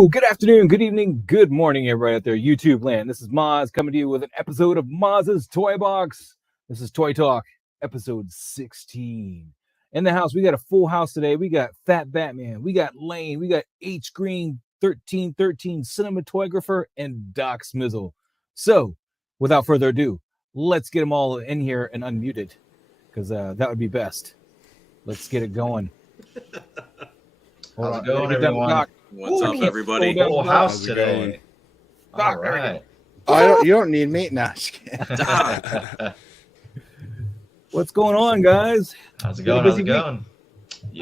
Hello, good afternoon, good evening, good morning, everybody out there, YouTube land. This is Moz coming to you with an episode of Moz's Toy Box. This is Toy Talk, episode 16. In the house, we got a full house today. We got FatBatman, we got Lane, we got H Green 1313 Cinematoygrapher, and Doc Smizzle. So, without further ado, let's get them all in here and unmuted, because that would be best. Let's get it going. How's it going, everyone? What's up, everybody? Full house today. All right. Oh, you don't need me. No, just kidding. What's going on, guys? How's it going? How's it going?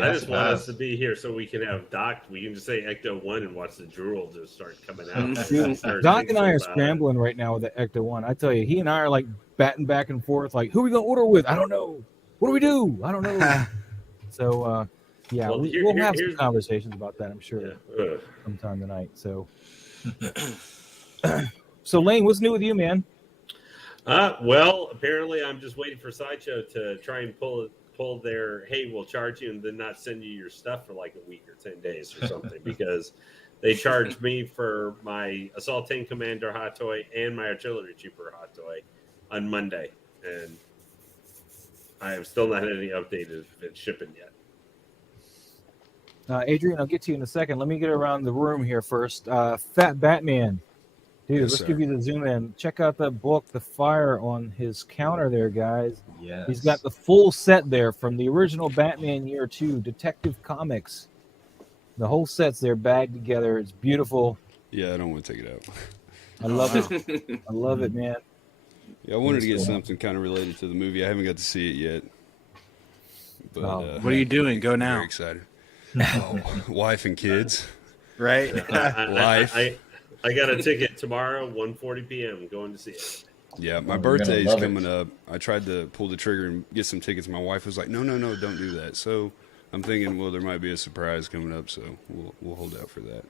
I just want us to be here so we can have Doc. We can just say Ecto 1 and watch the drool just start coming out. Doc and I are scrambling right now with the Ecto 1. I tell you, he and I are like batting back and forth. Like, who are we going to order with? I don't know. What do we do? I don't know. So, yeah, Well, we'll have some conversations about that, I'm sure, sometime tonight. So, so Lane, what's new with you, man? Well, apparently I'm just waiting for Sideshow to try and pull their, hey, we'll charge you and then not send you your stuff for like a week or 10 days or something because they charged me for my Assault Tank Commander hot toy and my Artillery Trooper hot toy on Monday. And I have still not had any update if it's shipping yet. Adrian, I'll get to you in a second. Let me get around the room here first. FatBatman. Dude, Yes, let's sir. give you the zoom in. Check out that book, The Fire, on his counter there, guys. Yes. He's got the full set there from the original Batman Year 2, Detective Comics. The whole set's there bagged together. It's beautiful. Yeah, I don't want to take it out. I love it. I love it, man. Yeah, I wanted to get something kind of related to the movie. I haven't got to see it yet. But, What are you doing? Go I'm now. very excited. Oh, wife and kids. Right? Life. I got a ticket tomorrow, 1:40 p.m. going to see it. Yeah, my Oh, you're birthday's gonna love coming up. I tried to pull the trigger and get some tickets. My wife was like, no, don't do that. So I'm thinking, well, there might be a surprise coming up, so we'll hold out for that.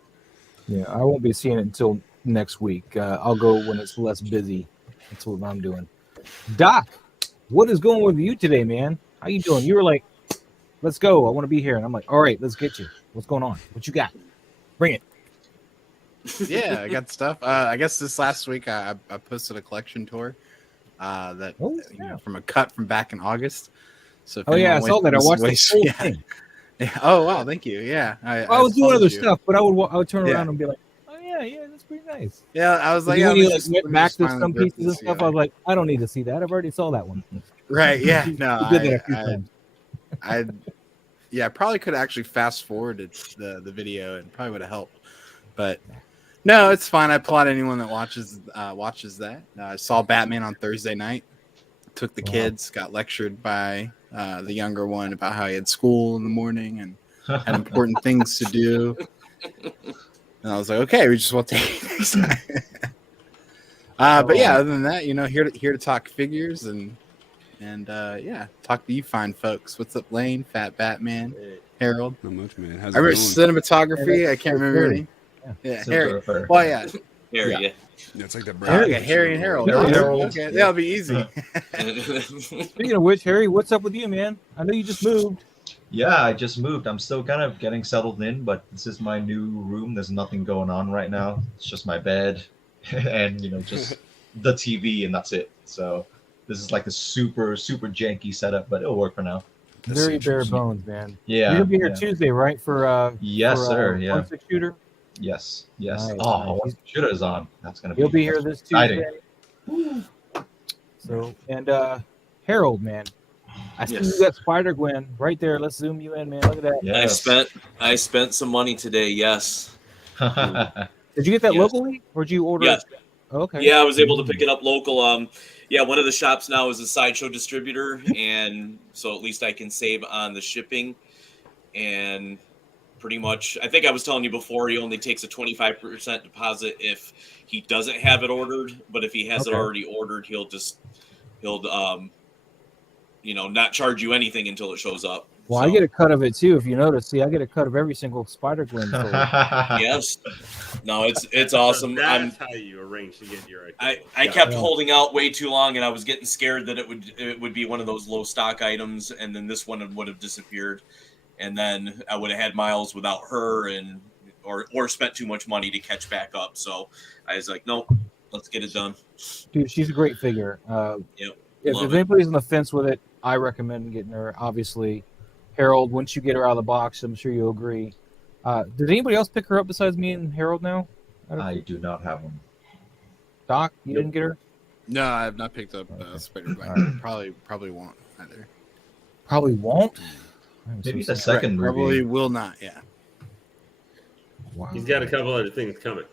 Yeah, I won't be seeing it until next week. I'll go when it's less busy. That's what I'm doing. Doc, what is going with you today, man? How you doing? You were like, let's go. I want to be here. And I'm like, all right, let's get you. What's going on? What you got? Bring it. Yeah, I got stuff. I guess this last week I posted a collection tour that from a cut from back in August. So if I saw that. I watched the whole yeah. thing. Yeah. Oh wow, thank you. Yeah, I was doing other followed you. stuff, but I would turn around and be like, oh yeah, that's pretty nice. Yeah, I was like, When you let's went just back to find some the pieces and purpose, stuff, yeah. I was like, I don't need to see that. I've already saw that one. Right? Yeah, no, You did that a few times. I probably could have actually fast forwarded the video and probably would have helped, but no, it's fine. I applaud anyone that watches that. I saw Batman on Thursday night. Took the kids, got lectured by the younger one about how he had school in the morning and had important things to do. And I was like, okay, we just won't take it next time. But yeah, other than that, here to talk figures and talk to you fine folks. What's up, Lane, FatBatman, Harold? Not much, man. How's I it remember going? cinematography. I can't remember your name. Yeah, Harry. Well, yeah. Harry, Yeah. Yeah, it's like that. Harry and Harold. Harry and Harold. Okay, that'll be easy. Speaking of which, Harry, what's up with you, man? I know you just moved. Yeah, I just moved. I'm still kind of getting settled in, but this is my new room. There's nothing going on right now. It's just my bed and, just the TV, and that's it. So this is like a super, super janky setup, but it'll work for now. Very bare bones, man. Yeah. You're gonna be here yeah. Tuesday, right? For Yes, sir. Yeah. 1/6 shooter. Yes. Nice, Oh, nice. once the shooter is on, that's gonna be. He'll be here this exciting. Tuesday. So and Harold, man, I see Yes. you got Spider-Gwen right there. Let's zoom you in, man. Look at that. Yes. I spent some money today. Yes. Did you get that Yes. locally, or did you order? Yes. it? Okay. Yeah, I was able to pick it up local. One of the shops now is a Sideshow distributor, and so at least I can save on the shipping. And pretty much, I think I was telling you before, he only takes a 25% deposit if he doesn't have it ordered. But if he has it Okay. already ordered, he'll not charge you anything until it shows up. Well, So, I get a cut of it too. If you notice, see, I get a cut of every single Spider-Gwen. sold. yes. No, it's awesome. That's how you arrange to get your. I kept holding out way too long, and I was getting scared that it would be one of those low stock items, and then this one would have disappeared, and then I would have had Miles without her, or spent too much money to catch back up. So I was like, nope, let's get it done. Dude, she's a great figure. Yep. If anybody's on the fence with it, I recommend getting her. Obviously, Harold, once you get her out of the box, I'm sure you'll agree. Did anybody else pick her up besides me and Harold now? I do not have one. Doc, you didn't get her? No, I have not picked up Spider-Man. Probably won't either. Probably won't. Maybe the second movie. Probably will not. Yeah. Wow. He's got a couple other things coming.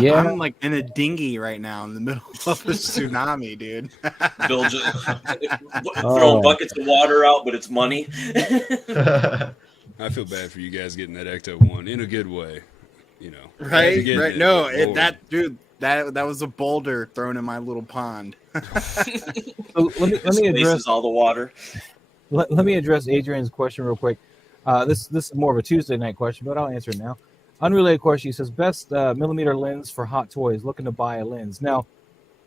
Yeah. I'm like in a dinghy right now in the middle of a tsunami, dude. Bill just throwing buckets of water out, but it's money. I feel bad for you guys getting that Ecto 1 in a good way. You know. Right. Getting Right. it, No, Lord. that was a boulder thrown in my little pond. So let me address Displaces all the water. let me address Adrian's question real quick. This is more of a Tuesday night question, but I'll answer it now. Unrelated question. He says, best millimeter lens for hot toys. Looking to buy a lens. Now,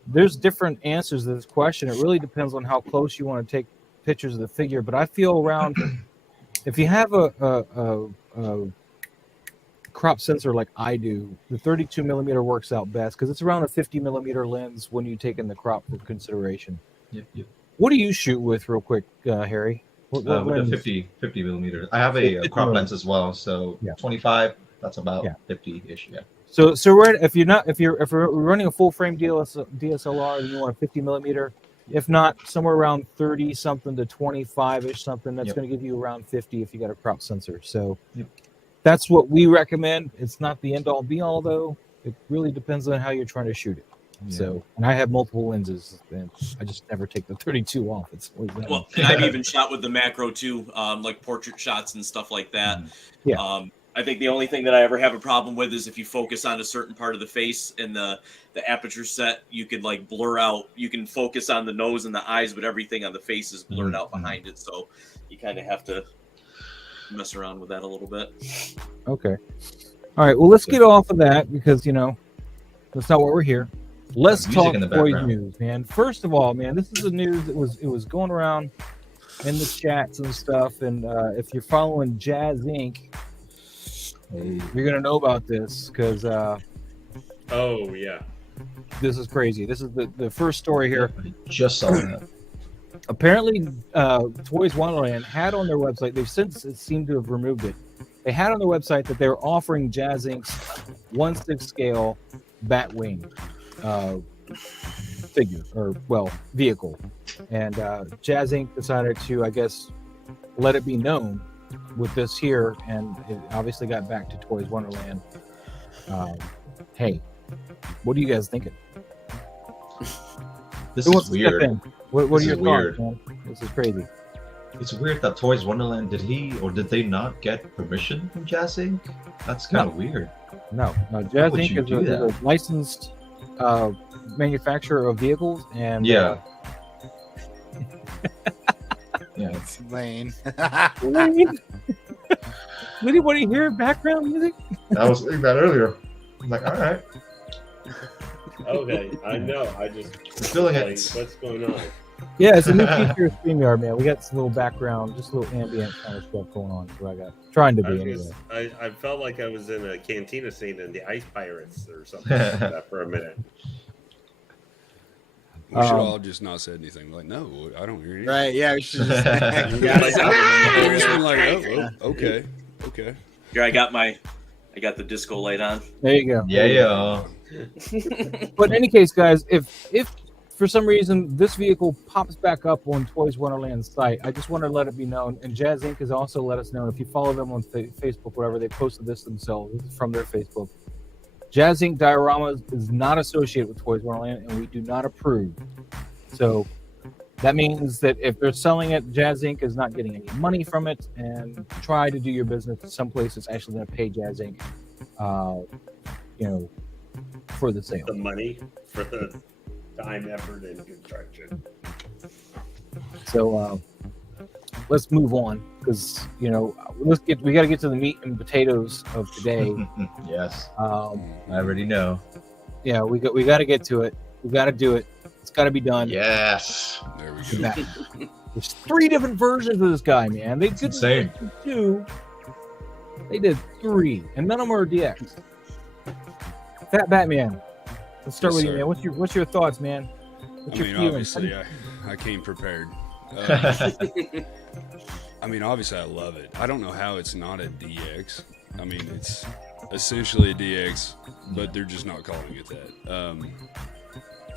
there's different answers to this question. It really depends on how close you want to take pictures of the figure. But I feel around, if you have a crop sensor like I do, the 32 millimeter works out best because it's around a 50 millimeter lens when you take in the crop for consideration. Yep. What do you shoot with, real quick, Harry? What With lens? a 50 millimeter. I have a 50 crop millimeter. lens as well, so Yeah. 25. That's about Yeah. 50-ish. Yeah. So right, if you're running a full frame DSLR and you want a 50 millimeter, if not somewhere around 30 something to 25-ish something, that's Yep. going to give you around 50 if you got a crop sensor. So Yep. that's what we recommend. It's not the end all be all though. It really depends on how you're trying to shoot it. Yeah. So, and I have multiple lenses, and I just never take the 32 off. It's always that Well, and I've even shot with the macro too, like portrait shots and stuff like that. Yeah. I think the only thing that I ever have a problem with is if you focus on a certain part of the face and the aperture set, you could like blur out. You can focus on the nose and the eyes, but everything on the face is blurred out behind it. So you kind of have to mess around with that a little bit. Okay. All right. Well, let's get off of that because that's not what we're here. Let's Music talk in the toy background. news, man. First of all, man, this is the news that was going around in the chats and stuff. And if you're following Jazzinc, you're gonna know about this because Oh yeah. this is crazy. This is the first story here. I just saw that. Apparently, Toys Wonderland had on their website. They've since seemed to have removed it. They had on their website that they were offering Jazzinc's 1/6 scale Batwing figure vehicle, and Jazzinc decided to, I guess, let it be known with this here, and it obviously got back to Toys Wonderland. Hey, what are you guys thinking? This Who wants is to step weird. in? What are This your is weird. thoughts, man? This is crazy. It's weird that Toys Wonderland did they not get permission from Jazzinc? That's kind of weird. No, would Jazzinc you do is that? a licensed manufacturer of vehicles, and Yeah. Yeah. It's Lane. Did anybody hear background music? I was thinking that earlier. I'm like, all right, Okay, I know. I just I'm feeling like, it. what's going on? Yeah, it's a new feature of StreamYard, man. We got some little background, just a little ambient kind of stuff going on. So I got trying to I, be was anyway. gonna- I felt like I was in a cantina scene in the Ice Pirates or something like that for a minute. We should Um, all just not said anything. Like, no, I don't hear anything. Right? Yeah. We should just. You guys- We just been like, oh, okay. Here, I got the disco light on. There you go. Yeah. But in any case, guys, if for some reason this vehicle pops back up on Toys Wonderland's site, I just want to let it be known. And Jazzinc has also let us know, if you follow them on Facebook, whatever, they posted this themselves. This is from their Facebook. Jazzinc dioramas is not associated with Toys Wonderland, and we do not approve. So that means that if they're selling it, Jazzinc is not getting any money from it. And try to do your business someplace that's actually going to pay Jazzinc, for the sale. The money for the time, effort, and construction. So let's move on because we got to get to the meat and potatoes of today. Yes, Um, I already know. yeah, we got to get to it. We got to do it. It's got to be done. Yes. There we Come go. back. There's 3 different versions of this guy, man. They could insane. do They did 3, and none of them are DX. FatBatman. Let's start Yes, with you, sir. man. What's your thoughts, man? What's I your mean, feelings? obviously, I came prepared. I mean, obviously, I love it. I don't know how it's not a DX. I mean, it's essentially a DX, but they're just not calling it that.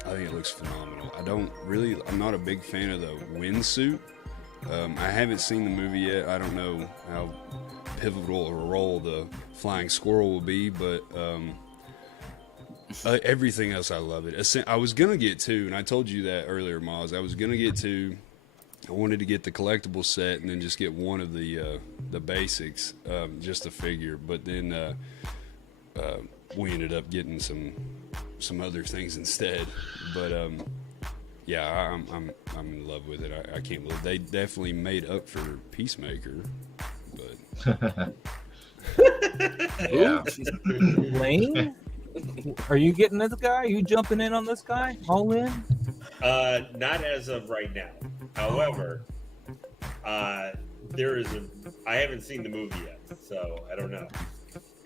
I think it looks phenomenal. I'm not a big fan of the windsuit. I haven't seen the movie yet. I don't know how pivotal a role the flying squirrel will be, but everything else, I love it. I was going to get 2, and I told you that earlier, Moz. I was going to get 2. I wanted to get the collectible set and then just get one of the basics, just a figure. But then we ended up getting some other things instead. But yeah, I'm in love with it. I can't believe they definitely made up for Peacemaker. But Yeah. Lane? Are you getting this guy? Are you jumping in on this guy? All in? Not as of right now. However, I haven't seen the movie yet, so I don't know.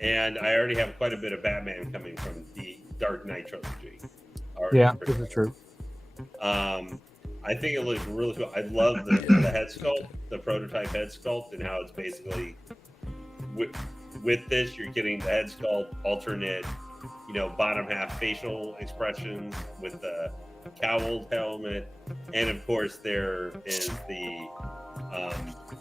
And I already have quite a bit of Batman coming from the Dark Knight trilogy. Yeah, this is true. I think it looks really cool. I love the head sculpt, the prototype head sculpt, and how it's basically with this, you're getting the head sculpt, alternate, bottom half facial expressions with the cowled helmet, and of course there is the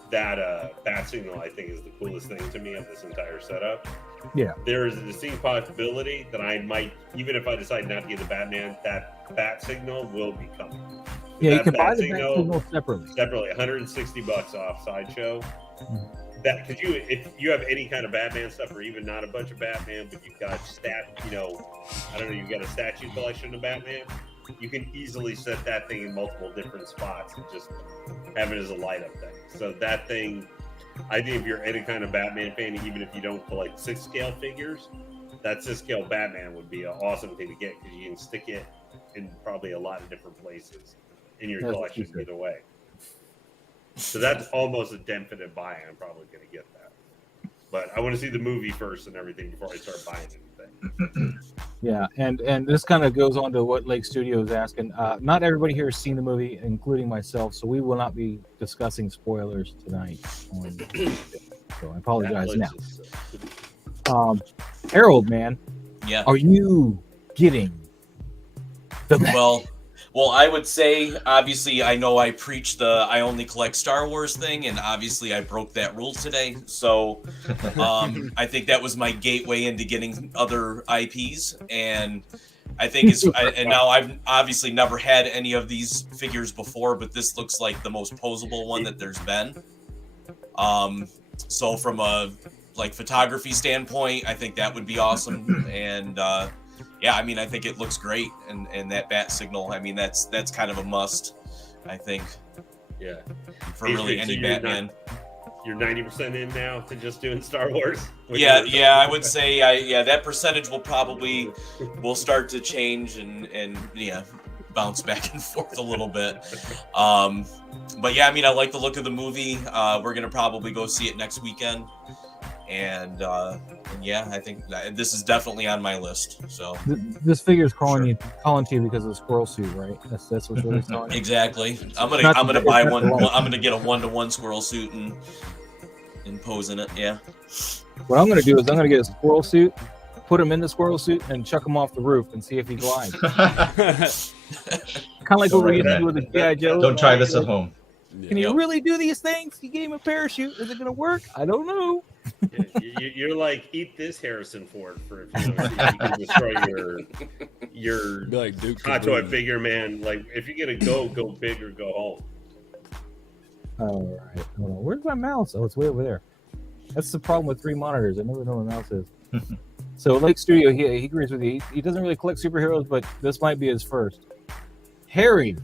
bat signal. I think is the coolest thing to me of this entire setup. Yeah, there is a distinct possibility that I might, even if I decide not to get the Batman, that bat signal will be coming. yeah. That You can buy bat the signal separately. $160 off Sideshow. That because if you have any kind of Batman stuff, or even not a bunch of Batman, but you've got you've got a statue collection of Batman, you can easily set that thing in multiple different spots and just have it as a light up thing. So that thing, I think if you're any kind of Batman fan, even if you don't collect 6-scale figures, that 6-scale Batman would be an awesome thing to get because you can stick it in probably a lot of different places in your collection either way. So that's almost a definite buy. I'm probably going to get that. But I want to see the movie first and everything before I start buying anything. Yeah, and this kind of goes on to what Lake Studio is asking. Not everybody here has seen the movie, including myself, so we will not be discussing spoilers tonight. So I apologize now. Harold, man, Yeah. are you getting the Well, I would say, obviously, I know I preach the I only collect Star Wars thing, and obviously I broke that rule today. So I think that was my gateway into getting other IPs. And I think and now I've obviously never had any of these figures before, but this looks like the most posable one that there's been. So from a photography standpoint, I think that would be awesome. And yeah, I mean, I think it looks great, and that bat signal, I mean, that's kind of a must, I think. Yeah. For really any Batman. You're 90% in now to just doing Star Wars? Yeah, I would say, that percentage will start to change and bounce back and forth a little bit. But yeah, I mean, I like the look of the movie. We're going to probably go see it next weekend. And yeah, I think this is definitely on my list. So this figure is calling to you because of the squirrel suit, right? That's what's really telling you. Exactly. I'm gonna buy one. I'm gonna get a 1-to-1 squirrel suit and pose in it. Yeah. What I'm gonna do is I'm gonna get a squirrel suit, put him in the squirrel suit, and chuck him off the roof and see if he glides. Kind of like what we used to do with the G.I. Joe. Don't try this at home. Can you really do these things? You gave him a parachute. Is it gonna work? I don't know. You're like, eat this, Harrison Ford, for if you can destroy your like Duke hot toy figure, man. Like, if you're gonna go big or go home. All right. Hold on. Where's my mouse? Oh, it's way over there. That's the problem with 3 monitors. I never know where the mouse is. So Lake Studio, he agrees with you. He doesn't really collect superheroes, but this might be his first. Harry,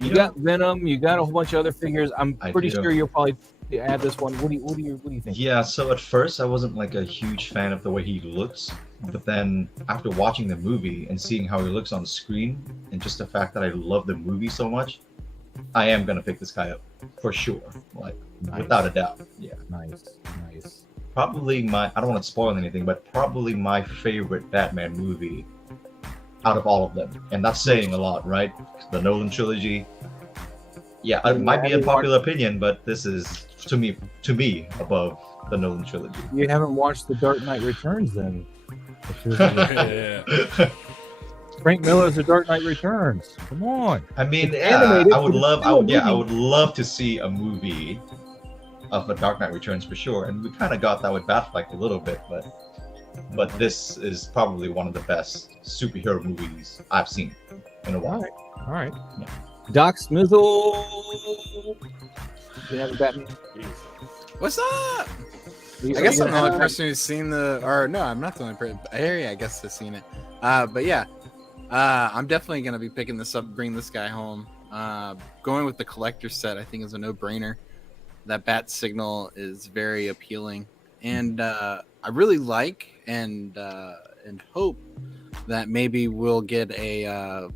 you got Venom. You got a whole bunch of other figures. I'm pretty sure you'll probably add this one. What do you think? Yeah, so at first I wasn't like a huge fan of the way he looks, but then after watching the movie and seeing how he looks on screen, and just the fact that I love the movie so much, I am gonna pick this guy up for sure, like without a doubt. Yeah. Nice. probably my, I don't want to spoil anything, but probably my favorite Batman movie out of all of them. And that's saying a lot, right? The Nolan trilogy. Yeah, it might be an unpopular opinion, but this is to me above the Nolan trilogy. You haven't watched The Dark Knight Returns then? Yeah. Frank Miller's The Dark Knight Returns. Come on. I mean, It's animated, I would but it's love, still a movie. I would love to see a movie of The Dark Knight Returns for sure. And we kind of got that with Batfleck a little bit, but this is probably one of the best superhero movies I've seen in a while. All right. Yeah. Doc Smizzle. You have a Batman? What's up? You- I guess you I'm the only have- person who's seen no, I'm not the only person. Harry, I guess, has seen it. But yeah, I'm definitely gonna be picking this up, bring this guy home. Going with the collector set, I think, is a no-brainer. That bat signal is very appealing, and I really like and hope that maybe we'll get a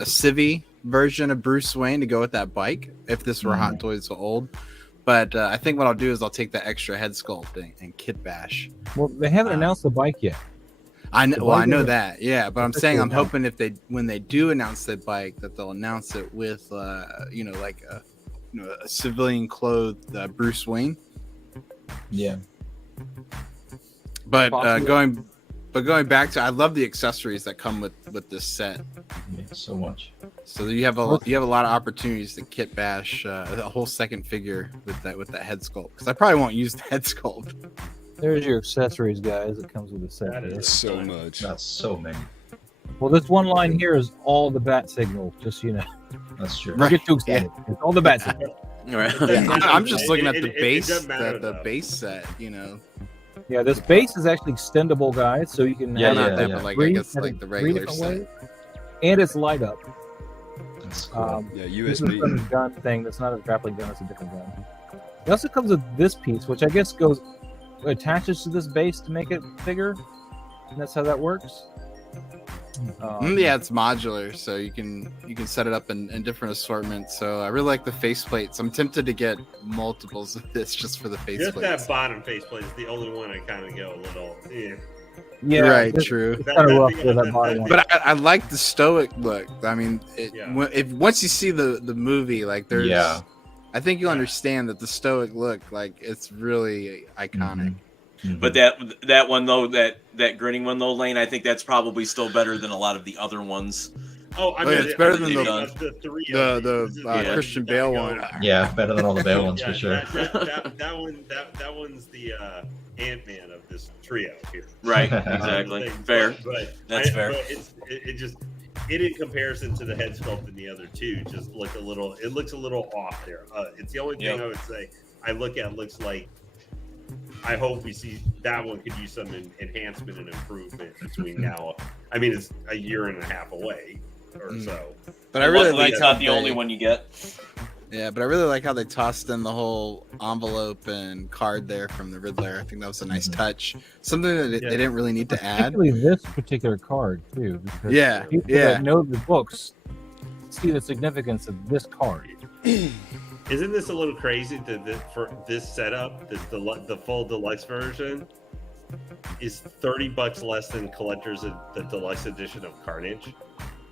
civvy version of Bruce Wayne to go with that bike if this were Hot Toys old. But I think what I'll do is I'll take the extra head sculpt and kit bash. Well, they haven't announced the bike yet. I know. The Well, I bike know is- that. Yeah, but I'm Officially saying I'm announced. hoping when they do announce that bike, that they'll announce it with like a civilian clothed Bruce Wayne. Yeah. But Possibly. going back to, I love the accessories that come with this set. Yeah, so much. So you have a lot of opportunities to kit bash a whole second figure with that head sculpt, because I probably won't use the head sculpt. There's your accessories, guys. It comes with a set. That here. is So much. That's so many. Well, this one line here is all the bat signal, just so you know. That's true. Don't get too excited. It's all the bat signal. I'm just looking at the It base, doesn't matter, the though. base set. Yeah, this base is actually extendable, guys, so you can Yeah, have Not it that, yeah. but like I three- guess have like it the three regular different set. ways. And it's light up. That's cool. Yeah, This is USB. some gun thing. That's not a grappling gun. It's a different gun. It also comes with this piece, which I guess attaches to this base to make it bigger. And that's how that works. Yeah, it's modular, so you can set it up in different assortments. So I really like the faceplates. I'm tempted to get multiples of this just for the Just that faceplates. bottom faceplate is the only one I kind of go a little. Yeah, Right, it's true. kind of rough with that bottom one. But I like the stoic look. I mean, Yeah. if once you see the movie, like there's, Yeah. I think you'll understand that the stoic look, like it's really iconic. Mhm. But that one though, that grinning one though, Lane, I think that's probably still better than a lot of the other ones. Oh, I Oh, mean, yeah, it's better than the three. The Christian Bale one. Yeah, better than all the Bale ones Yeah, for sure. that one's the Ant-Man of this trio here. Right, exactly. Thing. Fair. But That's fair. But it in comparison to the head sculpt in the other two, just look a little. It looks a little off there. It's the only thing Yep. I would say. I look at looks like. I hope we see that one could use some enhancement and improvement between now. I mean, it's a year and a half away or so. But I really Luckily, like it's how not the only one you get. Yeah, but I really like how they tossed in the whole envelope and card there from the Riddler. I think that was a nice touch. Something that they didn't really need to add. Particularly this particular card, too. Because Yeah, people yeah. that know the books see the significance of this card. Isn't this a little crazy for this setup? The full deluxe version is $30 less than collectors the deluxe edition of Carnage.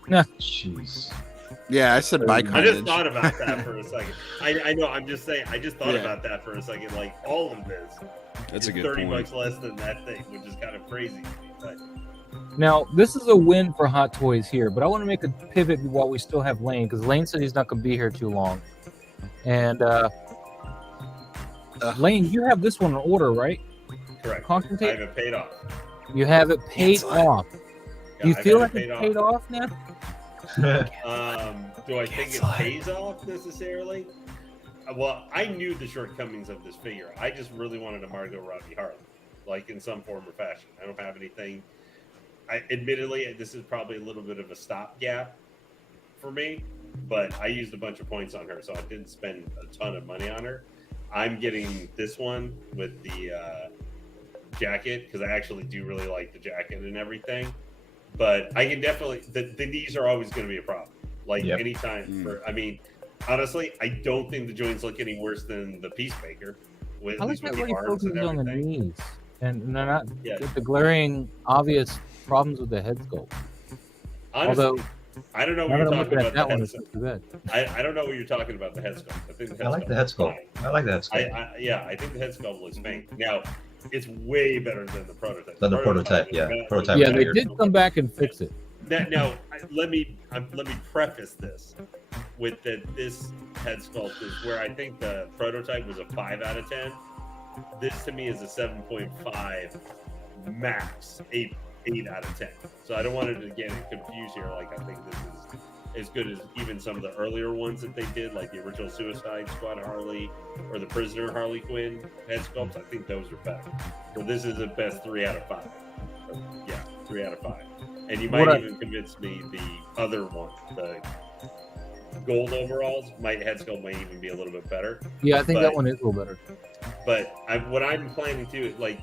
Jeez. Yeah, I said by I Carnage. just thought about that for a second. I know. I'm just saying. I just thought Yeah. about that for a second. Like all of this That's is a good $30 point. less than that thing, which is kind of crazy. But Now, this is a win for Hot Toys here, but I want to make a pivot while we still have Lane, because Lane said he's not going to be here too long. And Lane, you have this one in order, right? correct. Caution I tape? have it paid off. You have it paid off. Yeah, Do you I've feel had like it it's paid off now? Do I think it pays off necessarily? Well, I knew the shortcomings of this figure. I just really wanted a Margot Robbie Harley, like in some form or fashion. I don't have anything. Admittedly, this is probably a little bit of a stopgap for me, but I used a bunch of points on her, so I didn't spend a ton of money on her. I'm getting this one with the jacket because I actually do really like the jacket and everything. But I can definitely the knees are always going to be a problem. Like anytime, I mean, honestly, I don't think the joints look any worse than the Peacemaker. I like that with where he arms and focuses on the everything. knees, and they're not Yeah. with the glaring, obvious problems with the head sculpt. Honestly, Although, I don't know now what that you're I'm talking looking at about that the one, head it's not sculpt. too bad. I don't know what you're talking about the head sculpt. I think the head I like sculpt the head is sculpt. fine. I like the head sculpt. I think the head sculpt looks fank. Now, it's way better than the prototype. Than the prototype, was yeah. better- Prototype Yeah, was they better. did come back and fix it. Now, let me preface this with that this head sculpt is where I think the prototype was a 5 out of 10. This to me is a 7.5 max, 8 out of 10. So I don't want it to get confused here. Like I think this is as good as even some of the earlier ones that they did, like the original Suicide Squad Harley or the Prisoner Harley Quinn head sculpts. I think those are better. So this is the best 3 out of 5. Yeah, 3 out of 5. And you might even convince me the other one, the gold overalls, head sculpt might even be a little bit better. Yeah, I think that one is a little better. But what I'm planning to, like,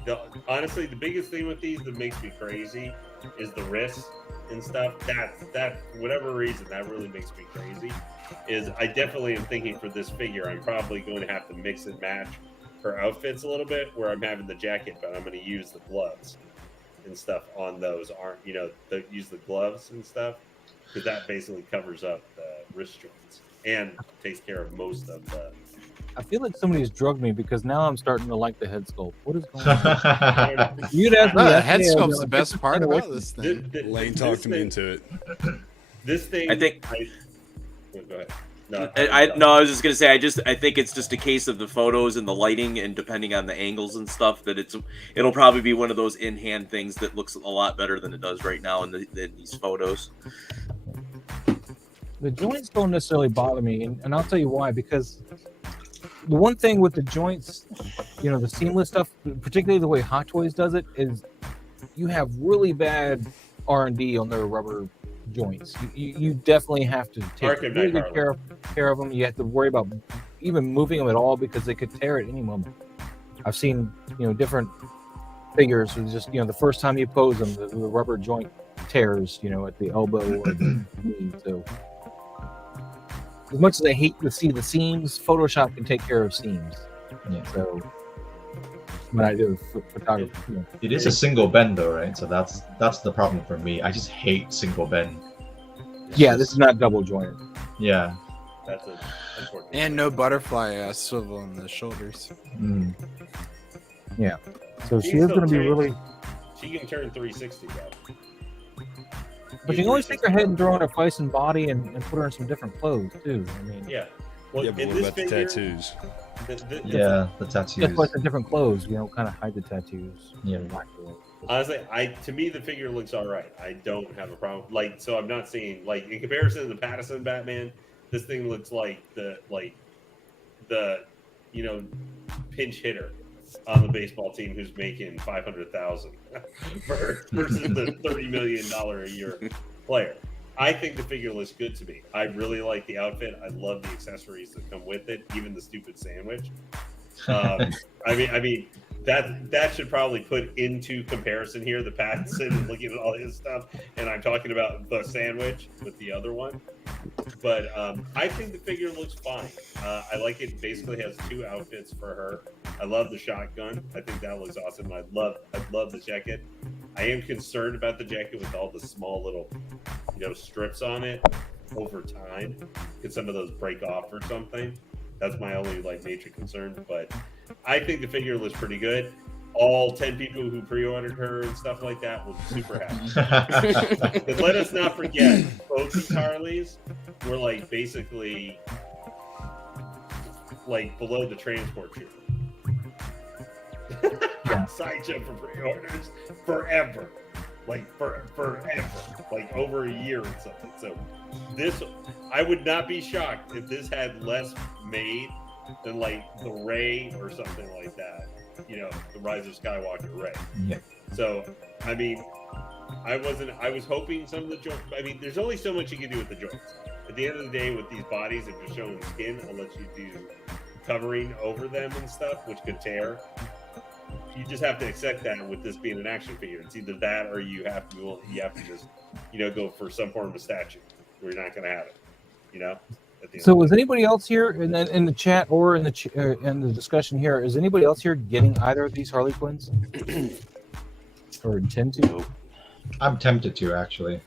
honestly, the biggest thing with these that makes me crazy is the wrists and stuff. That for whatever reason, that really makes me crazy. Is I definitely am thinking for this figure, I'm probably going to have to mix and match her outfits a little bit, where I'm having the jacket, but I'm going to use the gloves and stuff on those use the gloves and stuff, because that basically covers up the wrist joints and takes care of most of the. I feel like somebody's drugged me because now I'm starting to like the head sculpt. What is going on? You'd ask me No, the yesterday, head I'd be sculpt's the like, best part about this thing. Lane talked him into it. This thing, I think. Go ahead. No, I was just gonna say I think it's just a case of the photos and the lighting, and depending on the angles and stuff, that it'll probably be one of those in hand things that looks a lot better than it does right now in these photos. The joints don't necessarily bother me, and I'll tell you why. Because the one thing with the joints, the seamless stuff, particularly the way Hot Toys does it, is you have really bad R&D on their rubber joints. You definitely have to take really good care of them. You have to worry about even moving them at all because they could tear at any moment. I've seen different figures with just the first time you pose them, the rubber joint tears at the elbow or the knee. So as much as I hate to see the seams, Photoshop can take care of seams. Yeah. So when I do photography, It is a single bend though, right? So that's the problem for me. I just hate single bend. this is not double jointed. Yeah. That's important. And no butterfly swivel on the shoulders. Mm. Yeah. So she She's is going to be still really. She can turn 360 though. But you can always take her head and throw in her face and body and put her in some different clothes too. I mean, Yeah. Well, Yeah, but in what this about the figure, tattoos? Yeah, the tattoos. just put in different clothes. Kind of hide the tattoos. Yeah. honestly, to me the figure looks all right. I don't have a problem. Like, so I'm not seeing like in comparison to the Patterson Batman, this thing looks like the pinch hitter on the baseball team who's making $500,000 versus the $30 million a year player. I think the figure looks good to me. I really like the outfit. I love the accessories that come with it, even the stupid sandwich. I mean that should probably put into comparison here the Pattinson and looking at all his stuff, and I'm talking about the sandwich with the other one. But I think the figure looks fine. I like it. Basically has two outfits for her. I love the shotgun. I think that looks awesome. I love the jacket. I am concerned about the jacket with all the small little, strips on it over time. Could some of those break off or something? That's my only major concern. But I think the figure looks pretty good. All 10 people who pre-ordered her and stuff like that will be super happy. But let us not forget, both these Harleys were basically below the transport trooper. Sideshow for pre-orders forever. Forever. Over a year or something. So this, I would not be shocked if this had less made than the Rey or something like that. The Rise of Skywalker Rey. Yeah. So, I mean, I was hoping some of the joints. I mean, there's only so much you can do with the joints. At the end of the day, with these bodies, if you're showing skin, unless you do covering over them and stuff, which could tear, you just have to accept that with this being an action figure. It's either that or you have to just, go for some form of statue where you're not going to have it. At the end So of was the day. anybody else here in the chat or in the discussion here? Is anybody else here getting either of these Harley Quinns or intend to? I'm tempted to actually,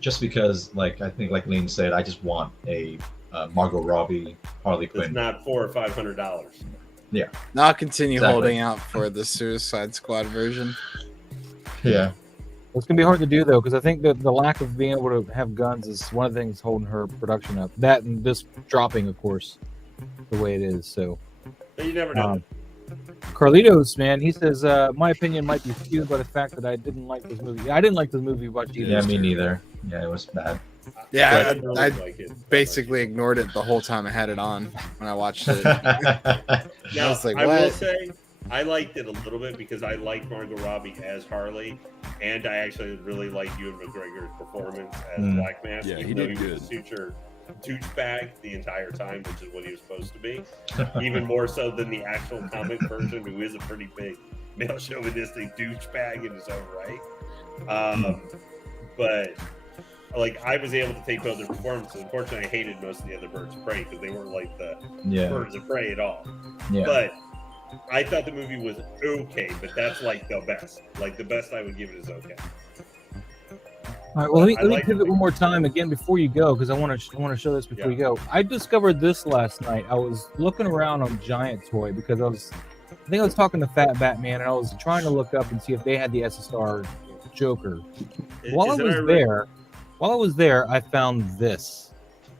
just because, like I think, like Lean said, I just want a Margot Robbie Harley It's Quinn. not $400 or $500. Yeah, Now I'll continue Exactly. holding out for the Suicide Squad version. yeah. It's gonna be hard to do though, because I think that the lack of being able to have guns is one of the things holding her production up. That and this dropping, of course, the way it is. So, But you never know. Carlitos, man, he says my opinion might be skewed by the fact that I didn't like this movie. I didn't like this movie much either. Yeah, me neither. Yeah, it was bad. Yeah, didn't I like it. basically ignored it the whole time I had it on when I watched it. Now, was like, I will what? say I liked it a little bit because I liked Margot Robbie as Harley, and I actually really liked Ewan McGregor's performance as Black Mask. Yeah, he even though did was good. a suture douchebag the entire time, which is what he was supposed to be. Even more so than the actual comic version, who is a pretty big male chauvinistic douchebag in his own right. But like, I was able to take both their performances. Unfortunately, I hated most of the other Birds of Prey because they weren't like the Yeah, Birds of Prey at all. yeah. But I thought the movie was okay, but that's like the best. Like, the best I would give it is okay. All right, well, let I me like pivot it. one more time again before you go, because I want to show this before Yeah. you go. I discovered this last night. I was looking around on Giant Toy because I think I was talking to FatBatman, and I was trying to look up and see if they had the SSR Joker. While I was there, I found this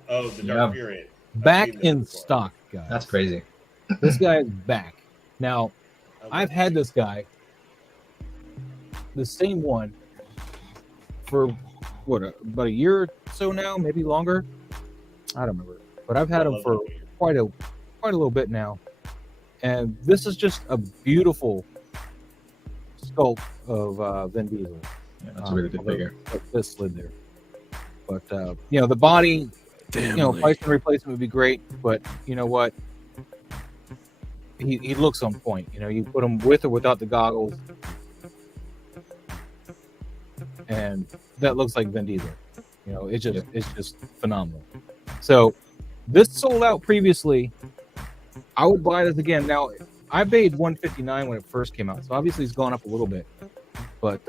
Oh, the Dark Yeah. Fury. back seen this in before. stock, guys. That's crazy. This guy is back now. I I've had this guy, the same one, for about a year or so now, maybe longer. I don't remember, but I've had him love for that movie. quite a little bit now. And this is just a beautiful sculpt of Vin Diesel. Yeah, that's a really good although figure. This slid there, but the body, price and replacement would be great. But you know what? He looks on point. You put him with or without the goggles, and that looks like Vin Diesel. It's just phenomenal. So this sold out previously. I would buy this again. Now I paid $159 when it first came out, so obviously it's gone up a little bit. But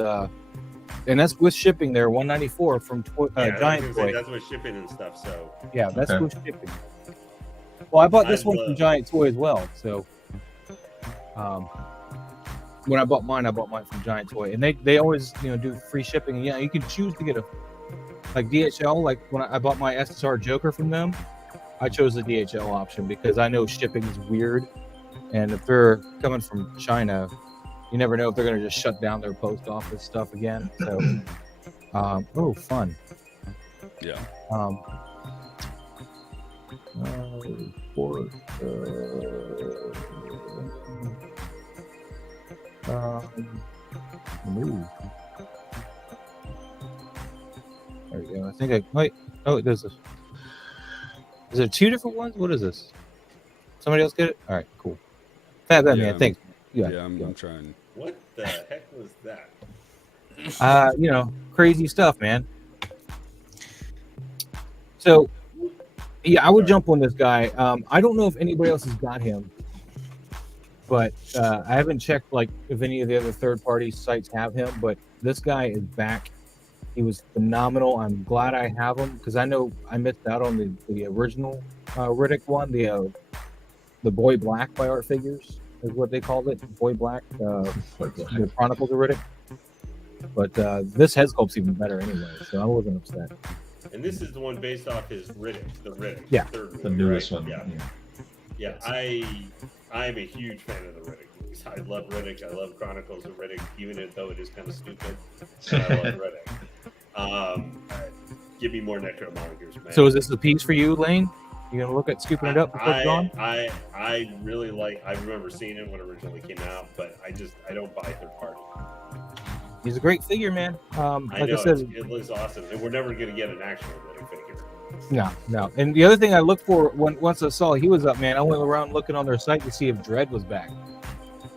and that's with shipping there, $194 from Yeah, I was Giant gonna say, Toy. that's with shipping and stuff. So Yeah, that's Okay. with shipping. Well, I bought this I one from love- Giant Toy as well. So when I bought mine from Giant Toy, and they always do free shipping. And yeah, you can choose to get a like DHL. Like when I bought my SSR Joker from them, I chose the DHL option because I know shipping is weird, and if they're coming from China, you never know if they're going to just shut down their post office stuff again. So, oh, fun. Yeah. Move. There we go. I think I wait. Oh, it does this. Is there two different ones? What is this? Somebody else get it? All right, cool. FatBatman, Yeah, thanks. Yeah, I'm trying. what the heck was that? Crazy stuff, man. So, yeah, I would jump on this guy. I don't know if anybody else has got him, but I haven't checked like if any of the other third-party sites have him. But this guy is back. He was phenomenal. I'm glad I have him because I know I missed out on the original Riddick one, the Boy Black by Art Figures is what they called it, Boy Black, the Chronicles of Riddick. But this head sculpt's even better anyway, so I wasn't upset. And this is the one based off his Riddick, the Riddick. Yeah. Third The movie, newest right? one. Yeah. Yeah, I'm a huge fan of the Riddick movies. I love Riddick. I love Chronicles of Riddick, even though it is kind of stupid. But I love Riddick. Give me more Necromonikers, man. So is this the piece for you, Lane? You gonna look at scooping it up before it's gone? I really like. I remember seeing it when it originally came out, but I don't buy third party. He's a great figure, man. I Like know I said, it looks awesome, and we're never gonna get an actual Riddick figure. no. And the other thing I looked for once I saw he was up, man, I went around looking on their site to see if Dread was back,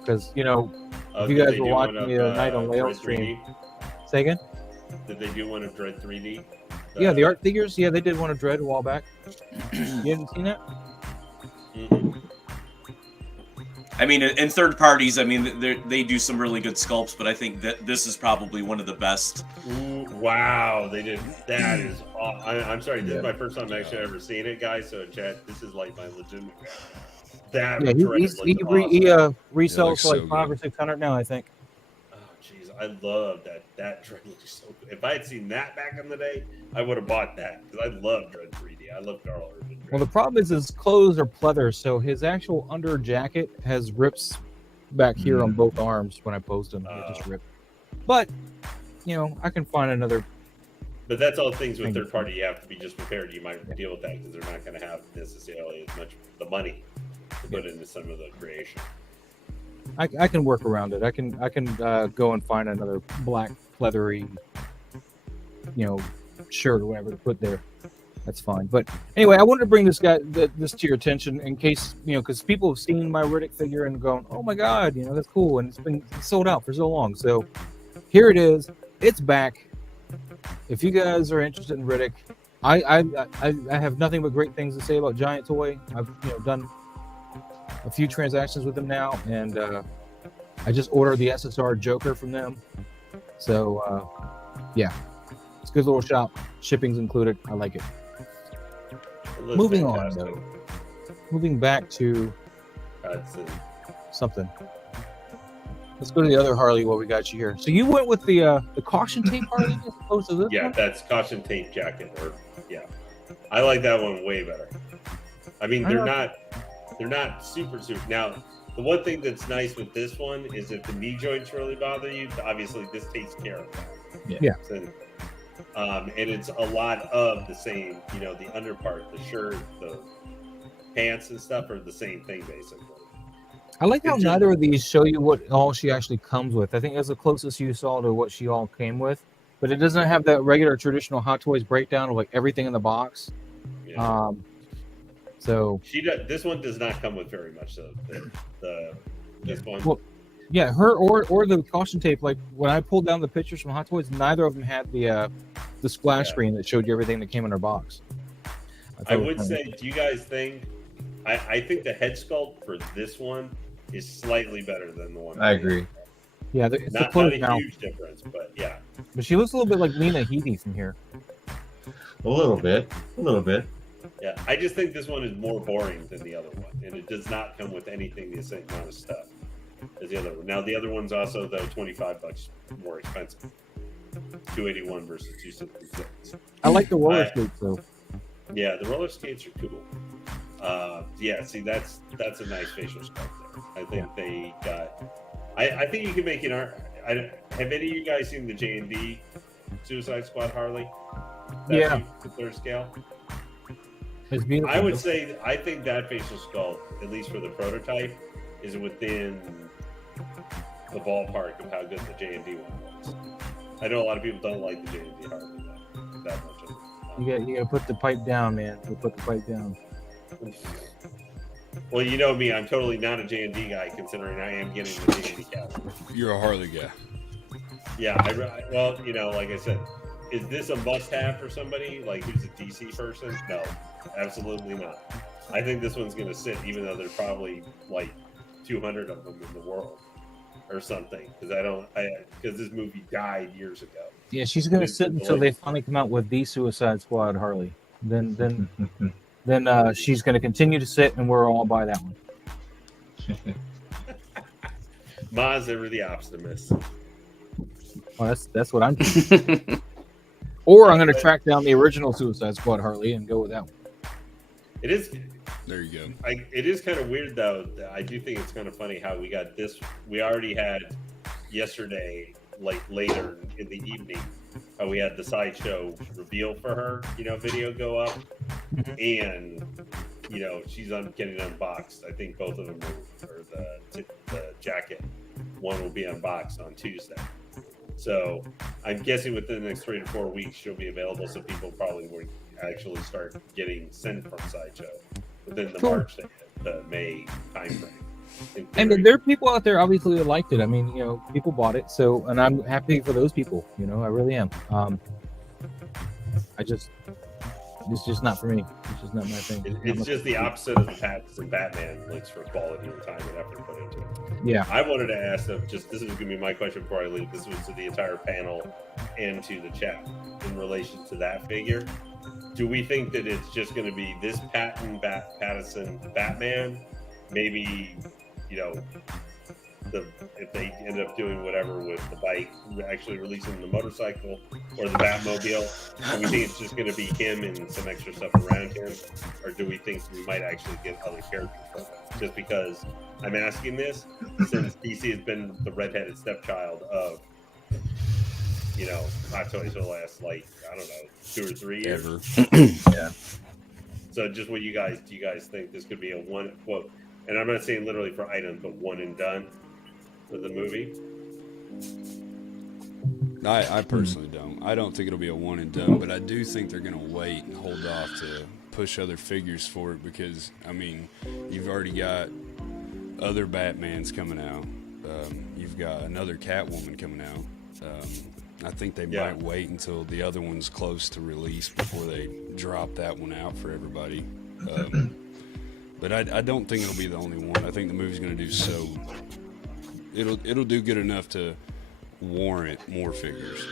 because if you Did guys they were do watching one of, the other night on Lail Dread stream, 3D? say again. Did they do one of Dread 3D? Yeah, the art figures. Yeah, they did one of Dread a while back. You haven't seen that? Mhm. I mean, in third parties, I mean, they do some really good sculpts, but I think that this is probably one of the best. Ooh, wow, they did. That is. I'm sorry. This Yeah. is my first time actually ever seeing it, guys. So in chat, this is like my legitimate. That Yeah, Dread he looks awesome. resells looks for like so $500 good. or $600 now, I think. Oh, jeez, I love that. That Dread looks so good. If I had seen that back in the day, I would have bought that because I love Dread 3D. I love Carl Urban. Well, the problem is his clothes are pleather, so his actual under jacket has rips back here on both arms when I post them. They just rip. But, you know, I can find another. But that's all things with third party. You have to be just prepared. You might deal with that because they're not going to have necessarily as much the money to put into some of the creation. I can work around it. I can go and find another black pleathery, you know, shirt or whatever to put there. That's fine. But anyway, I wanted to bring this to your attention in case, you know, because people have seen my Riddick figure and going, oh my God, you know, that's cool. And it's been sold out for so long. So here it is. It's back. If you guys are interested in Riddick, I have nothing but great things to say about Giant Toy. I've, you know, done a few transactions with them now, and I just ordered the SSR Joker from them. So yeah, it's a good little shop. Shipping's included. I like it. It looks Moving fantastic. on, though. Moving back to That's it. something. Let's go to the other Harley while we got you here. So you went with the caution tape Harley as opposed to this Yeah, one? that's caution tape jacket. Or yeah, I like that one way better. I mean, they're not super. Now, the one thing that's nice with this one is if the knee joints really bother you, obviously this takes care of that. Yeah. So, and it's a lot of the same. You know, the underpart, the shirt, the pants, and stuff are the same thing basically. I like how It's just- neither of these show you what all she actually comes with. I think that's the closest you saw to what she all came with, but it doesn't have that regular traditional Hot Toys breakdown of like everything in the box. Yeah. So She does. This one does not come with very much. So this one. Well, yeah, her or the caution tape. Like when I pulled down the pictures from Hot Toys, neither of them had the splash screen that showed you everything that came in her box. I would say, do you guys think? I think the head sculpt for this one is slightly better than the one. I agree. Yeah, it's the Not clothes a now, huge difference, but yeah. but she looks a little bit like Lena Heath from here. A little bit. Yeah, I just think this one is more boring than the other one, and it does not come with anything the same amount of stuff as the other one. Now, the other one's also though $25 more expensive, $281 versus $266. I like the roller skates though. Yeah, the roller skates are cool. Yeah, see, that's a nice facial sculpt there. I think they got. I think you can make an art. Have any of you guys seen the J&D Suicide Squad Harley? Yeah. The third scale. It's beautiful. I would say I think that facial sculpt, at least for the prototype, is within the ballpark of how good the J&D one was. I know a lot of people don't like the J&D Harley that much. You gotta put the pipe down, man. You put the pipe down. Well, you know me, I'm totally not a J&D guy, considering I am getting the J&D cap. You're a Harley guy. Yeah, well, you know, like I said, is this a must-have for somebody like who's a DC person? No, absolutely not. I think this one's going to sit, even though there's probably like 200 of them in the world or something. Because this movie died years ago. Yeah, she's gonna sit until they finally come out with the Suicide Squad Harley. Then she's gonna continue to sit, and we're all by that one. Maz, ever the optimist. Well, that's what I'm thinking. Or I'm gonna track down the original Suicide Squad Harley and go with that one. It is. There you go. It is kind of weird though. I do think it's kind of funny how we got this. We already had yesterday, like later in the evening, how we had the Sideshow reveal for her, video go up, and she's getting unboxed. I think both of them or the jacket. One will be unboxed on Tuesday. So I'm guessing within the next 3 to 4 weeks she'll be available, so people probably will actually start getting sent from Sideshow within the March to May timeframe. And there are people out there obviously that liked it. I mean, people bought it, and I'm happy for those people. I really am. It's just not for me. It's just not my thing. It's just the opposite of the Pattinson Batman looks for quality and time and effort put into it. Yeah. I wanted to ask them, this is going to be my question before I leave. This was to the entire panel and to the chat in relation to that figure. Do we think that it's just going to be this Pattinson Batman? Maybe, if they end up doing whatever with the bike, actually releasing the motorcycle or the Batmobile, do we think it's just going to be him and some extra stuff around him, or do we think we might actually get other characters from it? Just because I'm asking this, since DC has been the redheaded stepchild of Hot Toys for the last 2 or 3 years. Yeah. So just what do you guys think this could be a one quote? And I'm not saying literally for items, but one and done for the movie. I personally don't. I don't think it'll be a one and done, but I do think they're going to wait and hold off to push other figures for it because, you've already got other Batmans coming out. You've got another Catwoman coming out. I think they might wait until the other one's close to release before they drop that one out for everybody. But I don't think it'll be the only one. I think the movie's going to do so. It'll do good enough to warrant more figures.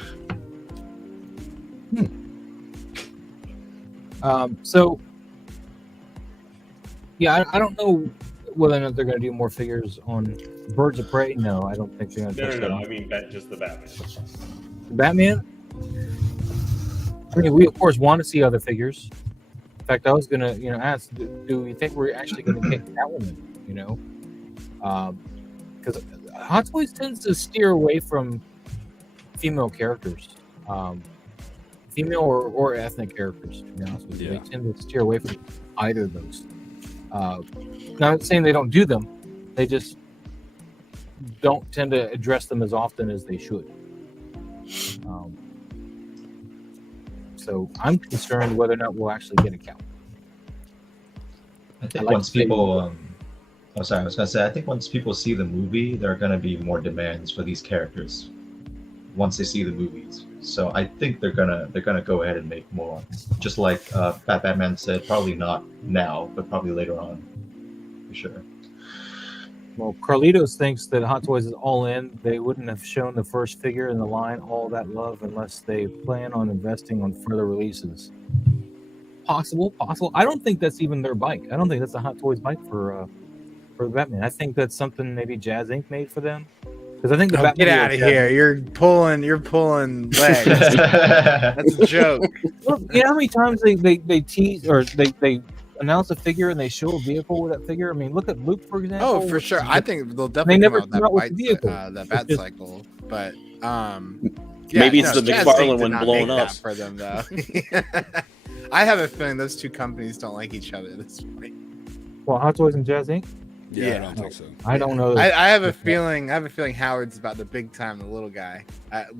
So, yeah, I don't know whether or not they're going to do more figures on Birds of Prey. No, I don't think they're going to. No. I mean, just the Batman. Batman? We of course want to see other figures. In fact, I was going to, ask, do we think we're actually going to get Catwoman? Because Hot Toys tends to steer away from female characters, female or ethnic characters. To be honest with you, they tend to steer away from either of those. Not saying they don't do them; they just don't tend to address them as often as they should. So I'm concerned whether or not we'll actually get a Catwoman. I think once people, I think once people see the movie, there are going to be more demands for these characters. Once they see the movies, so I think they're gonna go ahead and make more. Just like FatBatman said, probably not now, but probably later on, for sure. Well, Carlitos thinks that Hot Toys is all in. They wouldn't have shown the first figure in the line all that love unless they plan on investing on further releases. Possible. I don't think that's even their bike. I don't think that's a Hot Toys bike for Batman. I think that's something maybe Jazzinc made for them. Because I think the Batman. Get out of here! You're pulling legs. That's a joke. Look, you know how many times they tease or they announce a figure and they show a vehicle with that figure? Look at Luke, for example. Oh, for sure. I think they'll definitely never come out with come out with the vehicle. that bat cycle. But maybe it's the Jazzinc McFarlane did one not blowing make up that for them, though. I have a feeling those two companies don't like each other at this point. Well, Hot Toys and Jazzinc? Yeah, I don't think so. I don't know. I have a feeling. Howard's about the big time, the little guy.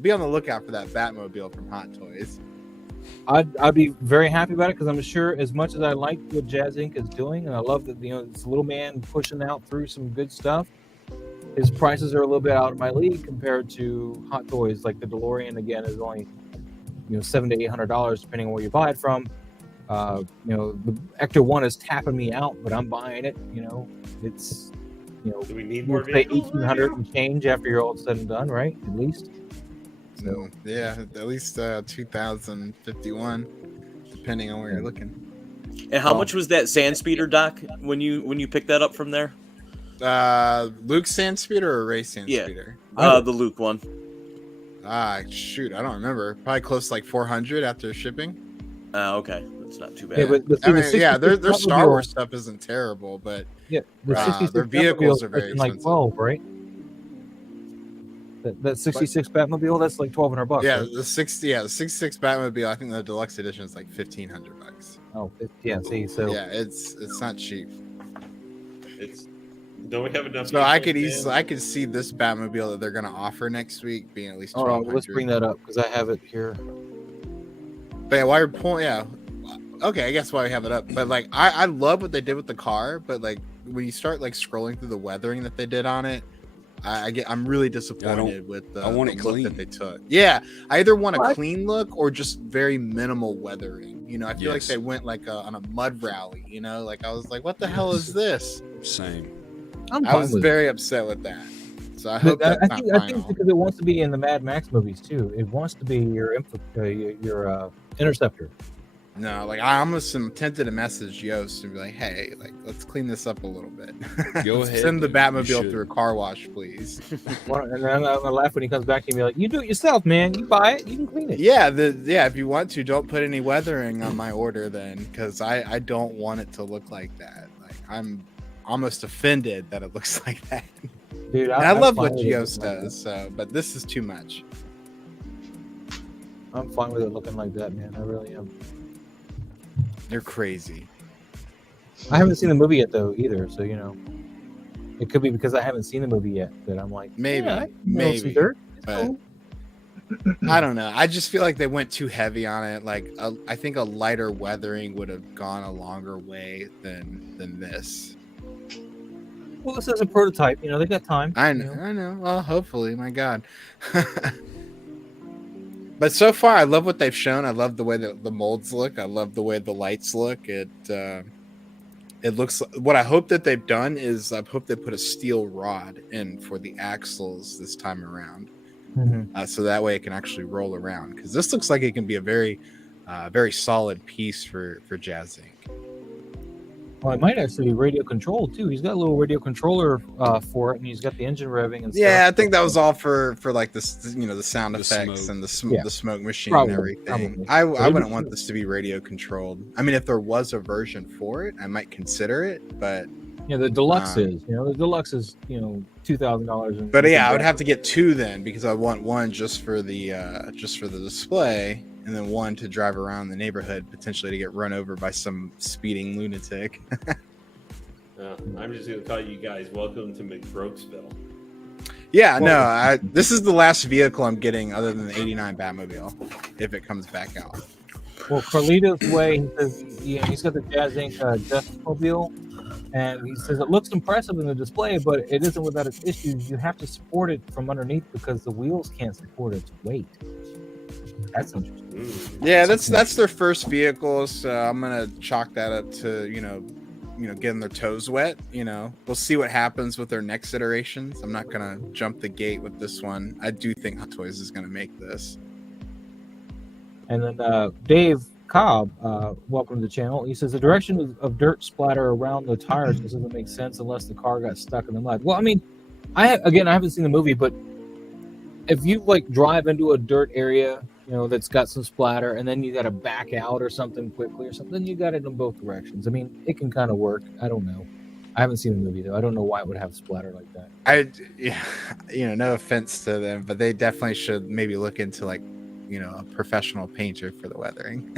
Be on the lookout for that Batmobile from Hot Toys. I'd be very happy about it because I'm sure, as much as I like what Jazzinc is doing, and I love that this little man pushing out through some good stuff, his prices are a little bit out of my league compared to Hot Toys. Like the DeLorean again is only $700 to $800 depending on where you buy it from. The Ecto 1 is tapping me out, but I'm buying it. It's do we need more pay vehicles? $1,800 and change after you're all said and done, right? At least. So yeah, at least 2051, depending on where you're looking. And how much was that Sand Speeder, Doc, when you picked that up from there? Luke Sandspeeder or Ray Sandspeeder? The Luke one. Shoot, I don't remember. Probably close to like 400 after shipping. Okay, that's not too bad. Yeah, but their Star Wars stuff isn't terrible, but the 66 their vehicles Batmobile are very is like expensive. 12, right? That 66 Batmobile, that's like $1,200. Yeah, right? the 66 Batmobile. I think the deluxe edition is like $1,500. Oh, yeah. See, so yeah, it's not cheap. Don't we have enough? So I could see this Batmobile that they're going to offer next week being at least $1,200. Let's bring that up because I have it here. But yeah, while you're pulling, okay, I guess why we have it up. But like, I love what they did with the car, but like when you start like scrolling through the weathering that they did on it, I'm really disappointed with the, I want the it look clean. that they took. Yeah, I either want a What? clean look or just very minimal weathering. You know, I feel like Yes. they went like on a mud rally. You know, like I was like, what the hell Yes. is this? Same. I'm I fine was with very upset with that. So I it. hope But that's I think not I think it's final. because it wants to be in the Mad Max movies too. It wants to be your interceptor. No, like I almost am tempted to message Yost and be like, hey, like let's clean this up a little bit. Go Let's ahead, send the dude. You Batmobile should. through a car wash, please. And then I'm gonna laugh when he comes back and be like, "You do it yourself, man. You buy it, you can clean it." Yeah, if you want to, don't put any weathering on my order then, because I don't want it to look like that. Like I'm almost offended that it looks like that. Dude, And I I'm love fine what with it Geos looking like does, so but this is too much. that. I'm fine with it looking like that, man. I really am. They're crazy. I haven't seen the movie yet though either, so you know, it could be because I haven't seen the movie yet that I'm like, Maybe, yeah, I can smell some maybe, dirt. It's but cool. I don't know. I just feel like they went too heavy on it. Like I think a lighter weathering would have gone a longer way than this. Well, this is a prototype. You know, they got time. I you know. I know. Well, hopefully, my God. But so far, I love what they've shown. I love the way that the molds look. I love the way the lights look. It looks. What I hope that they've done is I hope they put a steel rod in for the axles this time around, so that way it can actually roll around. Because this looks like it can be a very solid piece for Jazzinc. Well, it might actually be radio controlled too. He's got a little radio controller for it, and he's got the engine revving and stuff. Yeah, I think that was all for like this, you know, the sound The effects smoke. and Yeah. the smoke machine Probably, and everything. probably. I Maybe wouldn't too. want this to be radio controlled. I mean, if there was a version for it, I might consider it, but Yeah, the deluxe is. You know, the deluxe is $2,000. but yeah, I would have to get two then because I want one just for the display and then one to drive around the neighborhood potentially to get run over by some speeding lunatic. I'm just going to call you guys welcome to McBrokesville. Yeah, no, this is the last vehicle I'm getting other than the '89 Batmobile if it comes back out. Well, Carlito's Way, he says, he's got the Jazzinc Deathmobile, and he says it looks impressive in the display, but it isn't without its issues. You have to support it from underneath because the wheels can't support its weight. That's interesting. Yeah, that's their first vehicle, so I'm gonna chalk that up to getting their toes wet. We'll see what happens with their next iterations. I'm not gonna jump the gate with this one. I do think Hot Toys is gonna make this. And then Dave Cobb, welcome to the channel. He says the direction of dirt splatter around the tires doesn't make sense unless the car got stuck in the mud. Well, I mean, I haven't seen the movie, but if you like drive into a dirt area, that's got some splatter, and then you got to back out or something quickly or something, you got it in both directions. I mean, it can kind of work. I don't know. I haven't seen the movie though. I don't know why it would have splatter like that. No offense to them, but they definitely should maybe look into a professional painter for the weathering.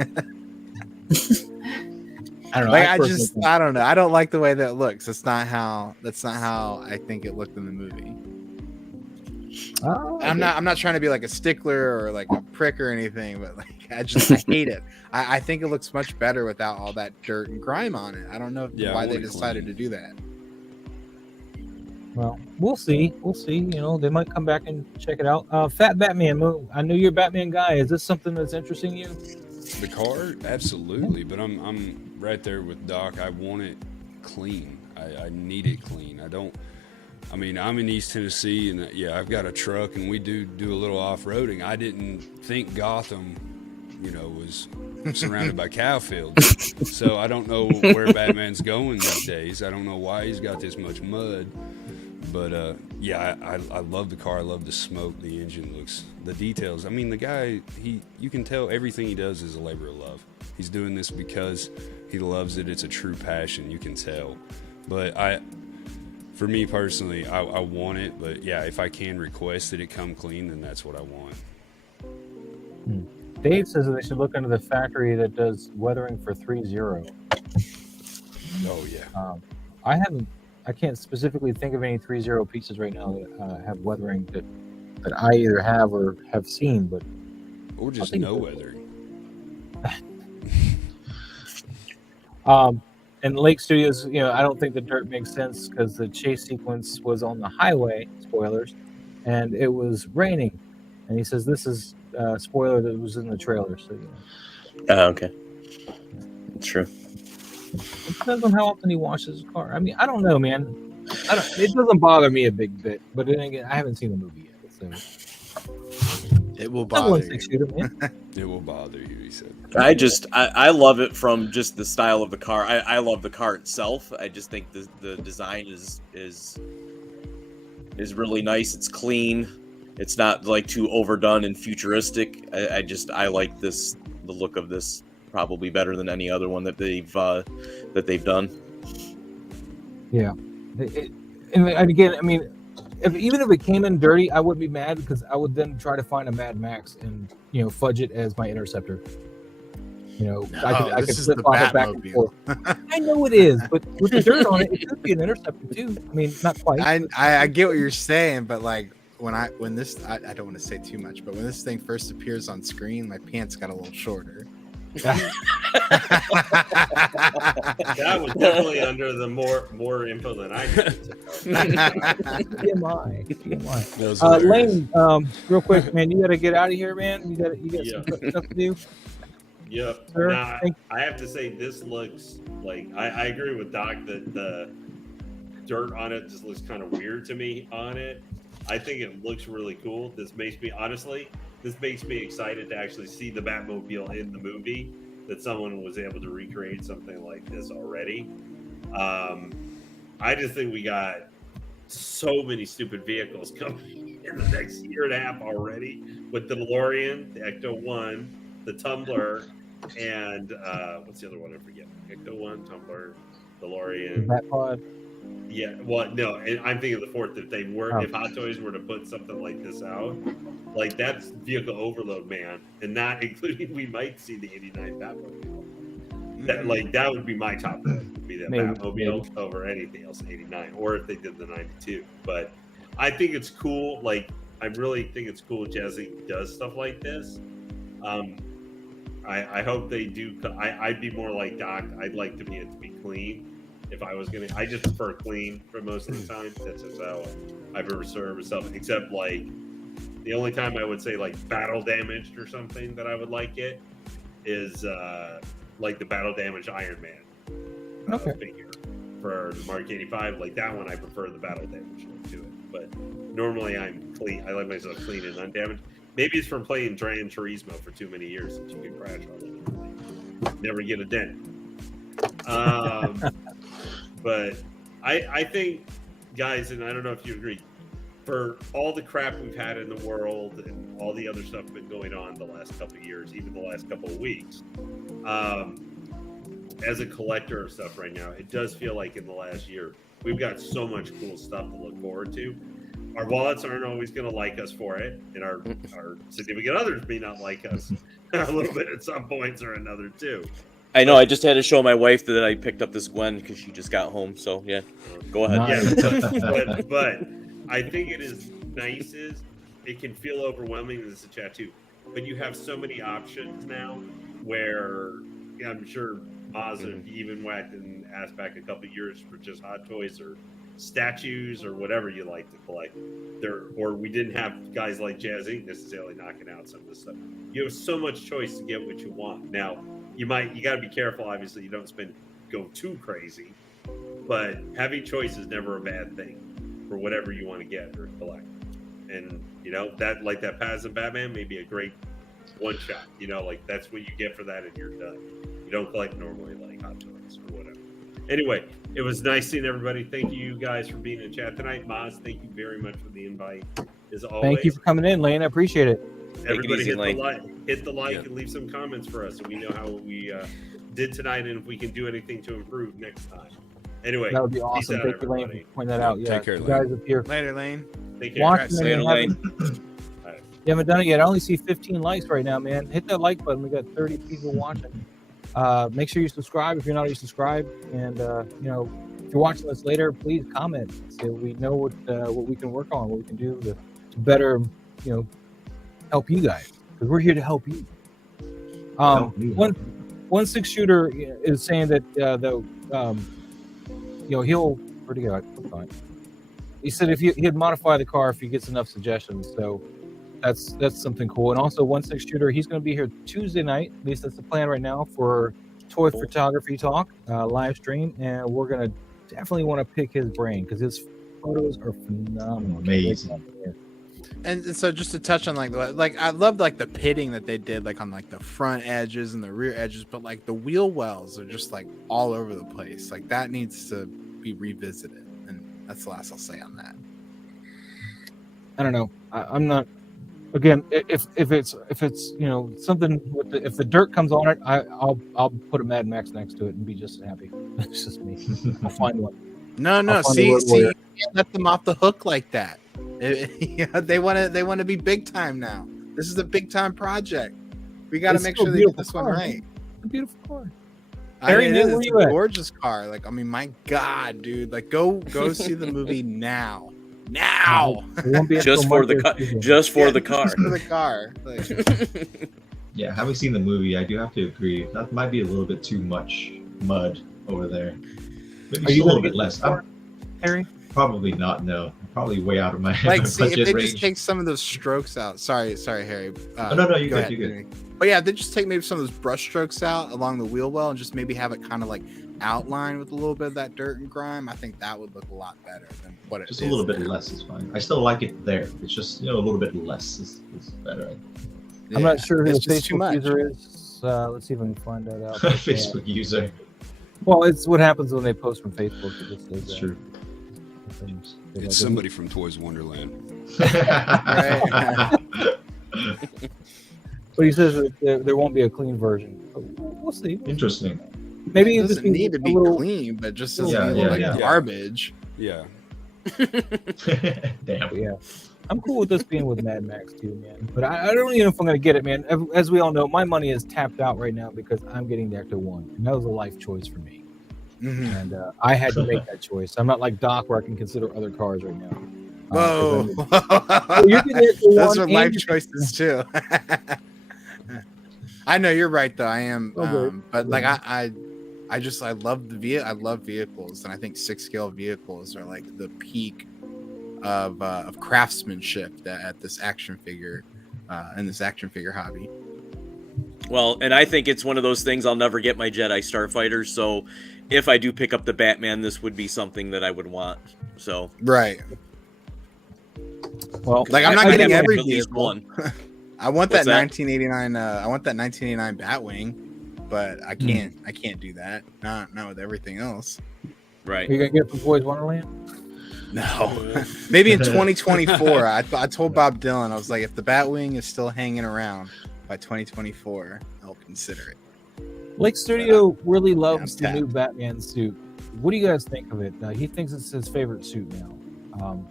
I don't know. I don't know. I don't like the way that it looks. That's not how I think it looked in the movie. Oh, okay. I'm not trying to be like a stickler or like a prick or anything, but I hate it. I think it looks much better without all that dirt and grime on it. I don't know why they decided to do that. Well, we'll see. They might come back and check it out. FatBatman, I know you're a Batman guy. Is this something that's interesting you? The car, absolutely, but I'm right there with Doc. I want it clean. I need it clean. I'm in East Tennessee, and I've got a truck, and we do a little off-roading. I didn't think Gotham, was surrounded by cow fields. So I don't know where Batman's going these days. I don't know why he's got this much mud. But I love the car. I love the smoke. The engine looks, the details. I mean, the guy, you can tell everything he does is a labor of love. He's doing this because he loves it. It's a true passion. You can tell. But for me personally, I want it. But if I can request that it come clean, then that's what I want. Dave says that they should look into the factory that does weathering for 3.0. Oh yeah. I can't specifically think of any 3.0 pieces right now that have weathering that I either have or have seen, but Or just no weathering. And Lake Studios, I don't think the dirt makes sense because the chase sequence was on the highway, spoilers, and it was raining. And he says this is spoiler that was in the trailer. So Okay. It's true. it depends on how often he washes his car. I mean, I don't know, man. It doesn't bother me a big bit, but then again, I haven't seen the movie yet. So It will bother you. Shooter, man. It will bother you, he said. I love it from just the style of the car. I love the car itself. I just think the design is really nice. It's clean. It's not like too overdone and futuristic. I like the look of this probably better than any other one that they've done. Yeah. And again, I mean, even if it came in dirty, I wouldn't be mad because I would then try to find a Mad Max and fudge it as my Interceptor. I could flip flop it back and forth. I know it is, but with the dirt on it, it could be an Interceptor too. I mean, not quite. I get what you're saying, but like when this I don't want to say too much, but when this thing first appears on screen, my pants got a little shorter. That was definitely under the more info than I did. TMI. Lane, real quick, man, you got to get out of here, man. You got some stuff to do. Yep. Sir, now, I have to say, this looks like I agree with Doc that the dirt on it just looks kind of weird to me on it. I think it looks really cool. This makes me excited to actually see the Batmobile in the movie, that someone was able to recreate something like this already. I just think we got so many stupid vehicles coming in the next year and a half already, with the DeLorean, the Ecto-1, the Tumbler, and what's the other one? I forget. Ecto-1, Tumbler, DeLorean. Batpod. Yeah, well, no, and I'm thinking the fourth. If Hot Toys were to put something like this out, like that's vehicle overload, man, and not including we might see the '89 Batmobile. That would be my top pick. Would be that Batmobile over anything else in '89, or if they did the '92. But I think it's cool. Like I really think it's cool. Jazzinc does stuff like this. I hope they do. I'd be more like Doc. I'd like it to be clean. If I was gonna, I just prefer clean for most of the time. That's just how I prefer myself. Except like the only time I would say like battle damaged or something that I would like it is like the battle damaged Iron Man figure for the Mark 85. Like that one, I prefer the battle damage look to it. But normally I'm clean. I like myself clean and undamaged. Maybe it's from playing Gran Turismo for too many years that you can crash all over. Never get a dent. But I think, guys, and I don't know if you agree, for all the crap we've had in the world and all the other stuff been going on the last couple of years, even the last couple of weeks, as a collector of stuff right now, it does feel like in the last year, we've got so much cool stuff to look forward to. Our wallets aren't always going to like us for it, and our significant others may not like us a little bit at some points or another, too. I know. I just had to show my wife that I picked up this Gwen because she just got home. So yeah, go ahead. Yeah, but I think it is nice. It can feel overwhelming as a chat too, but you have so many options now. Where I'm sure Oz have even whacked and asked back a couple of years for just Hot Toys or statues or whatever you like to collect. Or we didn't have guys like Jazzinc necessarily knocking out some of this stuff. You have so much choice to get what you want now. You got to be careful. Obviously, you don't go too crazy, but having choice is never a bad thing for whatever you want to get or collect. And that like that Paz and Batman may be a great one shot. Like that's what you get for that, and you're done. You don't collect normally like Hot Toys or whatever. Anyway, it was nice seeing everybody. Thank you guys for being in chat tonight. Maz, thank you very much for the invite. As always, thank you for coming in, Lane. I appreciate it. Everybody hit the like and leave some comments for us so we know how we did tonight and if we can do anything to improve next time. Anyway, that would be awesome. Thank you, Lane, for pointing that out. Yeah, take care, you guys up here. Later, Lane. Take care. Later, Lane. You haven't done it yet. I only see 15 likes right now, man. Hit that like button. We got 30 people watching. Make sure you subscribe if you're not already subscribed. And if you're watching this later, please comment so we know what we can work on, what we can do to better, help you guys, because we're here to help you. One 6 shooter is saying that the where'd he go? I couldn't find it. He said if he'd modify the car if he gets enough suggestions. So that's something cool. And also 1/6 shooter, he's going to be here Tuesday night. At least that's the plan right now for toy photography talk live stream, and we're going to definitely want to pick his brain because his photos are phenomenal. Amazing. And so just to touch on like I love like the pitting that they did like on like the front edges and the rear edges, but like the wheel wells are just like all over the place. Like that needs to be revisited, and that's the last I'll say on that. I don't know. I'm not. Again, if it's something with if the dirt comes on it, I'll put a Mad Max next to it and be just happy. It's just me. I'll find one. No. See, you can't let them off the hook like that. They want to be big time now. This is a big time project. We got to make sure they get this one right. It's a beautiful car. Harry, it's a gorgeous car. Like, I mean, my God, dude! Like, go see the movie now. Just for the car. Just for the car. Just for the car. Like, Yeah, having seen the movie, I do have to agree. That might be a little bit too much mud over there. Maybe just a little bit less. Harry? Probably not. No, probably way out of my like, see, budget if they range. just take some of those strokes out. Sorry, Harry. No, you good. You good. But yeah, they just take maybe some of those brush strokes out along the wheel well and just maybe have it kind of like outlined with a little bit of that dirt and grime. I think that would look a lot better than what it is. Just a little bit less is fine. I still like it there. It's just a little bit less is better. I'm not sure who the it's just too Facebook much. user is. Let's see if we can find that out. Facebook user. Well, it's what happens when they post from Facebook. It just says It's true. It's somebody from Toys Wonderland. Right. But he says that there won't be a clean version. We'll see. Interesting. Maybe It this doesn't need to be clean, but just doesn't look like garbage. Yeah. Damn. Yeah, I'm cool with this being with Mad Max too, man. But I don't even know if I'm gonna get it, man. As we all know, my money is tapped out right now because I'm getting the Ecto 1, and that was a life choice for me. Mm-hmm. And I had to make that choice. I'm not like Doc where I can consider other cars right now. Whoa. You're getting the Ecto 1 Those are and life you're- choices too. I know you're right though. I am, but like I love I love vehicles, and I think 6-scale vehicles are like the peak of craftsmanship at this action figure in this action figure hobby. Well, and I think it's one of those things I'll never get my Jedi Starfighter, so if I do pick up the Batman, this would be something that I would want. So Right. Well, Like I'm not I'd getting have every at least vehicle. one. I want What's that that? 1989. I want that 1989 Batwing, but I can't. I can't do that. Not with everything else. Right. Are you gonna get it from Toys Wonderland? No. Maybe in 2024. I told Bob Dylan, I was like, if the Batwing is still hanging around by 2024, I'll consider it. Lake Studio really loves I'm the new Batman suit. What do you guys think of it? He thinks it's his favorite suit now.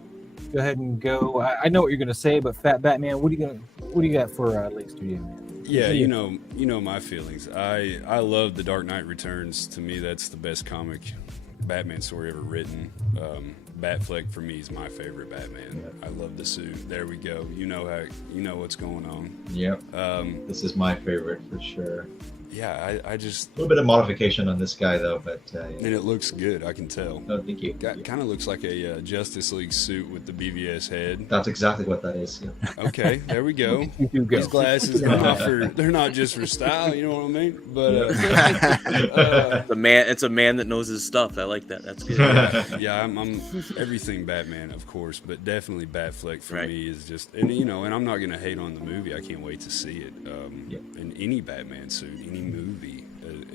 Go ahead and go. I know what you're gonna say, but Fat Batman, what do you got for Lake Studio, man? Yeah, you know my feelings. I love The Dark Knight Returns. To me, that's the best comic Batman story ever written. Batfleck for me is my favorite Batman. I love the suit. There we go. You know what's going on. Yep. This is my favorite for sure. Yeah, I just A little bit of modification on this guy though, but and it looks good. I can tell. no, thank you. Kind of looks like a Justice League suit with the BVS head. That's exactly what that is. Yeah. Okay, there we go. You do go. These glasses they're not just for style, you know what I mean? But It's a man that knows his stuff. I like that. That's good. yeah, I'm everything Batman, of course, but definitely Batfleck for Right. me is just, and and I'm not gonna hate on the movie. I can't wait to see it. In any Batman suit, any movie,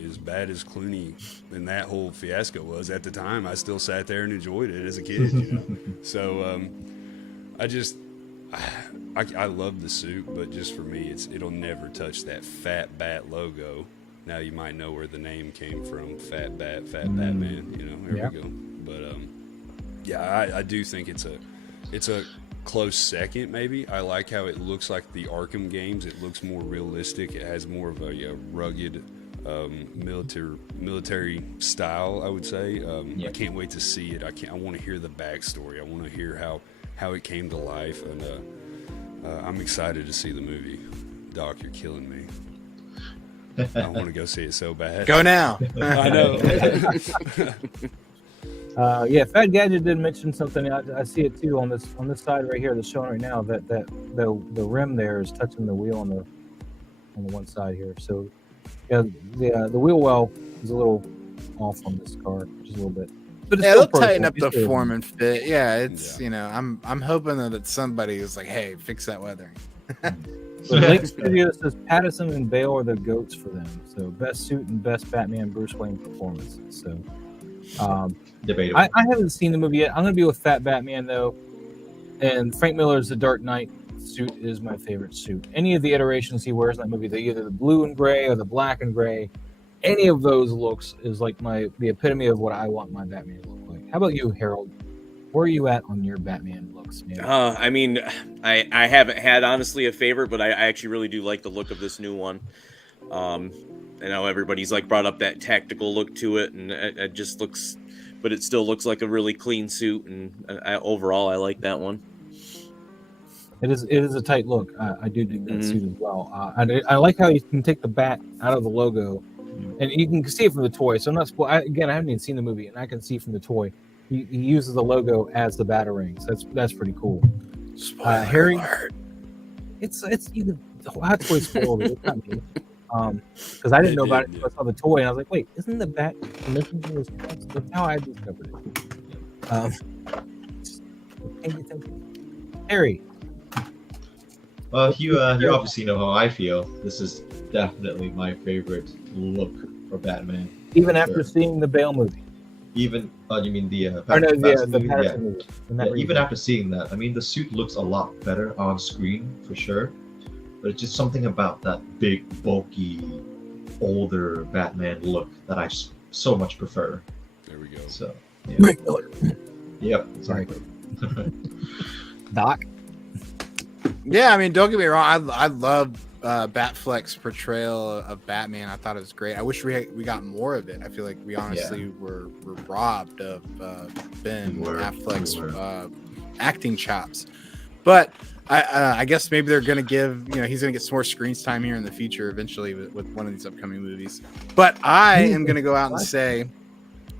as bad as Clooney and that whole fiasco was at the time, I still sat there and enjoyed it as a kid. You know, so I love the suit, but just for me, it'll never touch that Fat Bat logo. Now you might know where the name came from, Fat Bat, Fat Batman. You know, there we go. But yeah, I do think it's a close second. Maybe I like how it looks like the Arkham games. It looks more realistic. It has more of a rugged military style, I would say. I can't wait to see it. I want to hear the backstory. I want to hear how it came to life, and I'm excited to see the movie. Doc, you're killing me. I want to go see it so bad. Go now. I know. Yeah, Fat Gadget did mention something. I see it too on this side right here that's showing right now that the rim there is touching the wheel on the one side here. So yeah, the wheel well is a little off on this car, just a little bit. But it's Yeah, still they'll tighten up personal. the It's form and fit. Yeah, it's Yeah. you know, I'm hoping that somebody is like, hey, fix that weathering. So Lake Studio says Patterson and Bale are the goats for them. So best suit and best Batman Bruce Wayne performances. So Debatable. I haven't seen the movie yet. I'm gonna be with Fat Batman though, and Frank Miller's The Dark Knight suit is my favorite suit. Any of the iterations he wears in that movie, either the blue and gray or the black and gray, any of those looks is like the epitome of what I want my Batman to look like. How about you, Harold? Where are you at on your Batman looks, man? I mean, I haven't had honestly a favorite, but I actually really do like the look of this new one. I know everybody's like brought up that tactical look to it, and it just looks, but it still looks like a really clean suit, and overall I like that one. It is a tight look. I do dig that suit as well. I like how you can take the bat out of the logo, and you can see it from the toy. So I'm not again. I haven't even seen the movie, and I can see from the toy. He uses the logo as the Batarang. So that's pretty cool. Harry, it's you can Hot Toy spoiled it. It's not me. Because I didn't know about it until I saw the toy, and I was like, wait, isn't the bat missing from this? That's how I discovered it. Harry. Well, you obviously know how I feel. This is definitely my favorite look for Batman. Even after seeing the Bale movie. Even you mean the the Patterson Patterson movie. even after seeing that, I mean the suit looks a lot better on screen for sure. But it's just something about that big, bulky, older Batman look that I so much prefer. There we go. So, yeah. Rick Miller. Yep. Sorry. Exactly. Doc. Yeah, I mean, don't get me wrong. I love Batfleck's portrayal of Batman. I thought it was great. I wish we got more of it. I feel like we honestly were robbed of Ben Affleck's acting chops. But I guess maybe they're gonna he's gonna get some more screen time here in the future eventually with one of these upcoming movies. But I am gonna go out and say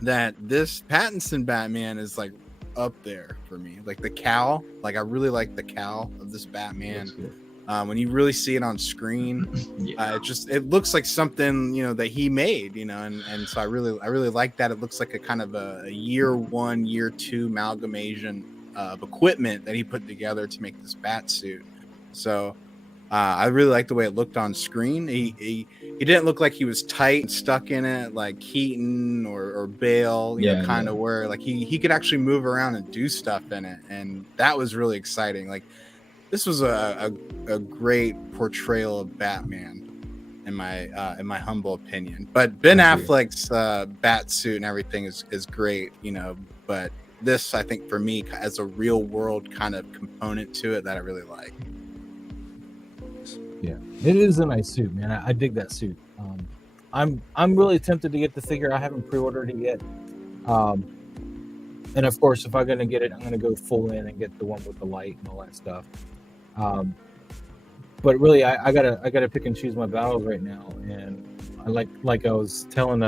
that this Pattinson Batman is like up there for me. Like the cowl, like I really like the cowl of this Batman. When you really see it on screen, it looks like something that he made, and so I really like that. It looks like a kind of a year 1, year 2 amalgamation of equipment that he put together to make this bat suit. So I really like the way it looked on screen. He didn't look like he was tight and stuck in it like Keaton or Bale, kind of where like he could actually move around and do stuff in it, and that was really exciting. Like this was a great portrayal of Batman in my humble opinion. But Ben Affleck's bat suit and everything is great, but this, I think, for me, as a real world kind of component to it that I really like. Yeah, it is a nice suit, man. I dig that suit. I'm really tempted to get the figure. I haven't pre-ordered it yet. And of course, if I'm gonna get it, I'm gonna go full in and get the one with the light and all that stuff. But really, I gotta pick and choose my battles right now. And I like I was telling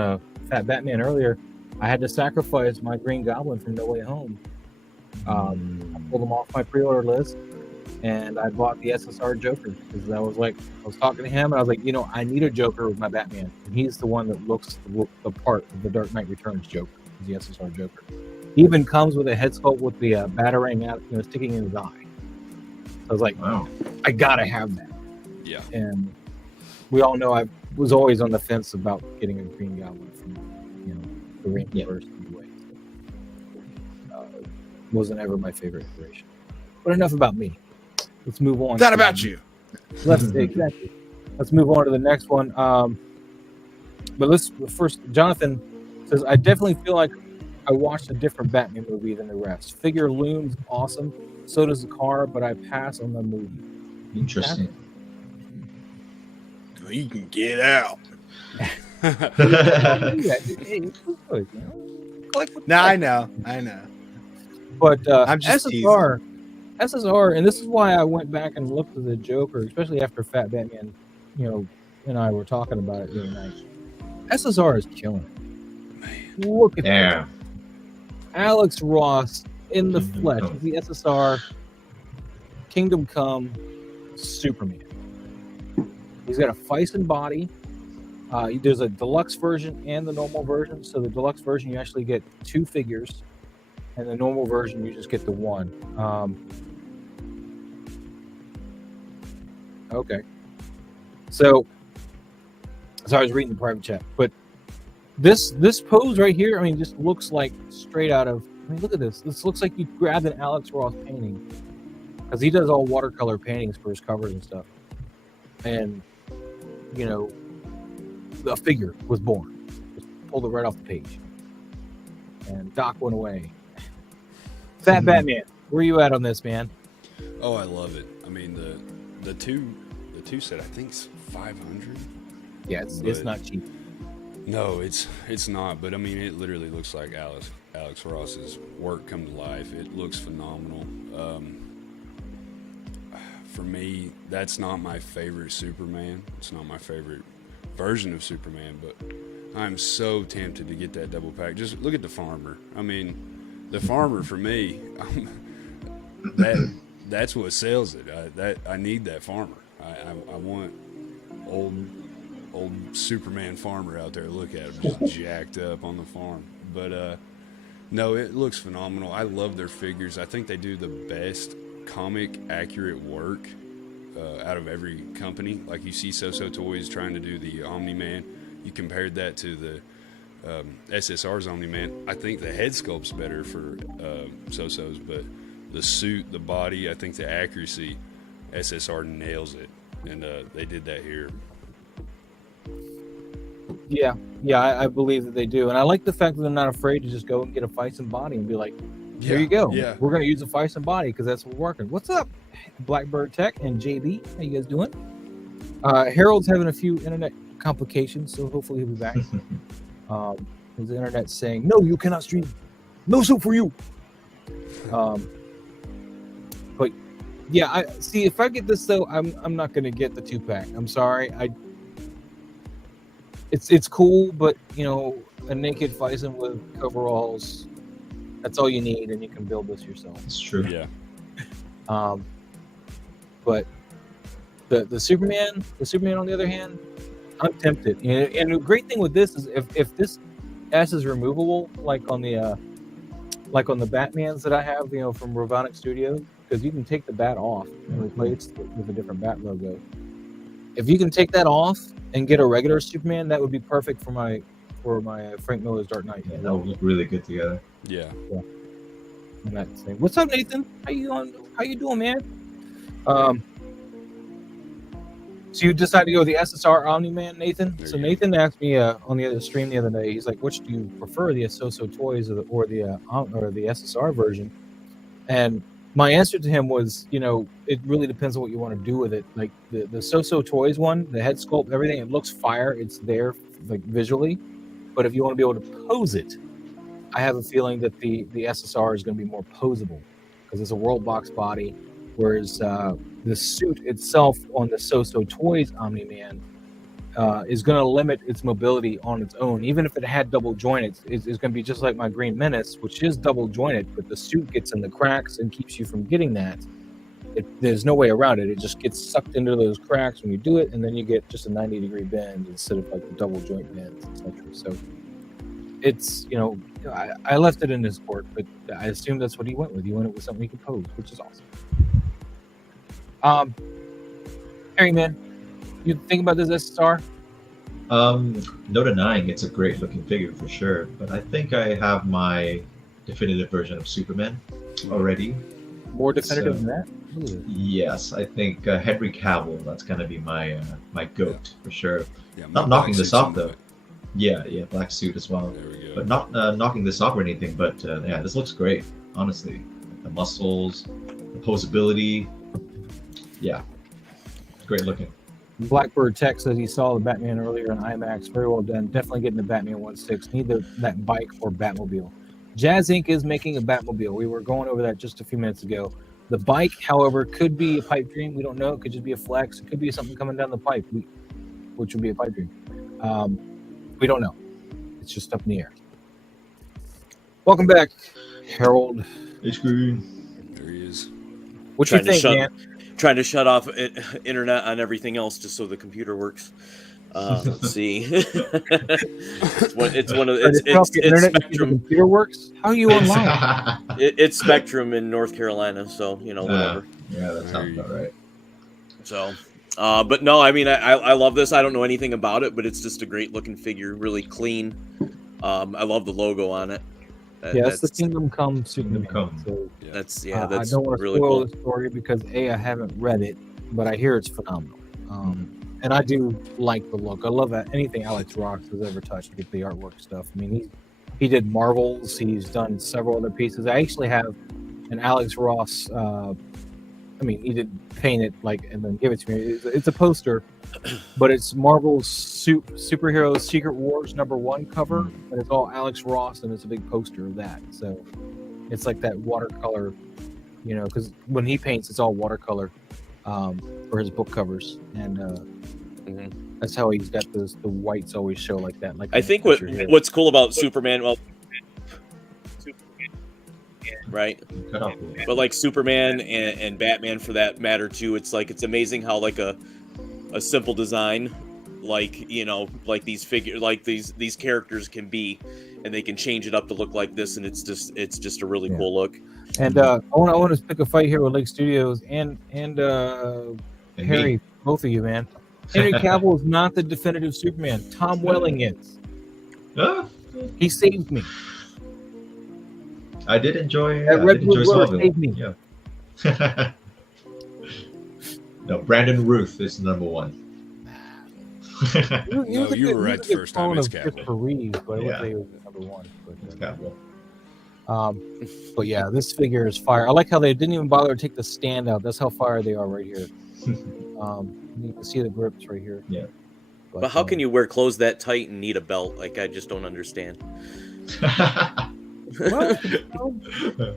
Fat Batman earlier, I had to sacrifice my Green Goblin from No Way Home. I pulled him off my pre-order list, and I bought the SSR Joker because I was talking to him, and I was like, I need a Joker with my Batman, and he's the one that looks the part of the Dark Knight Returns Joker, is the SSR Joker. He even comes with a head sculpt with the Batarang out, sticking in his eye. So I was like, wow, I gotta have that. Yeah. And we all know I was always on the fence about getting a Green Goblin from the Rainforest anyway. Wasn't ever my favorite iteration. But enough about me. Let's move on. It's not about you. Let's move on to the next one. But let's first. Jonathan says, I definitely feel like I watched a different Batman movie than the rest. Figure looms awesome. So does the car, but I pass on the movie. Interesting. You can get out. No, I know. But I'm just SSR, and this is why I went back and looked at the Joker, especially after Fat Batman, and I were talking about it the other night. SSR is killing it. Look at Yeah. that. Alex Ross in the Kingdom flesh. Come. The SSR Kingdom Come Superman. He's got a Fison body. There's a deluxe version and the normal version. So the deluxe version, you actually get 2 figures, and the normal version, you just get the 1. Okay. So I was reading the private chat, but this pose right here, I mean, just looks like straight out of. I mean, look at this. This looks like you grabbed an Alex Ross painting, because he does all watercolor paintings for his covers and stuff. And you know, the figure was born. Just pulled it right off the page. And Doc went away. FatBatman, where you at on this, man? Oh, I love it. I mean, the two set I think's 500. Yeah, it's not cheap. No, it's not. But I mean, it literally looks like Alex Ross's work come to life. It looks phenomenal. For me, that's not my favorite Superman. It's not my favorite version of Superman, but I'm so tempted to get that double pack. Just look at the farmer. I mean, the farmer for me, that's what sells it. I need that farmer. I want old Superman farmer out there. Look at him, just jacked up on the farm. But no, it looks phenomenal. I love their figures. I think they do the best comic accurate work out of every company. Like you see SoSo Toys trying to do the Omni-Man. You compared that to the SSR's Omni-Man. I think the head sculpt's better for SoSo's, but the suit, the body, I think the accuracy, SSR nails it. And they did that here. Yeah, I believe that they do. And I like the fact that they're not afraid to just go and get a Fison body and be like, here you go. Yeah. We're going to use a Fison body because that's what we're working. What's up, Blackbird Tech and JB? How you guys doing? Harold's having a few internet complications, so hopefully he'll be back. His internet's saying, no, you cannot stream. No soup for you. But yeah, I see. If I get this though, I'm not going to get the 2-pack. I'm sorry. It's cool, but you know, a naked Fison with coveralls, that's all you need, and you can build this yourself. It's true. Yeah. But the Superman on the other hand, I'm tempted. And the great thing with this is if this S is removable, like on the Batmans that I have, you know, from Rovonic Studios, because you can take the bat off and replace it with a different bat logo. If you can take that off and get a regular Superman, that would be perfect for my Frank Miller's Dark Knight. Yeah, that would look really good together. Yeah. And that thing. What's up, Nathan? How you doing, man? So you decided to go with the SSR Omni-Man, Nathan? There So you go. Nathan asked me on the other stream the other day. He's like, "Which do you prefer, the SoSo Toys or the SSR version?" And my answer to him was, you know, it really depends on what you want to do with it. Like the SoSo Toys one, the head sculpt, everything, it looks fire. It's there like visually, but if you want to be able to pose it, I have a feeling that the SSR is going to be more posable because it's a world box body, whereas the suit itself on the SoSo Toys Omni-Man is going to limit its mobility on its own. Even if it had double jointed, it's going to be just like my Green Menace, which is double jointed, but the suit gets in the cracks and keeps you from getting that. There's no way around it. It just gets sucked into those cracks when you do it, and then you get just a 90-degree bend instead of like the double joint bends, etc. So it's, you know, I left it in his court, but I assume that's what he went with. He went with something he could pose, which is awesome. Harry, man, you think about this SSR? No denying it's a great looking figure for sure, but I think I have my definitive version of Superman already. More definitive than that? Ooh. Yes, I think Henry Cavill, that's gonna be my goat for sure. Yeah, Not my knocking black this suit's off on though. the- Yeah, black suit as well. There we go. But not knocking this off or anything, but yeah, this looks great, honestly. The muscles, the posability. Yeah, great looking. Blackbird Tech says he saw the Batman earlier in IMAX. Very well done. Definitely getting the Batman 1/6. Need that bike or Batmobile. Jazzinc is making a Batmobile. We were going over that just a few minutes ago. The bike, however, could be a pipe dream. We don't know. It could just be a flex. It could be something coming down the pipe. which would be a pipe dream. We don't know. It's just up in the air. Welcome back, Harold. It's green. There he is. What you think, man? Trying to shut off internet on everything else just so the computer works. Let's see. it's one of it's Spectrum. Computer works. How are you online? It's Spectrum in North Carolina, so whatever. Yeah, that sounds about right. So, but no, I mean, I love this. I don't know anything about it, but it's just a great looking figure, really clean. I love the logo on it. That's the Kingdom Come Superman. So that's I don't want to really spoil cool. the story because I haven't read it, but I hear it's phenomenal. And I do like the look. I love that anything Alex Ross has ever touched with the artwork stuff. I mean, he did Marvels. He's done several other pieces. I actually have an Alex Ross. He didn't paint it and then give it to me. It's a poster, but it's Marvel's Superhero Secret Wars #1 cover, and it's all Alex Ross, and it's a big poster of that. So it's like that watercolor, because when he paints, it's all watercolor for his book covers, and that's how he's got the whites always show like that. Like I think what's cool about Superman, right? But like Superman and Batman for that matter too, it's amazing how a simple design, like these these characters can be, and they can change it up to look like this, and it's just a really cool look. And I want to pick a fight here with Lake Studios and Harry, both of you, man. Henry Cavill is not the definitive Superman. Tom Welling is. He saved me. I did enjoy. That Red Blue Smallville. saved me. Yeah. No, Brandon Ruth is #1. You were right the first time. It's Cavill. Christopher Reeve, but I would say it was #1. But yeah, this figure is fire. I like how they didn't even bother to take the stand out. That's how fire they are right here. You can see the grips right here. Yeah. But how can you wear clothes that tight and need a belt? I just don't understand.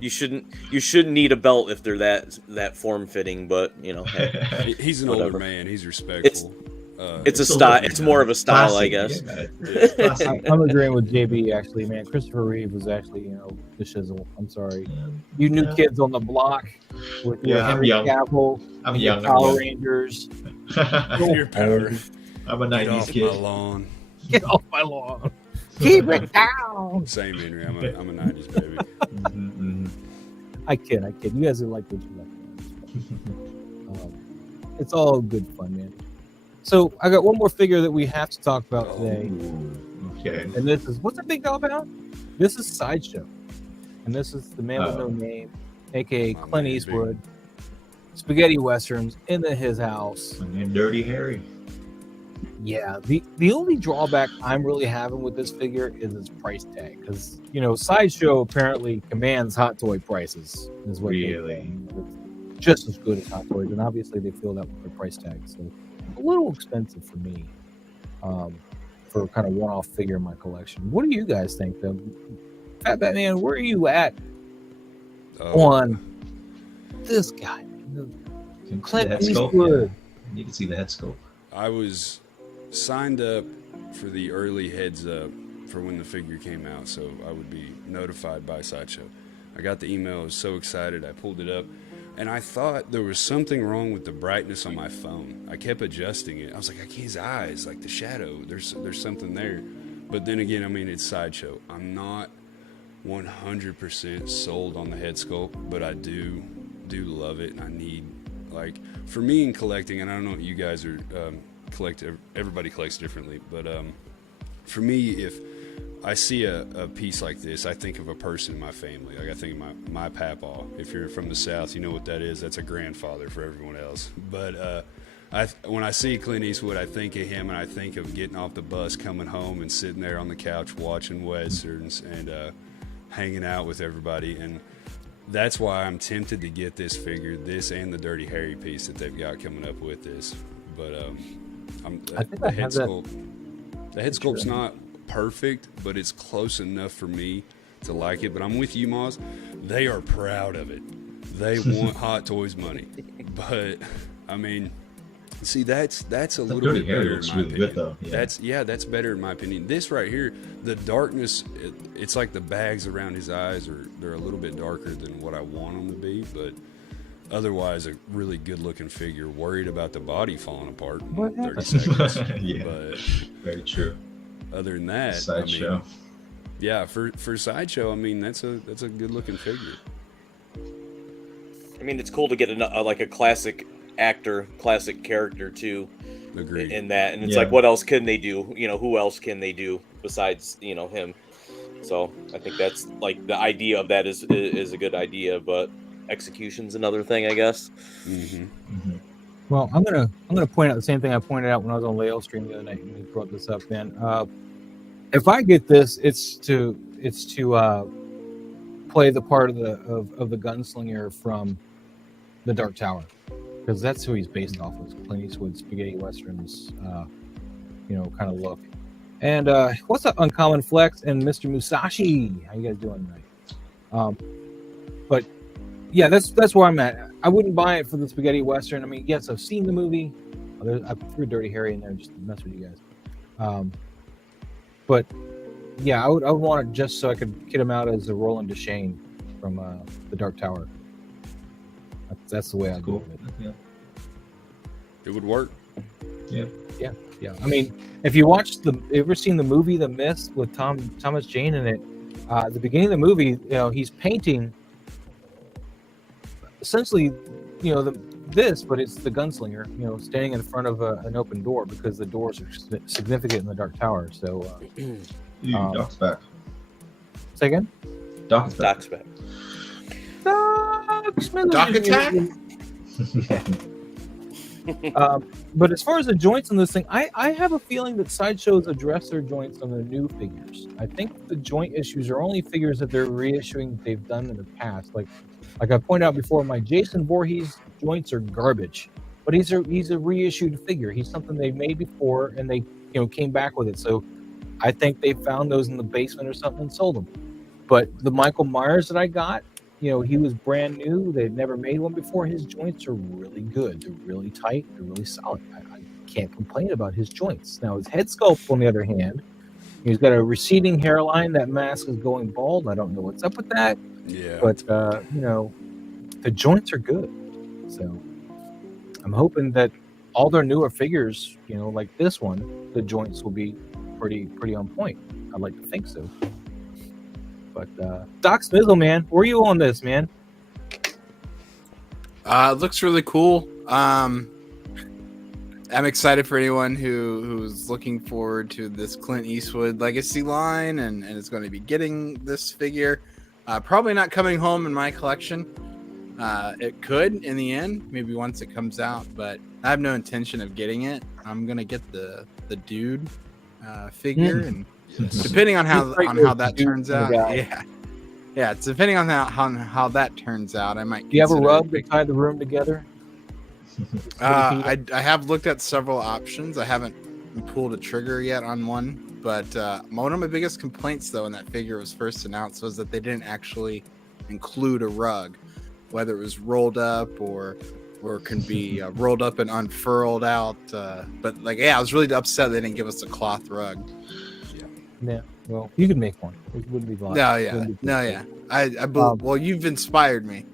You shouldn't need a belt if they're that form fitting. But hey, he's an whatever. older man. He's respectful. It's a style. It's more of a style, classic, I guess. Yeah. I'm agreeing with JB. Actually, man, Christopher Reeve was actually the shizzle. I'm sorry. You new kids on the block with your Henry Cavill. I'm young. Power Rangers. Your power. I'm a 90s kid. My lawn. Get off my lawn. Keep it down. Same, Henry. I'm a 90s baby. I kid. You guys are like what you like. It's all good fun, man. So I got one more figure that we have to talk about today. Okay. And this is, what's the big deal about? This is Sideshow. And this is the man with no name, aka Clint Eastwood. Spaghetti Westerns in his house. And Dirty Harry. Yeah, the only drawback I'm really having with this figure is its price tag, because Sideshow apparently commands Hot Toy prices. Is what really it's just as good as Hot Toys, and obviously they feel that with their price tag. So a little expensive for me, for kind of one-off figure in my collection. What do you guys think, though? FatBatman, where are you at on this guy, Clint Eastwood? You can see the head sculpt. I was signed up for the early heads up for when the figure came out, so I would be notified by Sideshow. I got the email. I was so excited. I pulled it up, and I thought there was something wrong with the brightness on my phone. I kept adjusting it. I was like, I can't, his eyes, like the shadow. There's something there. But then again, I mean, it's Sideshow. I'm not 100% sold on the head sculpt, but I do love it, and I need, like, for me in collecting, and I don't know what you guys are everybody collects differently, but for me, if I see a piece like this, I think of a person in my family. Like I think of my papaw. If you're from the South, you know what that is. That's a grandfather for everyone else. But when I see Clint Eastwood, I think of him, and I think of getting off the bus, coming home, and sitting there on the couch watching Westerns and hanging out with everybody. And that's why I'm tempted to get this figure, this and the Dirty Harry piece that they've got coming up with this. But the head sculpt's not perfect, but it's close enough for me to like it. But I'm with you, Moz. They are proud of it. They want Hot Toys money. But I mean, See, that's a The little Dirty bit Harry better looks in my really opinion. good, though. Yeah. That's better in my opinion. This right here, the darkness, it's like the bags around his eyes they're a little bit darker than what I want them to be, but otherwise a really good looking figure. Worried about the body falling apart in What 30 happened? seconds. Yeah. But Very true. other than that, Sideshow. yeah, for Sideshow, I mean that's a good looking figure. I mean, it's cool to get like a classic actor, classic character too. Agreed. In that, and it's Yeah. like, what else can they do? Who else can they do besides him? So I think that's like the idea of that is a good idea, but execution's another thing, I guess. Mm-hmm. Well, I'm gonna point out the same thing I pointed out when I was on Leo stream the other night when you brought this up, man. If I get this, it's to play the part of the gunslinger from the Dark Tower, because that's who he's based off of. Clint Eastwood spaghetti westerns, kind of look. And what's up, Uncommon Flex and Mr. Musashi? How you guys doing tonight? But yeah, that's where I'm at. I wouldn't buy it for the spaghetti western. I mean, yes, I've seen the movie. I threw Dirty Harry in there just to mess with you guys. But yeah, I would want it just so I could kit him out as a Roland Deschain from the Dark Tower. That's the way I do it. Yeah. It would work. Yeah. Yeah. I mean, if you ever seen the movie The Mist with Thomas Jane in it? At the beginning of the movie, he's painting essentially, but it's the gunslinger, standing in front of an open door because the doors are significant in the Dark Tower. So, Doc's back. say again. Doc's back. Doc's back. Doc attack? But as far as the joints on this thing, I have a feeling that Sideshow's addressed their joints on the new figures. I think the joint issues are only figures that they're reissuing that they've done in the past. Like I pointed out before, my Jason Voorhees joints are garbage, but he's a reissued figure. He's something they made before and they came back with it. So I think they found those in the basement or something and sold them. But the Michael Myers that I got, he was brand new. They'd never made one before. His joints are really good. They're really tight. They're really solid. I can't complain about his joints. Now, his head sculpt, on the other hand, he's got a receding hairline. That mask is going bald. I don't know what's up with that. Yeah. But, the joints are good. So I'm hoping that all their newer figures, like this one, the joints will be pretty on point. I'd like to think so. But Doc Smizzle, man, where are you on this, man? It looks really cool. I'm excited for anyone who's looking forward to this Clint Eastwood legacy line and is going to be getting this figure. Probably not coming home in my collection. It could in the end, maybe once it comes out, but I have no intention of getting it. I'm going to get the dude figure and depending on how that turns out, yeah, it's depending on how that turns out. I might. Do you have a rug to tie the room together? I have looked at several options. I haven't pulled a trigger yet on one, but one of my biggest complaints, though, when that figure was first announced, was that they didn't actually include a rug, whether it was rolled up or can be rolled up and unfurled out. But I was really upset they didn't give us a cloth rug. Yeah, well, you could make one. It wouldn't be long. I believe, well, you've inspired me.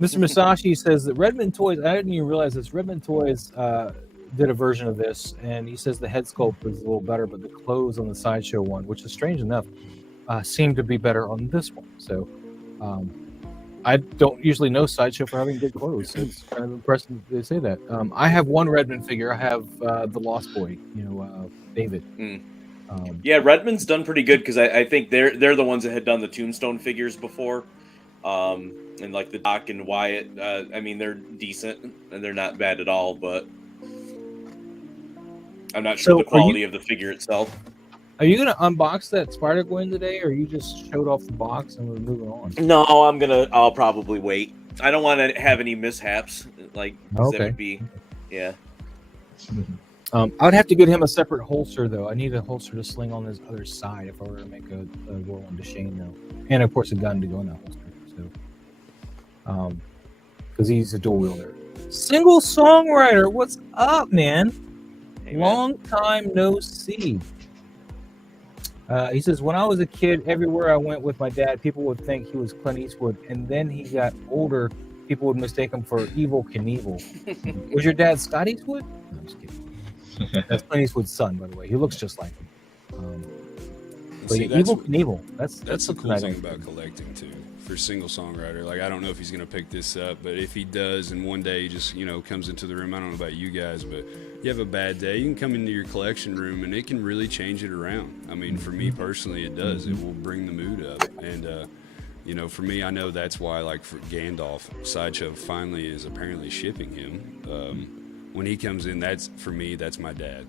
Mr. Musashi says that Redmond Toys, I didn't even realize this, Redmond Toys did a version of this, and he says the head sculpt was a little better, but the clothes on the Sideshow one, which is strange enough, seem to be better on this one. So I don't usually know Sideshow for having good clothes. So it's kind of impressive they say that. I have one Redmond figure. I have the Lost Boy, David. Yeah, Redmond's done pretty good because I think they're the ones that had done the Tombstone figures before, and like the Doc and Wyatt. I mean, they're decent and they're not bad at all, but I'm not sure the quality of the figure itself. Are you gonna unbox that Spider-Gwen today, or you just showed off the box and we're moving on? No, I'll probably wait. I don't want to have any mishaps. That would be, yeah. I would have to get him a separate holster, though. I need a holster to sling on his other side if I were to make a Roland Deschain, though. And, of course, a gun to go in that holster. So, because he's a dual wielder. Single songwriter, what's up, man? Hey, man. Long time no see. He says, when I was a kid, everywhere I went with my dad, people would think he was Clint Eastwood. And then he got older, people would mistake him for Evil Knievel. Was your dad Scott Eastwood? No, I'm just kidding. That's Clint Eastwood's son, by the way. He looks just like him. But See, yeah, Evil Knievel. That's the something cool I thing don't about collecting too. For single songwriter, like I don't know if he's gonna pick this up, but if he does, and one day he just comes into the room, I don't know about you guys, but you have a bad day, you can come into your collection room and it can really change it around. I mean, for me personally, it does. It will bring the mood up, and for me, I know that's why, like for Gandalf, Sideshow finally is apparently shipping him. When he comes in, that's for me, that's my dad.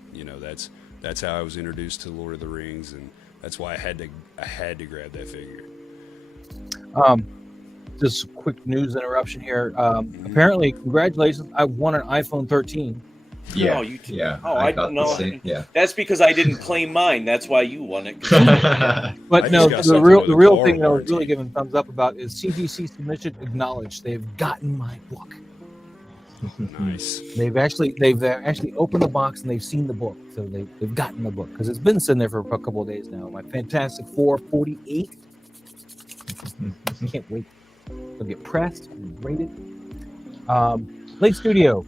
That's how I was introduced to Lord of the Rings, and that's why I had to grab that figure. Just a quick news interruption here. Apparently, congratulations! I won an iPhone 13. Yeah, Oh, you too. yeah. Oh, I I got don't the know. same. Yeah. That's because I didn't claim mine. That's why you won it. But I no, just got the something real with a real car thing that I was warranty. really giving thumbs up about is CGC submission acknowledged. They've gotten my book. Nice. They've actually opened the box and they've seen the book, so they've gotten the book because it's been sitting there for a couple of days now. My Fantastic Four 48. Can't wait. It'll get pressed and rated. Lake Studio.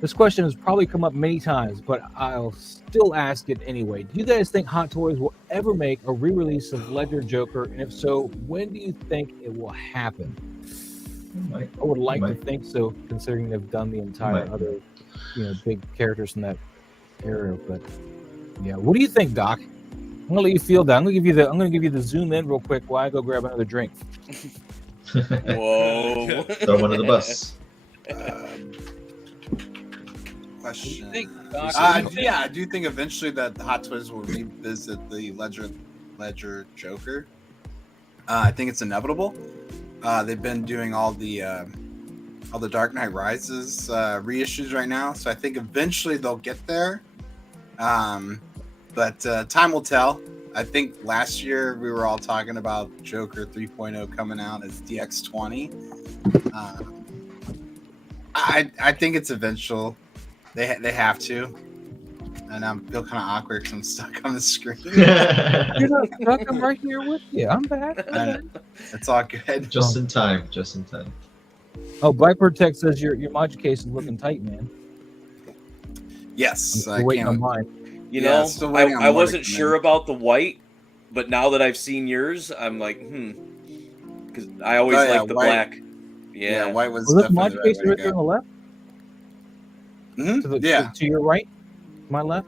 This question has probably come up many times, but I'll still ask it anyway. Do you guys think Hot Toys will ever make a re-release of Ledger Joker? And if so, when do you think it will happen? I would like to think so, considering they've done the entire other, big characters from that era. But yeah, what do you think, Doc? I'm gonna let you feel that. I'm gonna give you the zoom in real quick while I go grab another drink. Whoa. Throw him under the bus. Question. Doc? Yeah, I do think eventually that the Hot Toys will revisit the Ledger Joker. I think it's inevitable. They've been doing all the Dark Knight Rises reissues right now, so I think eventually they'll get there. But time will tell. I think last year we were all talking about Joker 3.0 coming out as DX20. I think it's eventual. They have to. And I feel kind of awkward because I'm stuck on the screen. You're not stuck. I'm right here with you. I'm back. It's all good. Just in time. Just in time. Oh, Viper Tech says your module case is looking tight, man. Yes, I'm waiting on mine. still waiting on I more to wasn't come sure in. about the white, but now that I've seen yours, I'm like, because I always like the white. black. Yeah, white was Well, this definitely module the case right way right to there on go. the left. Mhm. To your right, my left.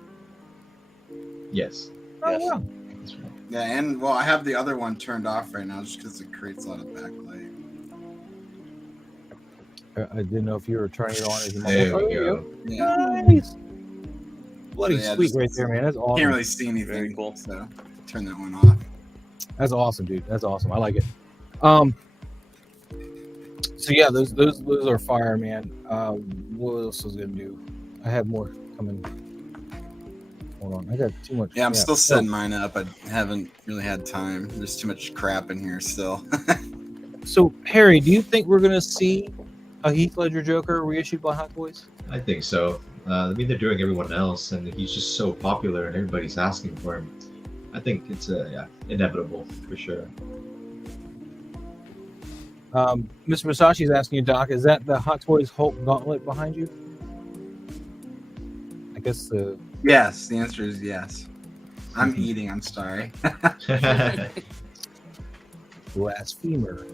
Yes. Oh Yes. wow. That's right. Yeah, and well, I have the other one turned off right now just because it creates a lot of backlight. I didn't know if you were turning it on as a There we you go. Yeah, Nice. Bloody So, yeah, sweet just- right there, man. That's awesome. can't really see anything. Very cool. So turn that one off. That's awesome, dude. That's awesome. I like it. So yeah, those are fire, man. What else was I gonna do? I have more coming. Hold on, I got too much. Yeah, I'm still setting mine up. I haven't really had time. There's too much crap in here still. So Harry, do you think we're gonna see a Heath Ledger Joker reissued by Hot Toys? I think so. I mean, they're doing everyone else, and he's just so popular, and everybody's asking for him. I think it's inevitable for sure. Mr. Masashi's asking you, Doc, is that the Hot Toys Hulk Gauntlet behind you? I guess the Yes, the answer is yes. I'm eating. I'm sorry. blasphemer.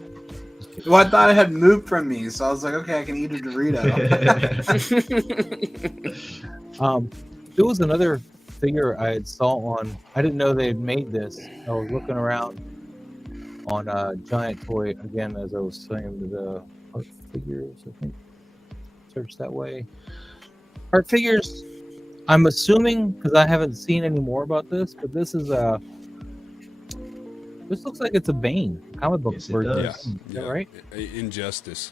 Well, I thought it had moved from me, so I was like, okay, I can eat a Dorito. There was another figure I had saw on. I didn't know they had made this. I was looking around on Giant Toy again as I was saying the art figures. I think search that way. Art figures. I'm assuming because I haven't seen any more about this, but this is a. This looks like it's a Bane comic book Yes, it version. does. Is that right? Injustice.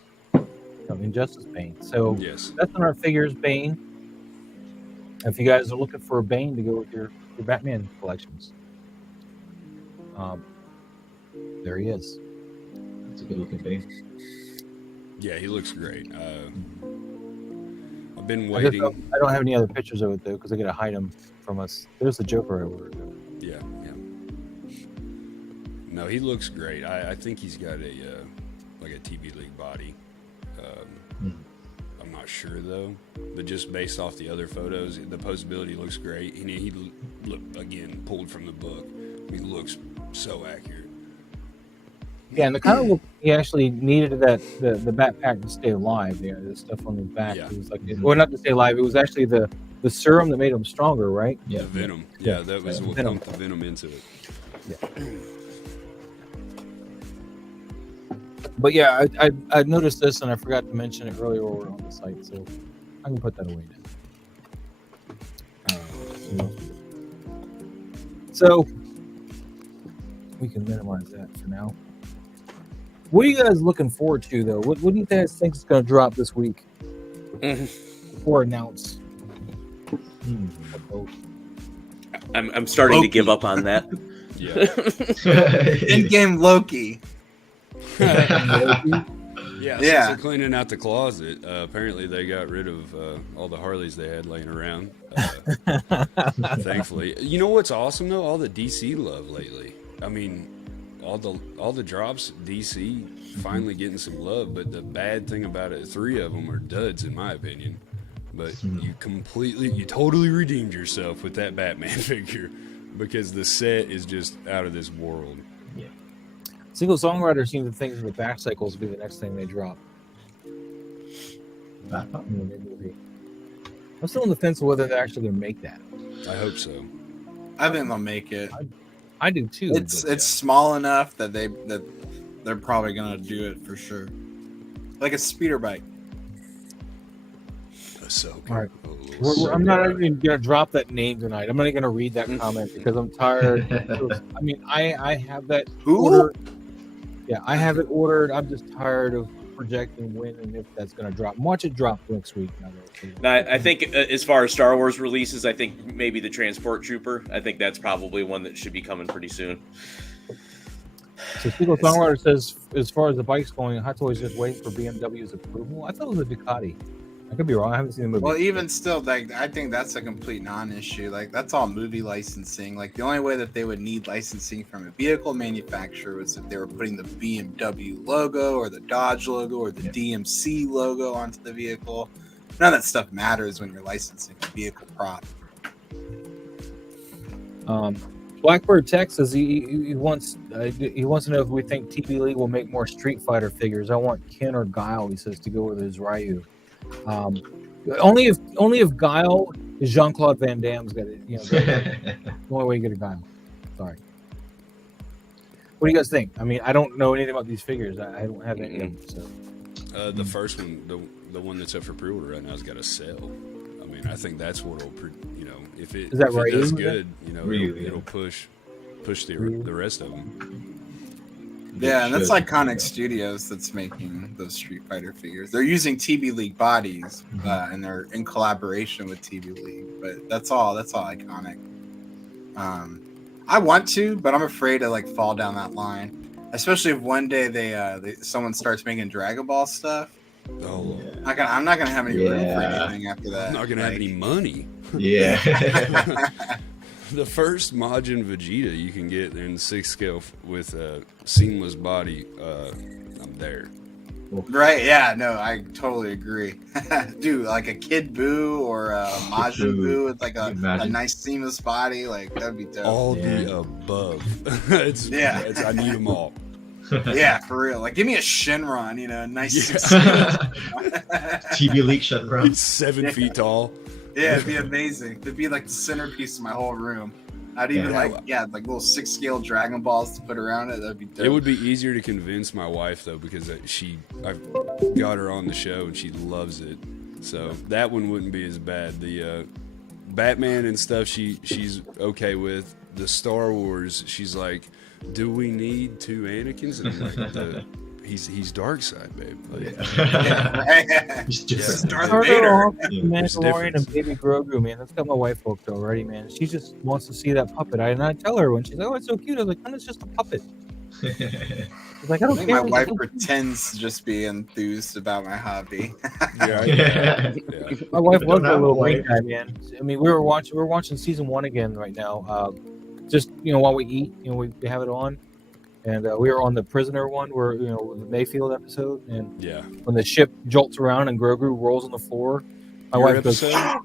Injustice Bane. So Yes. that's on our figures Bane. If you guys are looking for a Bane to go with your Batman collections, there he is. It's a good looking thing. Yeah, he looks great. I've been I just waiting. I don't have any other pictures of it though, because I gotta hide them from us. There's the Joker I ordered. Yeah. No, he looks great. I think he's got a like a TV League body. I'm not sure though, but just based off the other photos, the posability looks great. And he looked again pulled from the book. He looks so accurate. Yeah, and the kind of look he actually needed the backpack to stay alive. Yeah, the stuff on the back. Yeah. It was like, well, not to stay alive. It was actually the serum that made him stronger, right? The venom. Yeah, that was what Venom. pumped the venom into it. Yeah. But yeah, I noticed this and I forgot to mention it earlier when we were on the site, so I can put that away now. So we can minimize that for now. What are you guys looking forward to though? What do you guys think is going to drop this week or announce? I'm starting to give up on that. Yeah. In-game Loki. Yeah, since they're cleaning out the closet, apparently they got rid of all the Harleys they had laying around. Thankfully, you know what's awesome though? All the DC love lately. I mean, all the drops DC finally getting some love. But the bad thing about it, 3 of them are duds in my opinion. But you totally redeemed yourself with that Batman figure because the set is just out of this world. Single songwriter seems to think the back cycles will be the next thing they drop. I'm still on the fence of whether they're actually going to make that. I hope so. I think they'll make it. I do too. It's small enough that they're probably gonna do it for sure. Like a speeder bike. So all right. I'm not even gonna drop that name tonight. I'm not even gonna read that comment because I'm tired. I mean, I have that ordered. Yeah, I have it ordered. I'm just tired of projecting when and if that's gonna drop. Watch it drop next week. Now, I think as far as Star Wars releases, I think maybe the Transport Trooper. I think that's probably one that should be coming pretty soon. So Single Songwriter says, as far as the bike's going, Hot Toys just waiting for BMW's approval. I thought it was a Ducati. I could be wrong. I haven't seen the movie. Well, even still, like I think that's a complete non-issue. Like that's all movie licensing. Like the only way that they would need licensing from a vehicle manufacturer was if they were putting the BMW logo or the Dodge logo or the DMC logo onto the vehicle. None of that stuff matters when you're licensing a vehicle prop. Blackbird Tech says he wants to know if we think TV League will make more Street Fighter figures. I want Ken or Guile. He says to go with his Ryu. Only if Guile is Jean-Claude Van Damme's got it. The only way you get a Guile. Sorry. What do you guys think? I mean, I don't know anything about these figures. I don't have any of them. So. The first one, the one that's up for pre-order right now, has got a sale. I mean, I think that's what'll, if it does good, it'll push the rest of them. Yeah, and that's Iconic Studios that's making those Street Fighter figures. They're using TV League bodies, and they're in collaboration with TV League. But that's all Iconic. I want to, but I'm afraid to fall down that line, especially if one day someone starts making Dragon Ball stuff. Oh, I'm not gonna have any room for anything after that. I'm not gonna have any money. Yeah. The first Majin Vegeta you can get in 6 scale with a seamless body, I'm there. Right? Yeah. No, I totally agree. Dude, like a Kid Boo or a Majin Boo with a nice seamless body, that'd be dope. All the above. I need them all. Yeah, for real. Give me a Shenron, nice. TV League Shenron. It's 7 feet tall. Yeah, it'd be amazing. It'd be the centerpiece of my whole room. I'd even little 6 scale Dragon Balls to put around it. That'd be dope. It would be easier to convince my wife though, because I've got her on the show and she loves it. So that one wouldn't be as bad. The Batman and stuff she's okay with. The Star Wars, she's like, do we need 2 Anakins? And I'm like, he's dark side, babe. He's different. Darth Vader. Mandalorian and Baby Grogu, man. That's got my wife hooked already, man. She just wants to see that puppet. And I tell her when she's like, "Oh, it's so cute." I was like, "No, it's just a puppet." He's like, I I don't think care. my wife pretends to just be enthused about my hobby. Yeah. My wife I was don't a have a little wife. wing guy, man. I mean, we're watching season 1 again right now. Just while we eat, we have it on, and we were on the prisoner one, where the Mayfield episode, and Yeah. when the ship jolts around and Grogu rolls on the floor, my Your wife goes, episode?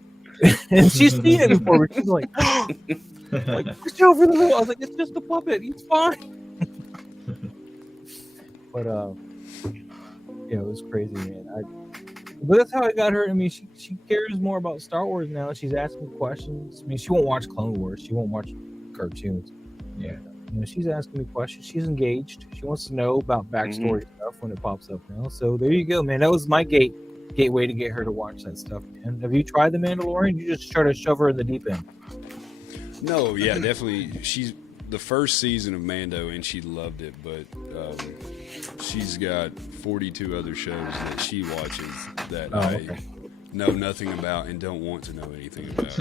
and she's seen it before, but she's like, push over the middle. I was like, it's just a puppet, he's fine. But it was crazy, man. But that's how I got her. I mean, she cares more about Star Wars now. She's asking questions. I mean, she won't watch Clone Wars. She won't watch cartoons. Yeah. She's asking me questions. She's engaged. She wants to know about backstory stuff when it pops up now. So there you go, man. That was my gateway to get her to watch that stuff. And have you tried The Mandalorian? You just try to shove her in the deep end. No, yeah, definitely. She's the first season of Mando, and she loved it. But she's got 42 other shows that she watches that I know nothing about and don't want to know anything about.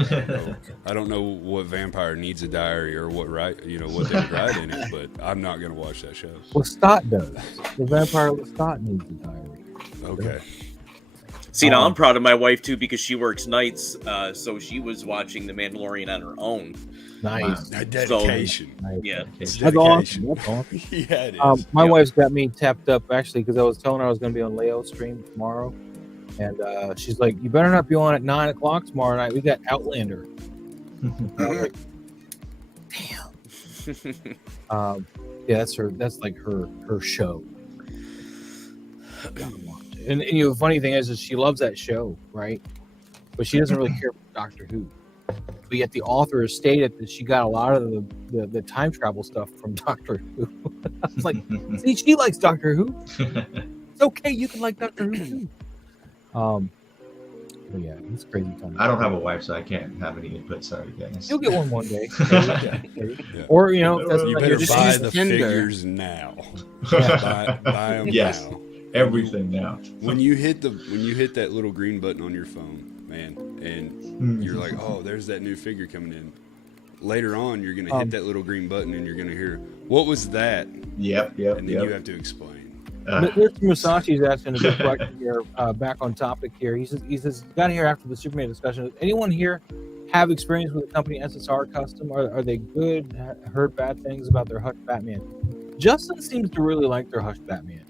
I don't know what vampire needs a diary or what what they would write in it, but I'm not going to watch that show. Well, Stott does. The vampire Stott needs a diary. Okay. See, now I'm proud of my wife too because she works nights, so she was watching The Mandalorian on her own. Nice. Wow. Dedication. Nice. Yeah, It's That's dedication. awesome. That's awesome. Yeah, it is. My wife's got me tapped up actually because I was telling her I was going to be on Leo's stream tomorrow, and she's like, "You better not be on at 9:00 tomorrow night. We got Outlander." I was like, damn. Yeah, that's like her show. And the funny thing is she loves that show, right? But she doesn't really care for Doctor Who. But yet the author has stated that she got a lot of the time travel stuff from Doctor Who. I was like, see, she likes Doctor Who. It's okay, you can like Doctor Who too. But yeah, it's crazy time. I don't have a wife, so I can't have any input. Sorry, guys. You'll get one day. Yeah. Or if that's You not better your just buy use the Tinder. figures now. Yeah. Buy them Yes. now. Everything now. When you hit that little green button on your phone, man, and you're like, oh, there's that new figure coming in. Later on, you're gonna hit that little green button, and you're gonna hear, "What was that?" Yep. And then you have to explain. Mr. Musashi's asking a good question here, back on topic here. He says, got here after the Superman discussion. Does anyone here have experience with the company SSR Custom? Are they good? Heard bad things about their Hush Batman? Justin seems to really like their Hush Batman.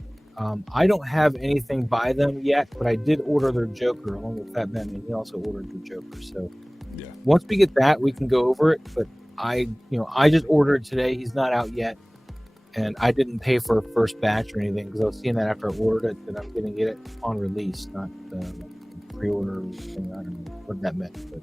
I don't have anything by them yet, but I did order their Joker along with FatBatman. He also ordered their Joker. So Yeah. once we get that, we can go over it. But I just ordered it today. He's not out yet. And I didn't pay for a first batch or anything because I was seeing that after I ordered it that I'm going to get it on release, not pre-order thing. I don't know what that meant, but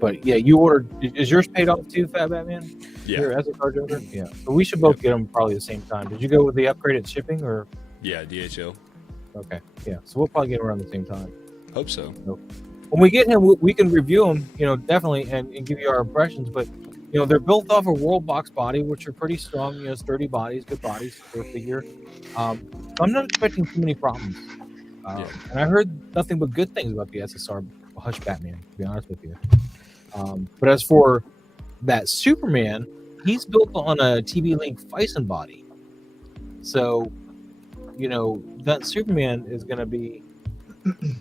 but yeah, you ordered. Is yours paid off too, FatBatman? Yeah. Your SSR Joker? Yeah. So we should both get them probably the same time. Did you go with the upgraded shipping or? Yeah, DHL. Okay. Yeah. So we'll probably get them around the same time. Hope so. When we get him, we can review him, definitely, and give you our impressions. But they're built off a World Box body, which are pretty strong, sturdy bodies, good bodies for a figure. So I'm not expecting too many problems. And I heard nothing but good things about the SSR Hush Batman, to be honest with you. But as for that Superman, he's built on a TV Link Fison body. So, that Superman is going to be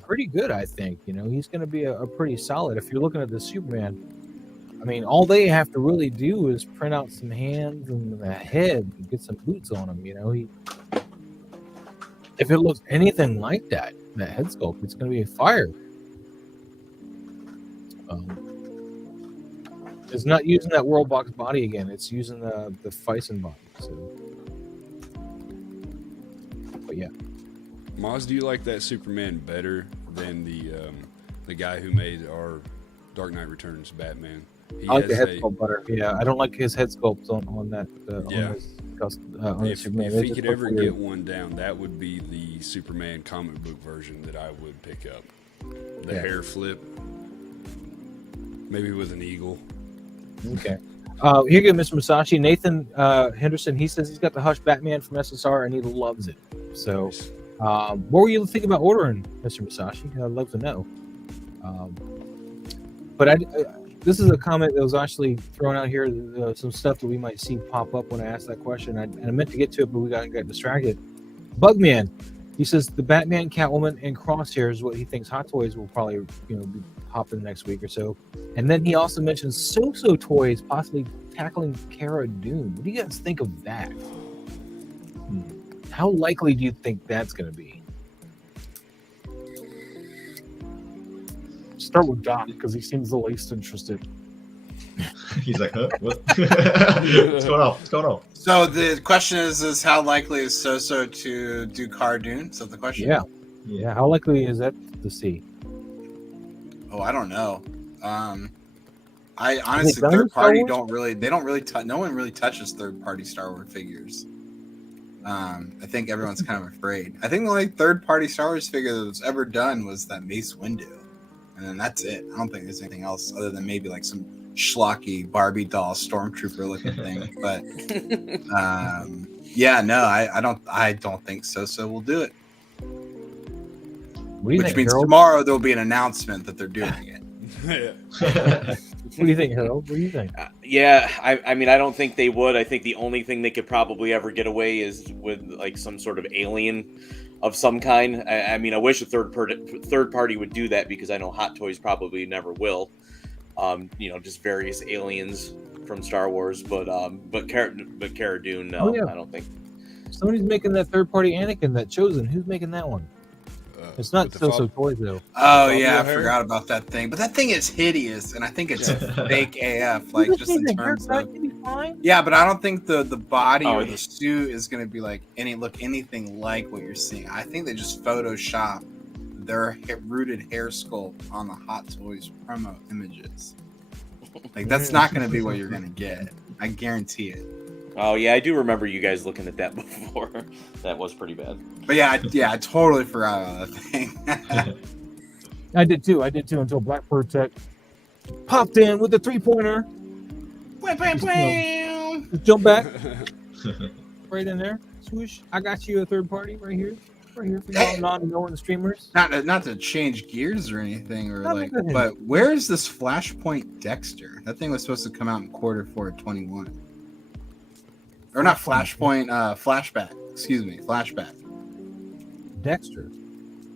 pretty good, I think. He's going to be a pretty solid. If you're looking at the Superman, I mean, all they have to really do is print out some hands and a head and get some boots on him. If it looks anything like that head sculpt, it's going to be a fire. It's not using that World Box body again. It's using the Fison body. So, but yeah. Moz, do you like that Superman better than the guy who made our Dark Knight Returns Batman? I like the head sculpt better. Yeah, I don't like his head sculpt on that. Yeah. On If Superman. he could ever get one down, that would be the Superman comic book version that I would pick up. The hair flip, maybe with an eagle. Okay. Here you go, Mr. Musashi. Nathan Henderson, he says he's got the Hush Batman from SSR and he loves it. So, what were you thinking about ordering, Mr. Musashi? I'd love to know. But this is a comment that was actually thrown out here. Some stuff that we might see pop up when I asked that question. And I meant to get to it, but we got distracted. Bugman, he says the Batman, Catwoman, and Crosshair is what he thinks Hot Toys will probably be popping next week or so. And then he also mentions So-So Toys possibly tackling Cara Dune. What do you guys think of that? How likely do you think that's going to be? Start with Doc because he seems the least interested. He's like, huh? What? What's going on? What's going on? So the question is how likely is So-So to do Cara Dune? Is that the question? Yeah. How likely is that to see? Oh, I don't know. I honestly, third party don't really no one really touches third party Star Wars figures. I think everyone's kind of afraid. I think the only third party Star Wars figure that was ever done was that Mace Windu, and then that's it. I don't think there's anything else other than maybe like some schlocky Barbie doll stormtrooper looking thing. But yeah, no, I don't think So-So will do it. Which means Harold? Tomorrow there'll be an announcement that they're doing it. What do you think, Harold? What do you think? Yeah, I mean, I don't think they would. I think the only thing they could probably ever get away is with like some sort of alien of some kind. I mean, I wish a third party would do that because I know Hot Toys probably never will. Just various aliens from Star Wars, but Cara Dune, no, oh, yeah. I don't think. Somebody's making that third party Anakin, that Chosen. Who's making that one? It's not So-So Toys though. Oh yeah, I forgot about that thing. But that thing is hideous, and I think it's fake AF. Like just in terms of. Yeah, but I don't think the body or the suit is going to be like anything like what you're seeing. I think they just Photoshop their rooted hair sculpt on the Hot Toys promo images. Like that's not going to be what you're going to get. I guarantee it. Oh yeah, I do remember you guys looking at that before. That was pretty bad. But I totally forgot about that thing. I did too until Blackbird Tech popped in with the 3-pointer. Just jump back. Right in there. Swoosh. I got you a third party right here for you non-knowing streamers. Not to change gears or anything, but where is this Flashpoint Dexter? That thing was supposed to come out in Q4 of 21. Or not Flashpoint, Flashback. Excuse me, Flashback. Dexter.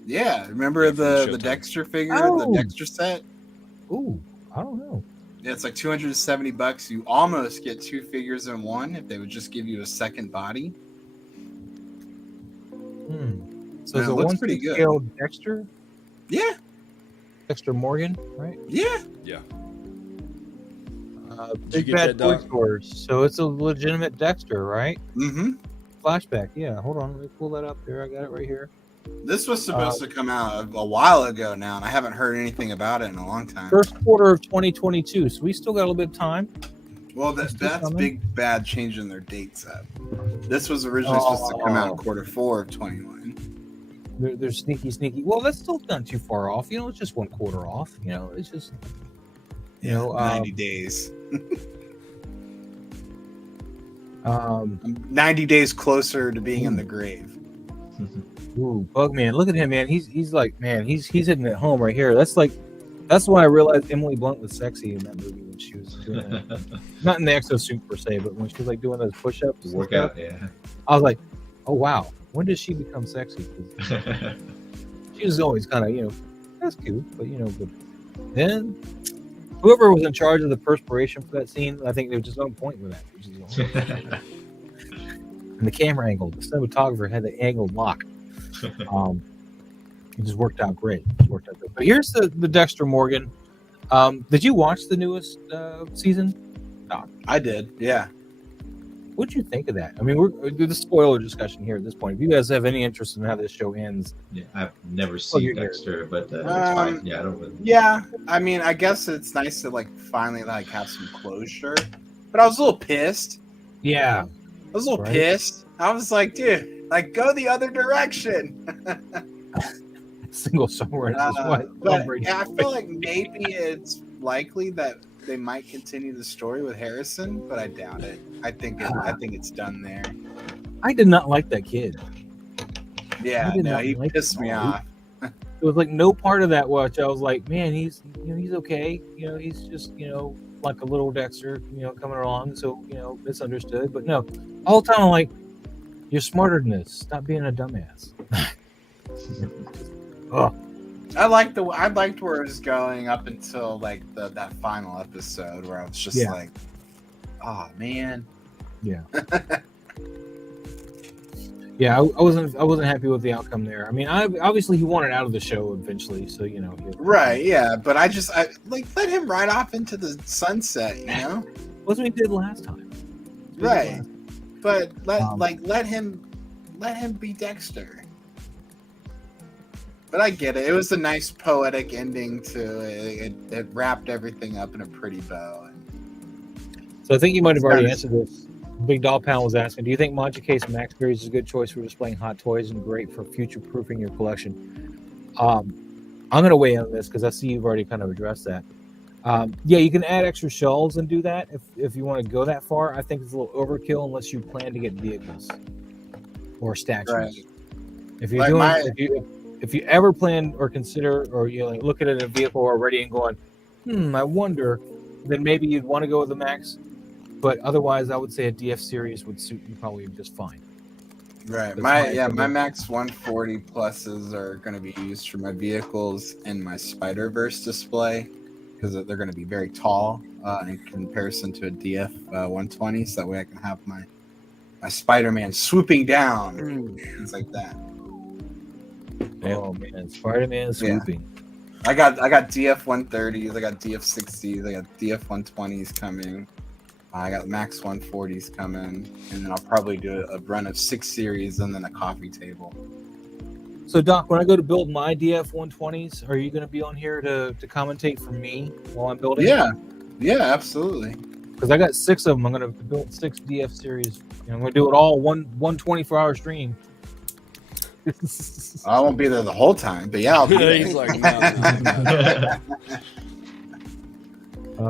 Yeah, remember the Dexter figure, the Dexter set? Ooh, I don't know. Yeah, it's like $270. You almost get two figures in one if they would just give you a second body. So it looks pretty good. Scale Dexter? Yeah. Dexter Morgan, right? Yeah. Yeah. Big Bad Toy Stores. So it's a legitimate Dexter, right? Mm-hmm. Flashback. Yeah. Hold on. Let me pull that up here. I got it right here. This was supposed to come out a while ago now, and I haven't heard anything about it in a long time. First quarter of 2022. So we still got a little bit of time. Well, that's Big Bad changing their dates up. This was originally supposed to come out in Q4 of 21. They're sneaky. Well, that's still not too far off. It's just 1 quarter off. It's just 90 days. 90 days closer to being in the grave. Ooh, Bugman, look at him, man. He's like, man, he's hitting it home right here. That's when I realized Emily Blunt was sexy in that movie when she was doing that. Not in the exosuit per se, but when she was like doing those push-ups, workout. Yeah, I was like, oh wow, when did she become sexy? She was always kind of, that's cute, but but then whoever was in charge of the perspiration for that scene, I think there was just no point with that. Which is and the camera angle, the cinematographer had the angled lock. It just worked out great. But here's the Dexter Morgan. Did you watch the newest season? No. I did. Yeah. What'd you think of that? I mean, we're doing the spoiler discussion here at this point. If you guys have any interest in how this show ends, yeah, I've never seen Dexter, but it's fine. Yeah, I don't really. Yeah, I mean, I guess it's nice to finally have some closure. But I was a little pissed. Yeah, I was a little pissed. I was like, dude, go the other direction. Single somewhere. But I feel like maybe it's likely that they might continue the story with Harrison, but I doubt it. I think it's done there. I did not like that kid. Yeah, no, he pissed me off. was like no part of that watch. I was like, man, he's okay. He's just like a little Dexter, coming along. So misunderstood. But no, the whole time I'm like, you're smarter than this. Stop being a dumbass. Oh. I liked where it was going up until like that final episode where I was just like, oh man. Yeah. Yeah, I wasn't happy with the outcome there. I mean, obviously he wanted out of the show eventually, so Right, yeah, but I let him ride off into the sunset, That's what he did last time. Right. But let him be Dexter. But I get it. It was a nice poetic ending to it. It wrapped everything up in a pretty bow. So I think you might have already answered this. Big Doll Pound was asking, do you think Monte-Case Max Series is a good choice for displaying hot toys and great for future-proofing your collection? I'm going to weigh in on this because I see you've already kind of addressed that. Yeah, you can add extra shelves and do that if you want to go that far. I think it's a little overkill unless you plan to get vehicles or statues. Right. If you're if you ever plan or consider or look at a vehicle already and going, I wonder, then maybe you'd want to go with the Max. But otherwise, I would say a DF series would suit you probably just fine. Right. My Max 140 pluses are going to be used for my vehicles and my Spider-Verse display because they're going to be very tall in comparison to a DF 120. So that way I can have my Spider-Man swooping down and things like that. Oh man, Spider-Man swooping. Yeah. I got DF 130s, I got DF 60s, I got DF 120s coming. I got Max 140s coming, and then I'll probably do a run of 6 series and then a coffee table. So, Doc, when I go to build my DF 120s, are you going to be on here to commentate for me while I'm building? Yeah, absolutely. Because I got 6 of them. I'm going to build 6 DF series. And I'm going to do it all one 24-hour stream. I won't be there the whole time, but yeah, I'll be there. He's like, no.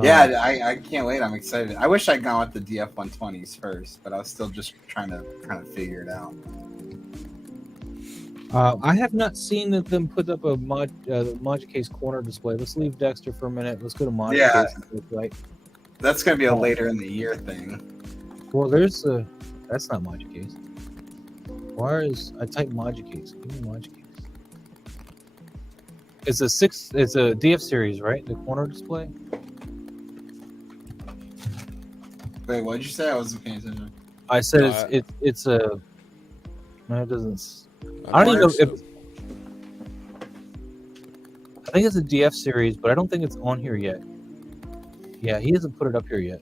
Yeah, I can't wait. I'm excited. I wish I'd gone with the DF 120s first, but I was still just trying to kind of figure it out. I have not seen them put up a Monte-Case corner display. Let's leave Dexter for a minute. Let's go to Monte-Case. Right? That's going to be a later in the year thing. Well, that's not Monte-Case. I type Monte-Case. Give me Monte-Case. It's a DF series, right? The corner display. Wait, what did you say? I wasn't paying attention. I said it's a. No, it doesn't. I don't even know if. I think it's a DF series, but I don't think it's on here yet. Yeah, he hasn't put it up here yet.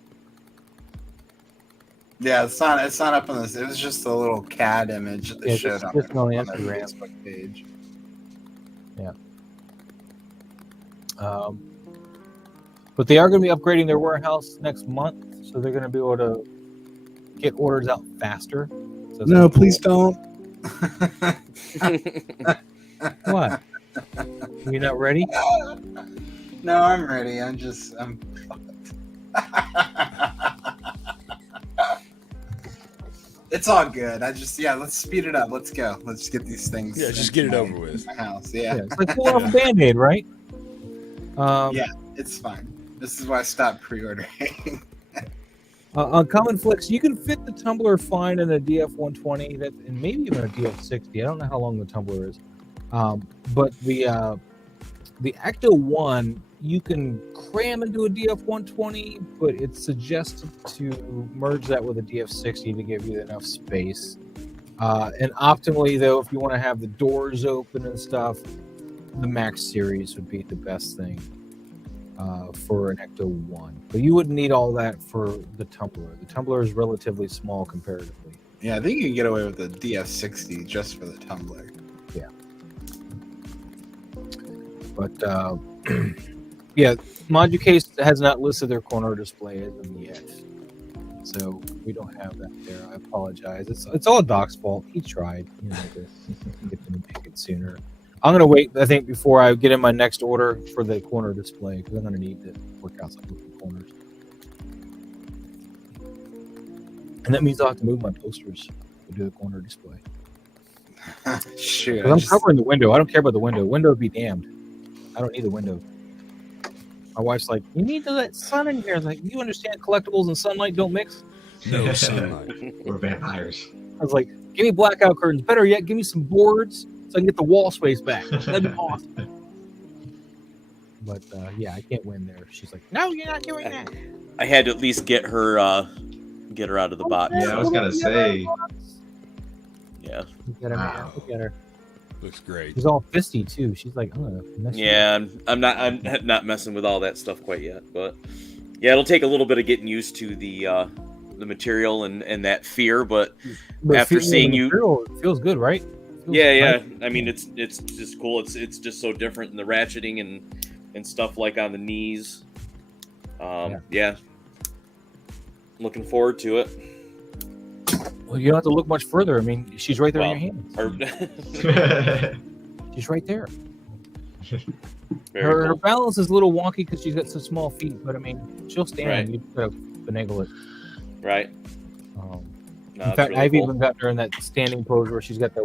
Yeah, it's not up on this. It was just a little CAD image that they showed on the Instagram page. Yeah. But they are going to be upgrading their warehouse next month, so they're going to be able to get orders out faster. So no, please don't. What? You're not ready? No, I'm ready. I'm It's all good. Let's speed it up. Let's go. Let's get these things. Yeah, just get it over with. My house. Yeah. It's like pull off a Band-Aid, right? Yeah, it's fine. This is why I stopped pre-ordering. On Common Flicks, you can fit the tumbler fine in a DF 120 and maybe even a DF 60. I don't know how long the tumbler is. But the Ecto 1 you can cram into a DF 120, but it's suggested to merge that with a DF 60 to give you enough space. And optimally, though, if you want to have the doors open and stuff, the Max series would be the best thing for an Ecto 1. But you wouldn't need all that for the tumbler. The tumbler is relatively small comparatively. Yeah, I think you can get away with the DF 60 just for the tumbler. Yeah. But yeah, Monte-Case has not listed their corner display as of yet, so we don't have that there. I apologize. It's all Doc's fault. He tried, to get them to make it sooner. I'm gonna wait. I think before I get in my next order for the corner display because I'm gonna need to work out some of the corners, and that means I'll have to move my posters to do the corner display. Shoot. 'Cause I'm covering the window. I don't care about the window. Window would be damned. I don't need the window. My wife's like, you need to let sun in here. I was like, you understand collectibles and sunlight don't mix? No sunlight. We're vampires. I was like, give me blackout curtains. Better yet, give me some boards so I can get the wall space back. That'd be awesome. But yeah, I can't win there. She's like, no, you're not doing that. I had to at least get her out of the box. Yeah, I was gonna say. Yeah. Look at her, man. Wow. Look at her. Looks great. She's all fisty too. She's like, I'm gonna mess you up. Yeah, I'm not messing with all that stuff quite yet, but yeah, it'll take a little bit of getting used to the material and that fear, but after seeing you, it feels good, right? yeah. I mean, it's just cool. It's just so different in the ratcheting and stuff like on the knees. Yeah. Looking forward to it. Well, you don't have to look much further. I mean, she's right there in your hands. She's right there. Her Cool. balance is a little wonky because she's got such small feet, but I mean, she'll stand. Right. You gotta finagle it. Right. No, it's in fact, really I've cool. even gotten her in that standing pose where she's got the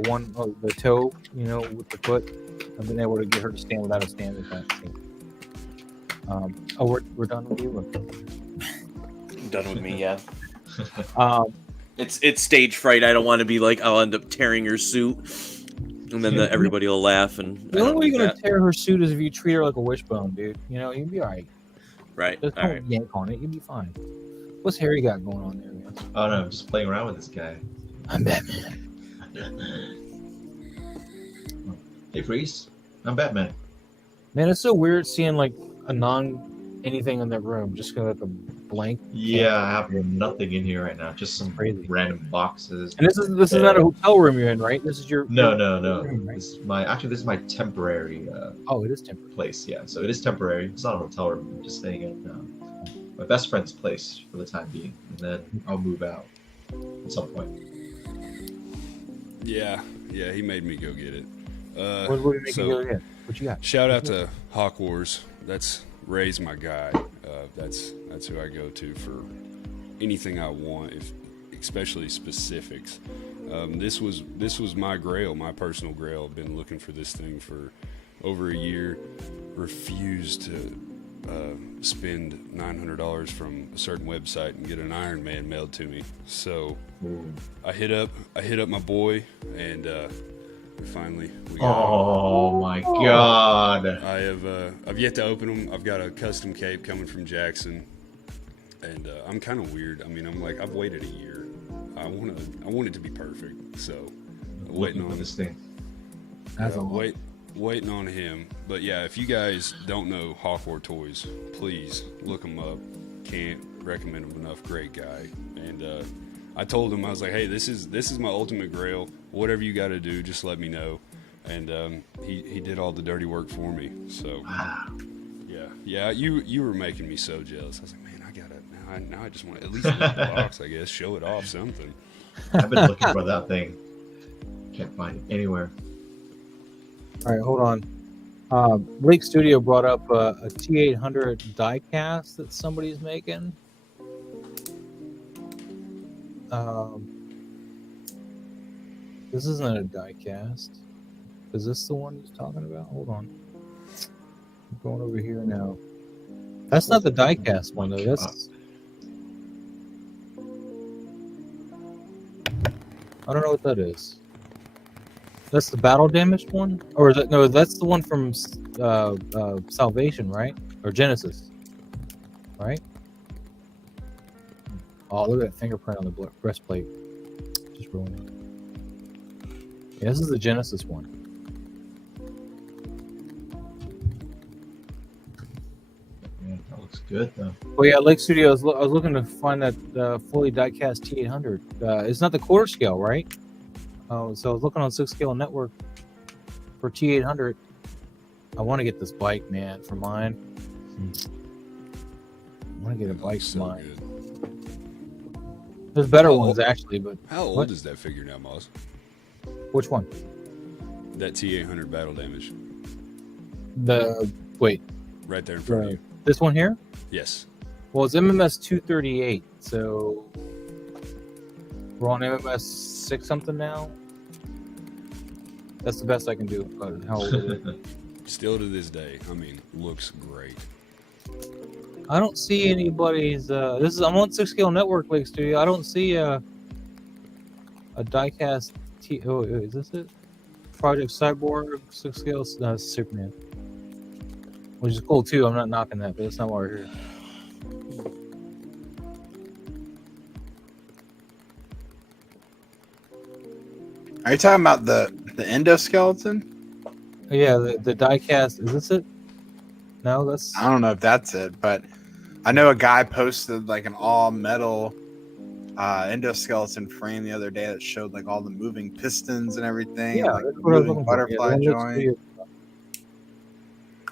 the toe, with the foot. I've been able to get her to stand without a stand with that. So. We're done with you. Done with me, yeah. Um, It's stage fright. I don't want to be like, I'll end up tearing her suit, and then everybody will laugh. And the only way you're gonna tear her suit is if you treat her like a wishbone, dude. You'd be all right. Right. Just All don't right. yank on it. You'll be fine. What's Harry got going on there, man? Oh no, I'm just playing around with this guy. I'm Batman. Hey, Freeze. I'm Batman. Man, it's so weird seeing like a anything in that room, just kind of like a blank. Yeah, I have nothing in here right now. Just some Crazy. random boxes. And this is not a hotel room you're in, right? This is your No. room, right? This is my temporary Oh, it is temporary. place. Yeah, so it is temporary. It's not a hotel room. I'm just staying at my best friend's place for the time being, and then I'll move out at some point. Yeah, he made me go get it. What were you making so- go again? What you got? Shout out to Hawk Wars. That's Ray's my guy. That's who I go to for anything I want, especially specifics. This was my grail, my personal grail. I've been looking for this thing for over a year. Refused to spend $900 from a certain website and get an Iron Man mailed to me. So I hit up my boy, and we got Oh my god! I've yet to open them. I've got a custom cape coming from Jackson, and I'm kind of weird. I mean, I'm like, I've waited a year. I want it to be perfect. So waiting on this thing. That's a lot. waiting on him. But yeah, if you guys don't know Hawkward Toys, please look him up. Can't recommend him enough. Great guy. And I told him, I was like, hey, this is my ultimate grail. Whatever you got to do, just let me know. And he did all the dirty work for me. So yeah, you were making me so jealous. I was like, man, I gotta now I just want to at least look at the box, I guess, show it off, something. I've been looking for that thing. Can't find it anywhere. All right, hold on. Lake Studio brought up a T800 diecast that somebody's making. This isn't a diecast. Is this the one he's talking about? Hold on. I'm going over here now. That's not the diecast one, though. That's. I don't know what that is. That's the battle damaged one? Or is it? No, that's the one from Salvation, right? Or Genesis. Right? Oh, look at that fingerprint on the breastplate. Just ruined it. Yeah, this is the Genesis one. Yeah, that looks good though. Well, yeah, Lake Studios. I was looking to find that fully diecast T800. It's not the quarter scale, right? Oh, so I was looking on SixScale Network for T800. I want to get this bike, man, for mine. I want to get a bike for mine. Good. There's better ones actually, but How old what? is that figure now, Moz? Which one? That T800 battle damage, Wait, right there in front of you. this one here? Yes. Well, it's MMS 238, so we're on MMS 6 something now. That's the best I can do. How old it is. Still to this day, I mean, looks great. I don't see anybody's. I'm on 6Scale Network Lake Studio. I don't see a diecast. Oh, is this it? Project Cyborg 6Scale Superman, which is cool too. I'm not knocking that, but that's not why we're here. Are you talking about the endoskeleton? Yeah, the diecast. Is this it? No, that's. I don't know if that's it, but I know a guy posted like an all metal endoskeleton frame the other day that showed like all the moving pistons and everything, Yeah, and, like that's the what I was moving looking for. butterfly Yeah, that looks joint. pretty-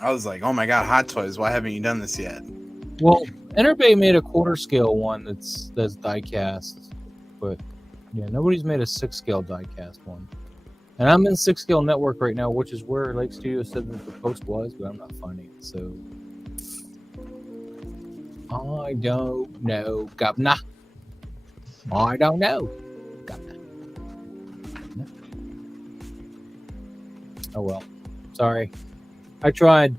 I was like, oh my god, Hot Toys, why haven't you done this yet? Well, Interbay made a quarter scale one that's diecast, but yeah, nobody's made a 6 scale diecast one. And I'm in 6Scale Network right now, which is where Lake Studio said that the post was, but I'm not finding it. So I don't know, Governor. I don't know, Governor. No. Oh well, sorry. I tried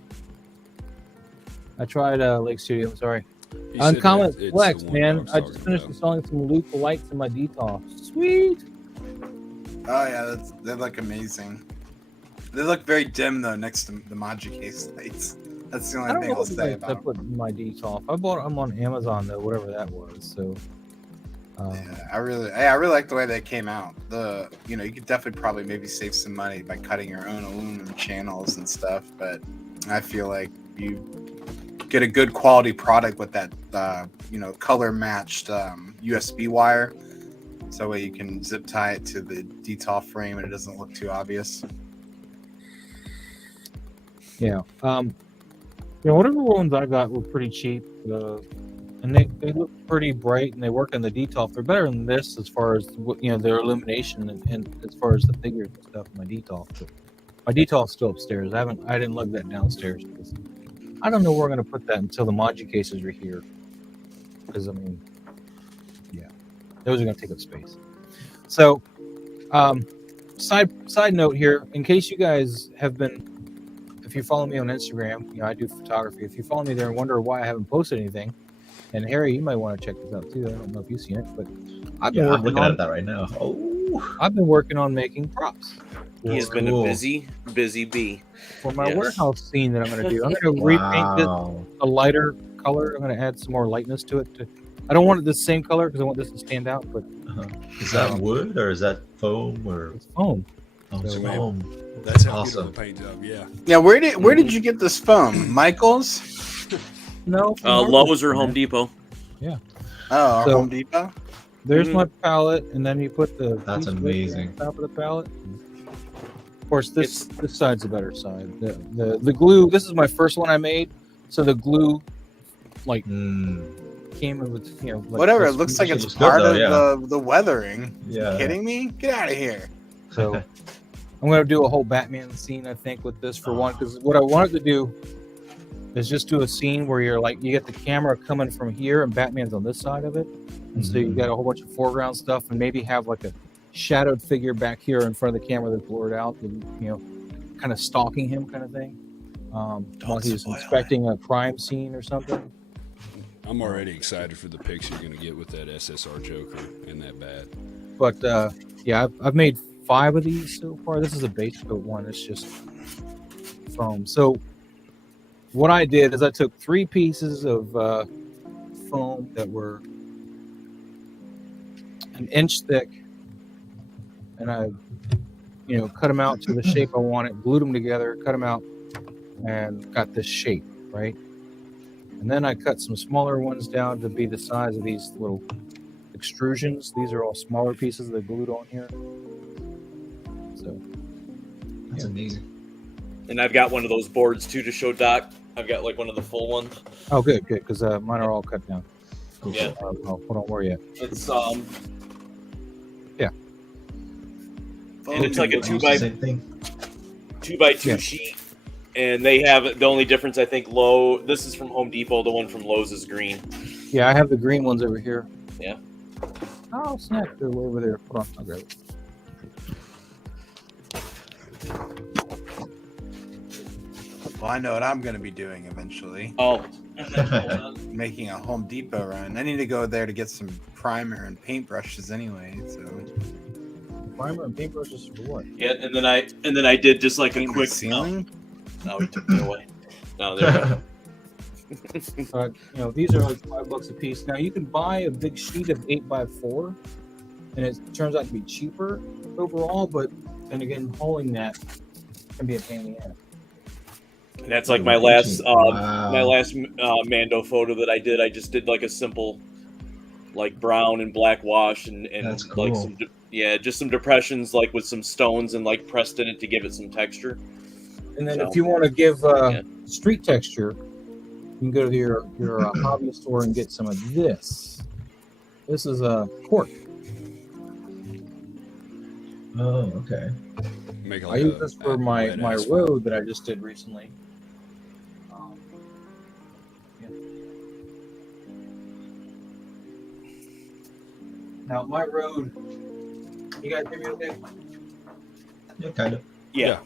Lake Studio. I'm sorry. You said Uncommon that it's Flex, the one man. was I just talking finished about. installing some loop lights in my DTOF. Sweet. Oh yeah, they look amazing. They look very dim though next to the Maji case lights. That's the I only don't thing know I'll what say I about them. put in my DTOF. I bought them on Amazon though, whatever that was. So Yeah, I really like the way they came out. You could definitely probably maybe save some money by cutting your own aluminum channels and stuff, but I feel like you get a good quality product with that color matched USB wire, so that way you can zip tie it to the DTOF frame and it doesn't look too obvious. yeah. Whatever ones I got were pretty cheap. And they look pretty bright and they work on the DTOF. They're better than this as far as their illumination and as far as the figures and stuff in my DTOF. But my DTOF's still upstairs. I didn't lug that downstairs because I don't know where I'm gonna put that until the Maji cases are here. Because I mean, yeah, those are gonna take up space. So, side note here, in case you guys have been, if you follow me on Instagram, I do photography. If you follow me there and wonder why I haven't posted anything. And Harry, you might want to check this out too. I don't know if you've seen it, but I'm looking at that right now. Oh, I've been working on making props. He has been a busy bee. For my Yes. warehouse scene that I'm going to do. I'm going to repaint this wow. a lighter color. I'm going to add some more lightness to it. I don't want it the same color because I want this to stand out, but Is that wood or is that foam or it's foam. oh, it's So, foam? That's how Awesome. good of a paint job, yeah. Yeah, where did you get this foam, Michaels? No, Lowe's or Home Depot. Oh, So- Home Depot. There's Mhm. my palette, and then you put the That's piece amazing. on top of the palette. Of course, this side's the better side. The glue. This is my first one I made, so the glue like came in with like Whatever. It this- looks like it's looks good, part though, of the weathering. Yeah. You kidding me? Get out of here. So I'm gonna do a whole Batman scene, I think, with this for one, because what I wanted to do is just do a scene where you're like you get the camera coming from here and Batman's on this side of it, and so you got a whole bunch of foreground stuff, and maybe have like a shadowed figure back here in front of the camera that's blurred out, and kind of stalking him, kind of thing, while he's spoil inspecting a crime scene or something. I'm already excited for the picture you're going to get with that SSR Joker and that bat. But yeah, I've made 5 of these so far. This is a base coat one. It's just foam. So what I did is I took 3 pieces of foam that were an inch thick, and I, cut them out to the shape I wanted, glued them together, cut them out, and got this shape, right? And then I cut some smaller ones down to be the size of these little extrusions. These are all smaller pieces that I glued on here. So That's amazing. And I've got one of those boards too to show Doc. I've got like one of the full ones. oh, good, because mine are all cut down. Cool. Yeah. Hold on, where are you at? It's Foam And it's like a and- 2 by Same thing. 2x2 Yeah. sheet, and they have the only difference I think. This is from Home Depot. The one from Lowe's is green. Yeah, I have the green ones over here. Yeah. Oh, snap! They're way over there. Hold on, I'll grab it. Well, I know what I'm going to be doing eventually. Oh, Making a Home Depot run. I need to go there to get some primer and paintbrushes anyway. So Primer and paintbrushes for what? yeah, and then I did just like a paint the quick ceiling. No, he took it away. No, there we go. These are like $5 a piece. Now you can buy a big sheet of 8x4, and it turns out to be cheaper overall. But then again, hauling that can be a pain in the ass. That's like my last Mando photo that I did. I just did like a simple, like brown and black wash and That's cool. like some just some depressions like with some stones and like pressed in it to give it some texture. And then So, if you want to give street texture, you can go to your hobby store and get some of this. This is a cork. Oh, okay. Make I use this for my road that I just did recently. Now my road, you guys hear me okay? Yeah, kind of. Yeah.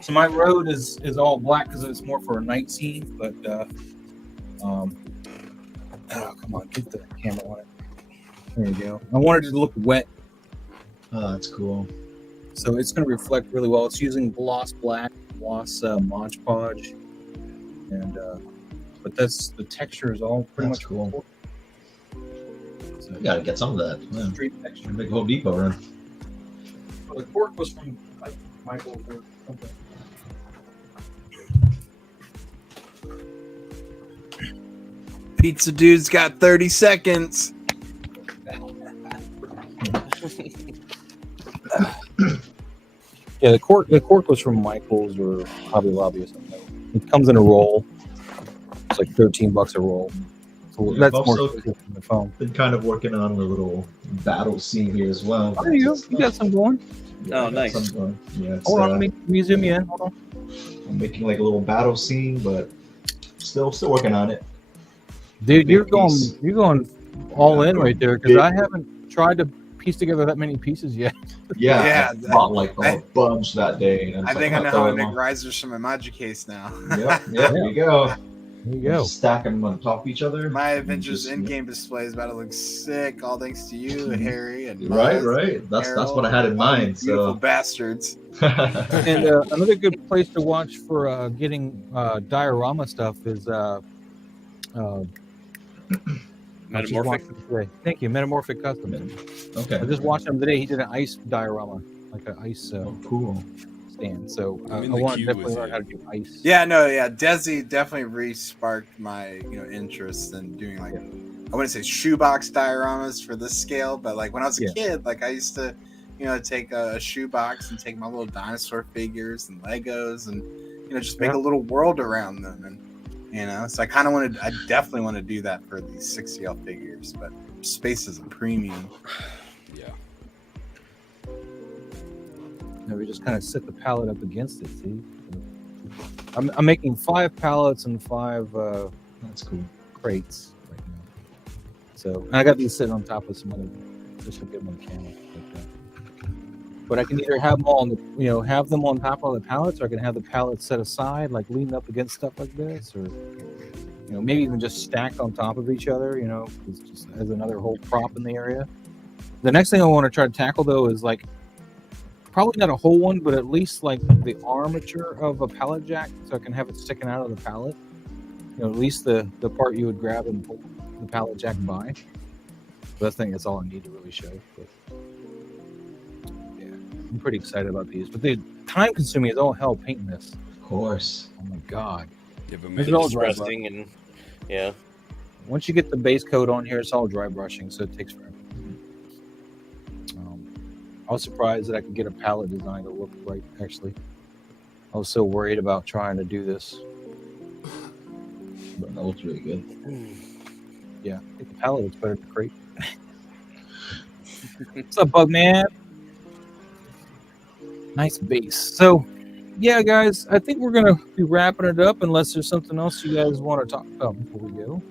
So my road is all black because it's more for a night scene, but oh, come on, get the camera on it. There you go. I wanted it to look wet, Oh, that's cool. so it's going to reflect really well. It's using gloss black, gloss Mod Podge, and but that's the texture is all pretty That's much cool. So, You gotta get some of that. Yeah. street texture. Big Home Depot run. Well, the cork was from like Michael or something. Pizza Dude's got 30 seconds. Yeah, the cork was from Michael's or Hobby Lobby or something. It comes in a roll. It's like $13 a roll. So Yeah, that's I've more also expensive than the phone. been kind of working on a little battle scene here as well. Oh, there you go. You got some going. Yeah, Oh, I got nice. some going. Yeah, it's, Hold on, let me zoom you in. Hold on. I'm making like a little battle scene, but still working on it. Dude, Big piece. you're going all in right there because Big- I haven't tried to piece together that many pieces yet. Yeah, Yeah, I bought like a bunch that day. And I think I know how I make risers from my Magic Case now. Yep, there you go. There you go. Stack them on top of each other. My and Avengers just- in-game display is about to look sick, all thanks to you, Harry, and Right, Maz, right. That's Harold, what I had in mind. Beautiful So bastards. And another good place to watch for getting diorama stuff is Metamorphic. Thank you, Metamorphic Customs. okay. I just watched him today. He did an ice diorama, like an ice Oh, cool. stand. So I'm I in the want to queue definitely with learn you. how to do ice. Yeah, Desi definitely re-sparked my interest in doing like I wouldn't say shoebox dioramas for this scale, but like when I was a Yeah. kid, like I used to take a shoebox and take my little dinosaur figures and Legos and just make Yeah. a little world around them, and so I definitely want to do that for these 6CL figures, but space is a premium. Yeah. And we just kind of set the palette up against it. See, I'm making 5 pallets and 5 That's cool. crates right now. So and I got these sitting on top of some other. This should get them on camera. But I can either have them all, have them on top of the pallets, or I can have the pallets set aside, like leaning up against stuff like this, or maybe even just stacked on top of each other. It's just as another whole prop in the area. The next thing I want to try to tackle though is like probably not a whole one, but at least like the armature of a pallet jack, so I can have it sticking out of the pallet. At least the part you would grab and pull the pallet jack by. But I think that's all I need to really show. But yeah, I'm pretty excited about these. But the time consuming is all hell painting this. Of course. Oh my god! Yeah, but Look man, at all Just dry resting and yeah. Once you get the base coat on here, it's all dry brushing, so it takes forever. I was surprised that I could get a palette design to look right. Actually, I was so worried about trying to do this. But that looks really good. Yeah, I think the palette looks better than the crate. What's up, Bugman? Nice base. So, yeah, guys, I think we're gonna be wrapping it up. Unless there's something else you guys want to talk about before we go.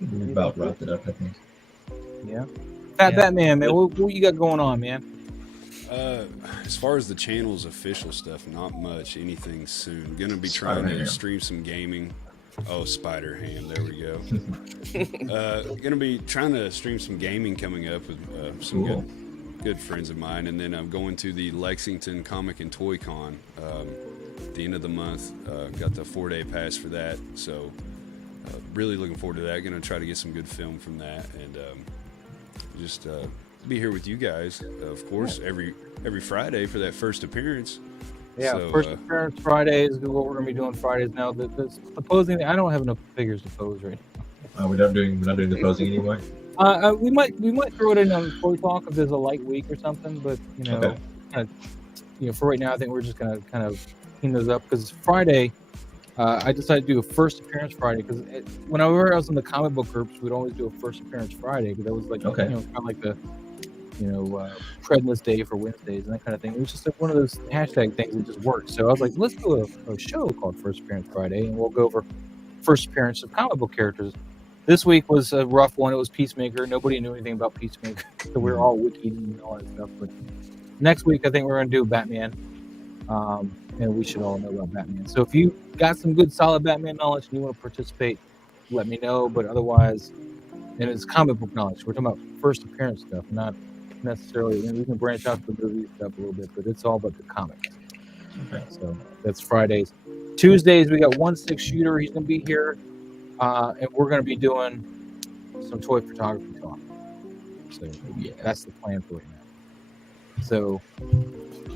We about wrapped it up, I think. Yeah. FatBatman, man, what you got going on, man? As far as the channel's official stuff, not much. Anything soon. Gonna be trying to Spider-Ham. stream some gaming. Oh, Spider Ham. There we go. Gonna be trying to stream some gaming coming up with some Cool. good friends of mine, and then I'm going to the Lexington Comic and Toy Con at the end of the month. Got the 4-day pass for that, so really looking forward to that. Gonna try to get some good film from that, and just be here with you guys, of course, every Friday for that first appearance. Yeah, So, first appearance Fridays is what we're gonna be doing Fridays now. The posing, I don't have enough figures to pose right We're not doing the posing anymore. now. We might throw it in on Toy Talk if there's a light week or something, but Okay. For right now, I think we're just gonna kind of clean those up because Friday. I decided to do a first appearance Friday because whenever I was in the comic book groups, we'd always do a first appearance Friday because that was like Okay. kind of like the Treadless Day for Wednesdays and that kind of thing. It was just like one of those hashtag things that just worked. So I was like, let's do a show called First Appearance Friday, and we'll go over first appearance of comic book characters. This week was a rough one. It was Peacemaker. Nobody knew anything about Peacemaker, so we were all wiki and all that stuff. But next week, I think we're going to do Batman. And we should all know about Batman. So if you got some good, solid Batman knowledge and you want to participate, let me know. But otherwise, and it's comic book knowledge. We're talking about first appearance stuff, not necessarily. We can branch out to the movie stuff a little bit, but it's all about the comics. Okay. So that's Fridays. Tuesdays, we got 1/6 Shooter. He's going to be here. And we're going to be doing some toy photography talk. So yeah, that's the plan for right now. So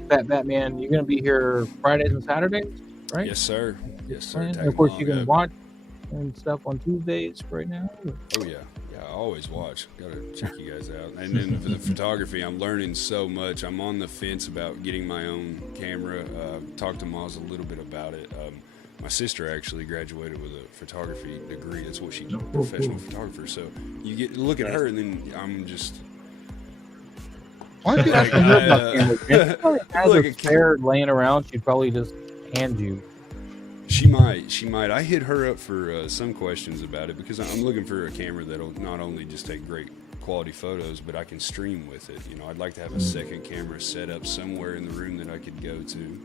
Batman, you're going to be here Fridays and Saturdays, right? Yes, sir. Yes, sir. And Tag of course, along, you can yeah. watch and stuff on Tuesdays right now. Oh yeah, I always watch. Gotta check you guys out. And then for the photography, I'm learning so much. I'm on the fence about getting my own camera. Talked to Moz a little bit about it. My sister actually graduated with a photography degree. That's what she did, professional photographer. So you get look at her, and then I'm just. Why don't you ask her about cameras? man? She probably has Like a a spare laying around. She'd probably just hand you. She might. I hit her up for some questions about it because I'm looking for a camera that'll not only just take great quality photos, but I can stream with it. I'd like to have a second camera set up somewhere in the room that I could go to.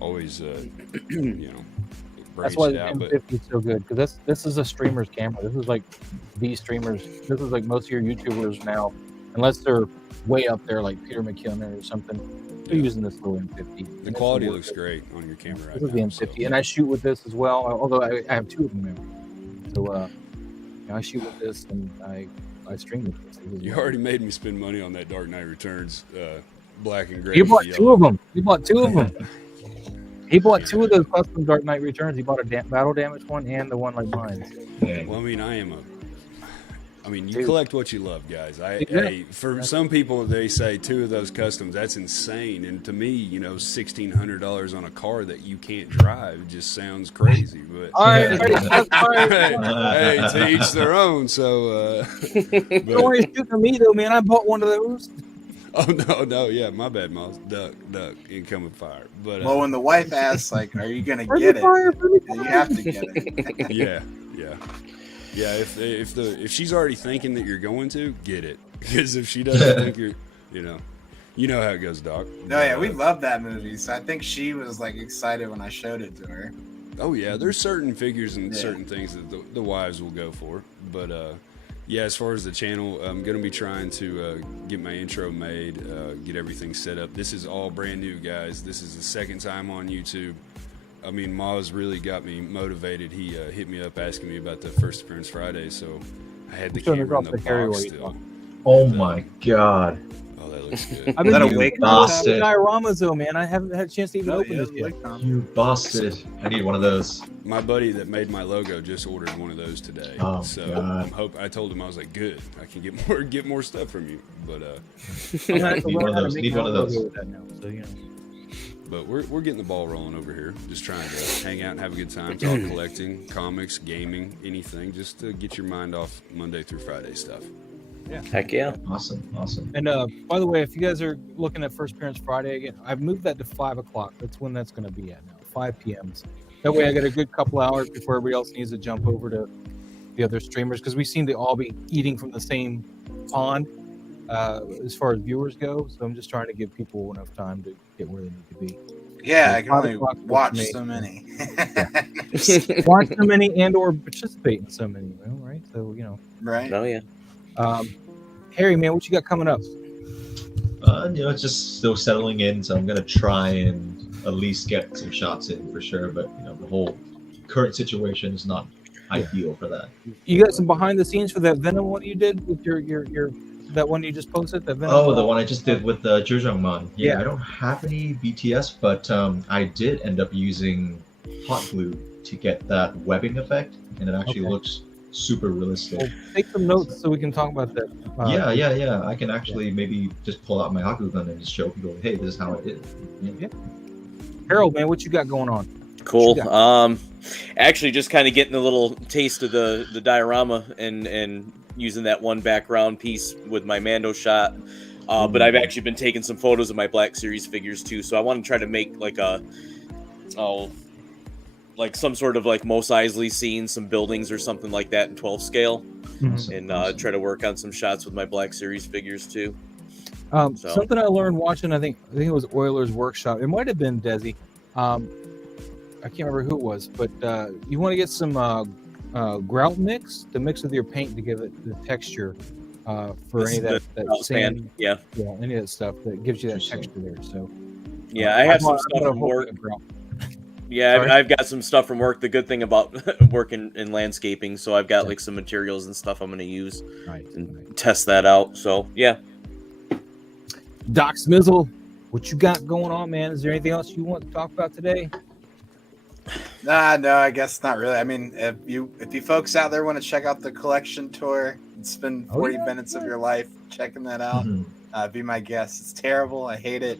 Always, That's branch why it the out. But M50 is so good because this is a streamer's camera. This is like the streamers. This is like most of your YouTubers now, unless they're way up there like Peter McKinnon or something. They're Yeah. using this little M50. the And quality it's looks great on your camera right This is the now. M50, and I shoot with this as well. Although I have two of them now. So I shoot with this and I stream with this. This is You what- already made me spend money on that Dark Knight Returns black and gray. You bought with two yellow. of them. He bought two of those custom Dark Knight Returns. He bought a battle damage one and the one like mine. Yeah. Well, you Dude. collect what you love, guys. Yeah. For some people, they say two of those customs. That's insane, and to me, $1,600 on a car that you can't drive just sounds crazy. But All right, that's fine. hey, to each their own. So, Don't worry, shooting at me though, man. I bought one of those. oh no, yeah, my bad, Miles. Duck, incoming fire. But Well, when the wife asks, like, "Are you gonna Friendly get it?" fire, friendly You fire. have to get it. yeah. If she's already thinking that you're going to get it, because if she doesn't think you're, you know how it goes, Doc. No, yeah, we love that movie. So I think she was like excited when I showed it to her. Oh yeah, there's certain figures and Yeah. certain things that the wives will go for, but yeah, as far as the channel, I'm gonna be trying to get my intro made, get everything set up. This is all brand new, guys. This is the second time on YouTube. I mean, Maz really got me motivated. He hit me up asking me about the first appearance Friday, so I had the Showing us camera in off the the carry box while you still. talk. Oh my god. Oh, that looks good. I've been That a using wake the bastard. dioramas though, man. I haven't had a chance to even open this yet. You bastard. I need one of those. My buddy that made my logo just ordered one of those today. Oh, so God. I told him, I was like, good, I can get more stuff from you. But I'm gonna have to Need learn one of how to those. make Need my one of own those. logo with that now, so, But we're getting the ball rolling over here. Just trying to hang out and have a good time. Talk collecting, comics, gaming, anything. Just to get your mind off Monday through Friday stuff. Heck yeah. Awesome. And by the way, if you guys are looking at First Appearance Friday again, I've moved that to 5 o'clock. That's when that's going to be at now, 5 p.m. That way I got a good couple hours before everybody else needs to jump over to the other streamers because we seem to all be eating from the same pond. as far as viewers go. So I'm just trying to give people enough time to get where they need to be. Yeah, So I can only 5 o'clock for watch me. so many. Watch so many and or participate in so many, right? So Right. Oh yeah. Harry, man, what you got coming up? It's just still settling in, so I'm gonna try and at least get some shots in for sure. But the whole current situation is not ideal for that. You got some behind the scenes for that Venom one you did with your that one you just posted. That Venom. Oh, the one I just did with the Juzhongman. Yeah. I don't have any BTS, but I did end up using hot glue to get that webbing effect, and it actually looks super realistic. Well, take some notes so we can talk about that. Yeah. I can actually maybe just pull out my hot glue gun and just show people, hey, this is how I did it. Yeah. Harold, man, what you got going on? Cool. Actually, just kind of getting a little taste of the diorama and using that one background piece with my Mando shot. But I've actually been taking some photos of my Black Series figures too. So I want to try to make like some sort of like Mos Eisley scene, some buildings or something like that in 12 scale, and try to work on some shots with my Black Series figures too. Something I learned watching, I think it was Oiler's Workshop. It might have been Desi. I can't remember who it was, but you want to get some grout mix to mix with your paint to give it the texture for any of that sand. Yeah, any of that stuff that gives you that texture there. So yeah, I have some stuff from work. Yeah, I've got some stuff from work. The good thing about working in landscaping, so I've got like some materials and stuff I'm going to use and test that out. So yeah. Doc Smizzle, what you got going on, man? Is there anything else you want to talk about today? No, I guess not really. I mean, if you folks out there want to check out the collection tour and spend 40 minutes of your life checking that out, be my guest. It's terrible. I hate it.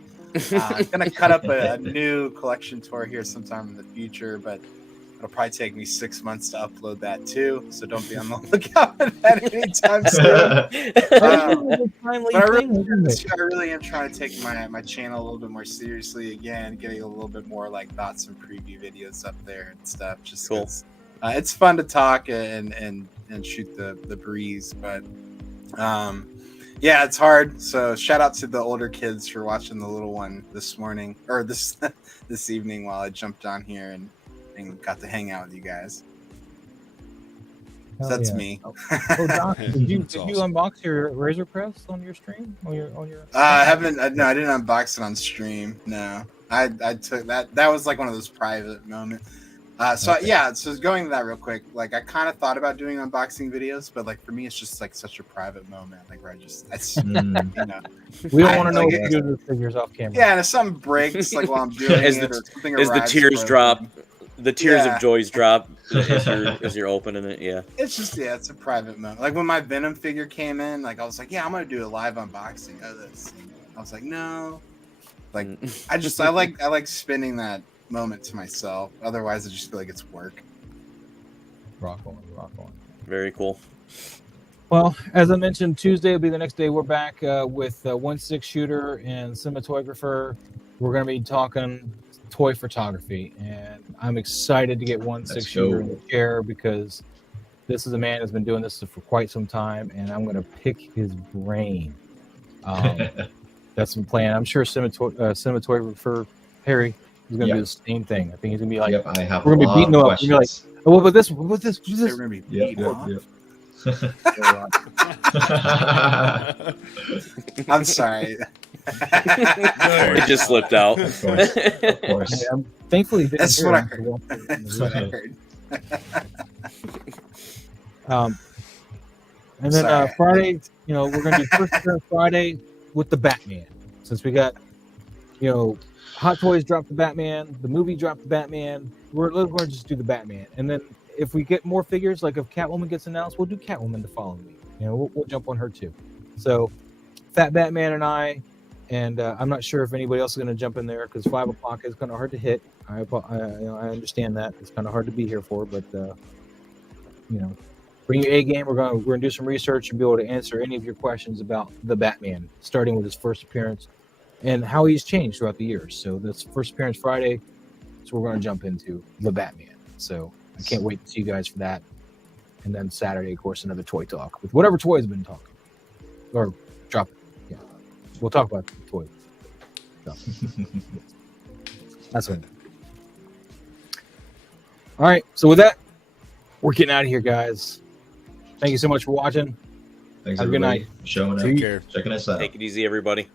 I'm gonna cut up a new collection tour here sometime in the future, but it'll probably take me 6 months to upload that too. So don't be on the lookout for that anytime soon. But I really am trying to take my channel a little bit more seriously again, getting a little bit more like thoughts and preview videos up there and stuff. Just cool. It's fun to talk and shoot the breeze, but yeah, it's hard. So shout out to the older kids for watching the little one this morning or this evening while I jumped on here and got to hang out with you guys. So that's me. Doc, did you unbox your Razor Press on your stream? On your I haven't. No, I didn't unbox it on stream. No, I took that. That was like one of those private moments. So going to that real quick. Like I kind of thought about doing unboxing videos, but like for me, it's just like such a private moment. Like where we don't want to know what you do to the figures off camera. Yeah, and if something breaks, like while I'm doing as the tears drop. The tears of joys drop as you're opening it. Yeah, it's just it's a private moment. Like when my Venom figure came in, like I was like, yeah, I'm gonna do a live unboxing of this. And I was like, no, like I like spending that moment to myself. Otherwise, I just feel like it's work. Rock on. Very cool. Well, as I mentioned, Tuesday will be the next day. We're back with 1/6 shooter and Cinematoygrapher. We're gonna be talking toy photography, and I'm excited to get 1/6 shooter in the chair because this is a man who's been doing this for quite some time, and I'm going to pick his brain. That's my plan. I'm sure Cinematographer Harry is going to do the same thing. I think he's going to be like, I have we're going to be beating him up. You're like, oh, what this? We're going to be beating off. I'm sorry. It just slipped out. Of course. Yeah, thankfully, that's what I heard. That's what I heard. And then Friday, we're going to do first appearance Friday with the Batman. Since we got, Hot Toys dropped the Batman, the movie dropped the Batman. We're going to just do the Batman, and then if we get more figures, like if Catwoman gets announced, we'll do Catwoman the following week. We'll jump on her too. So, FatBatman and I. And I'm not sure if anybody else is going to jump in there because 5 o'clock is kind of hard to hit. I understand that it's kind of hard to be here for, but bring your A game. We're going to do some research and be able to answer any of your questions about the Batman, starting with his first appearance and how he's changed throughout the years. So that's first appearance Friday. So we're going to jump into the Batman. So I can't wait to see you guys for that. And then Saturday, of course, another toy talk with whatever toys have been talking or Drop it. Yeah. We'll talk about the toy. Drop it. That's what. All right. So with that, we're getting out of here, guys. Thank you so much for watching. Thanks, Have a good everybody, night. for showing See up, you. Care. checking us out. Take it easy, everybody.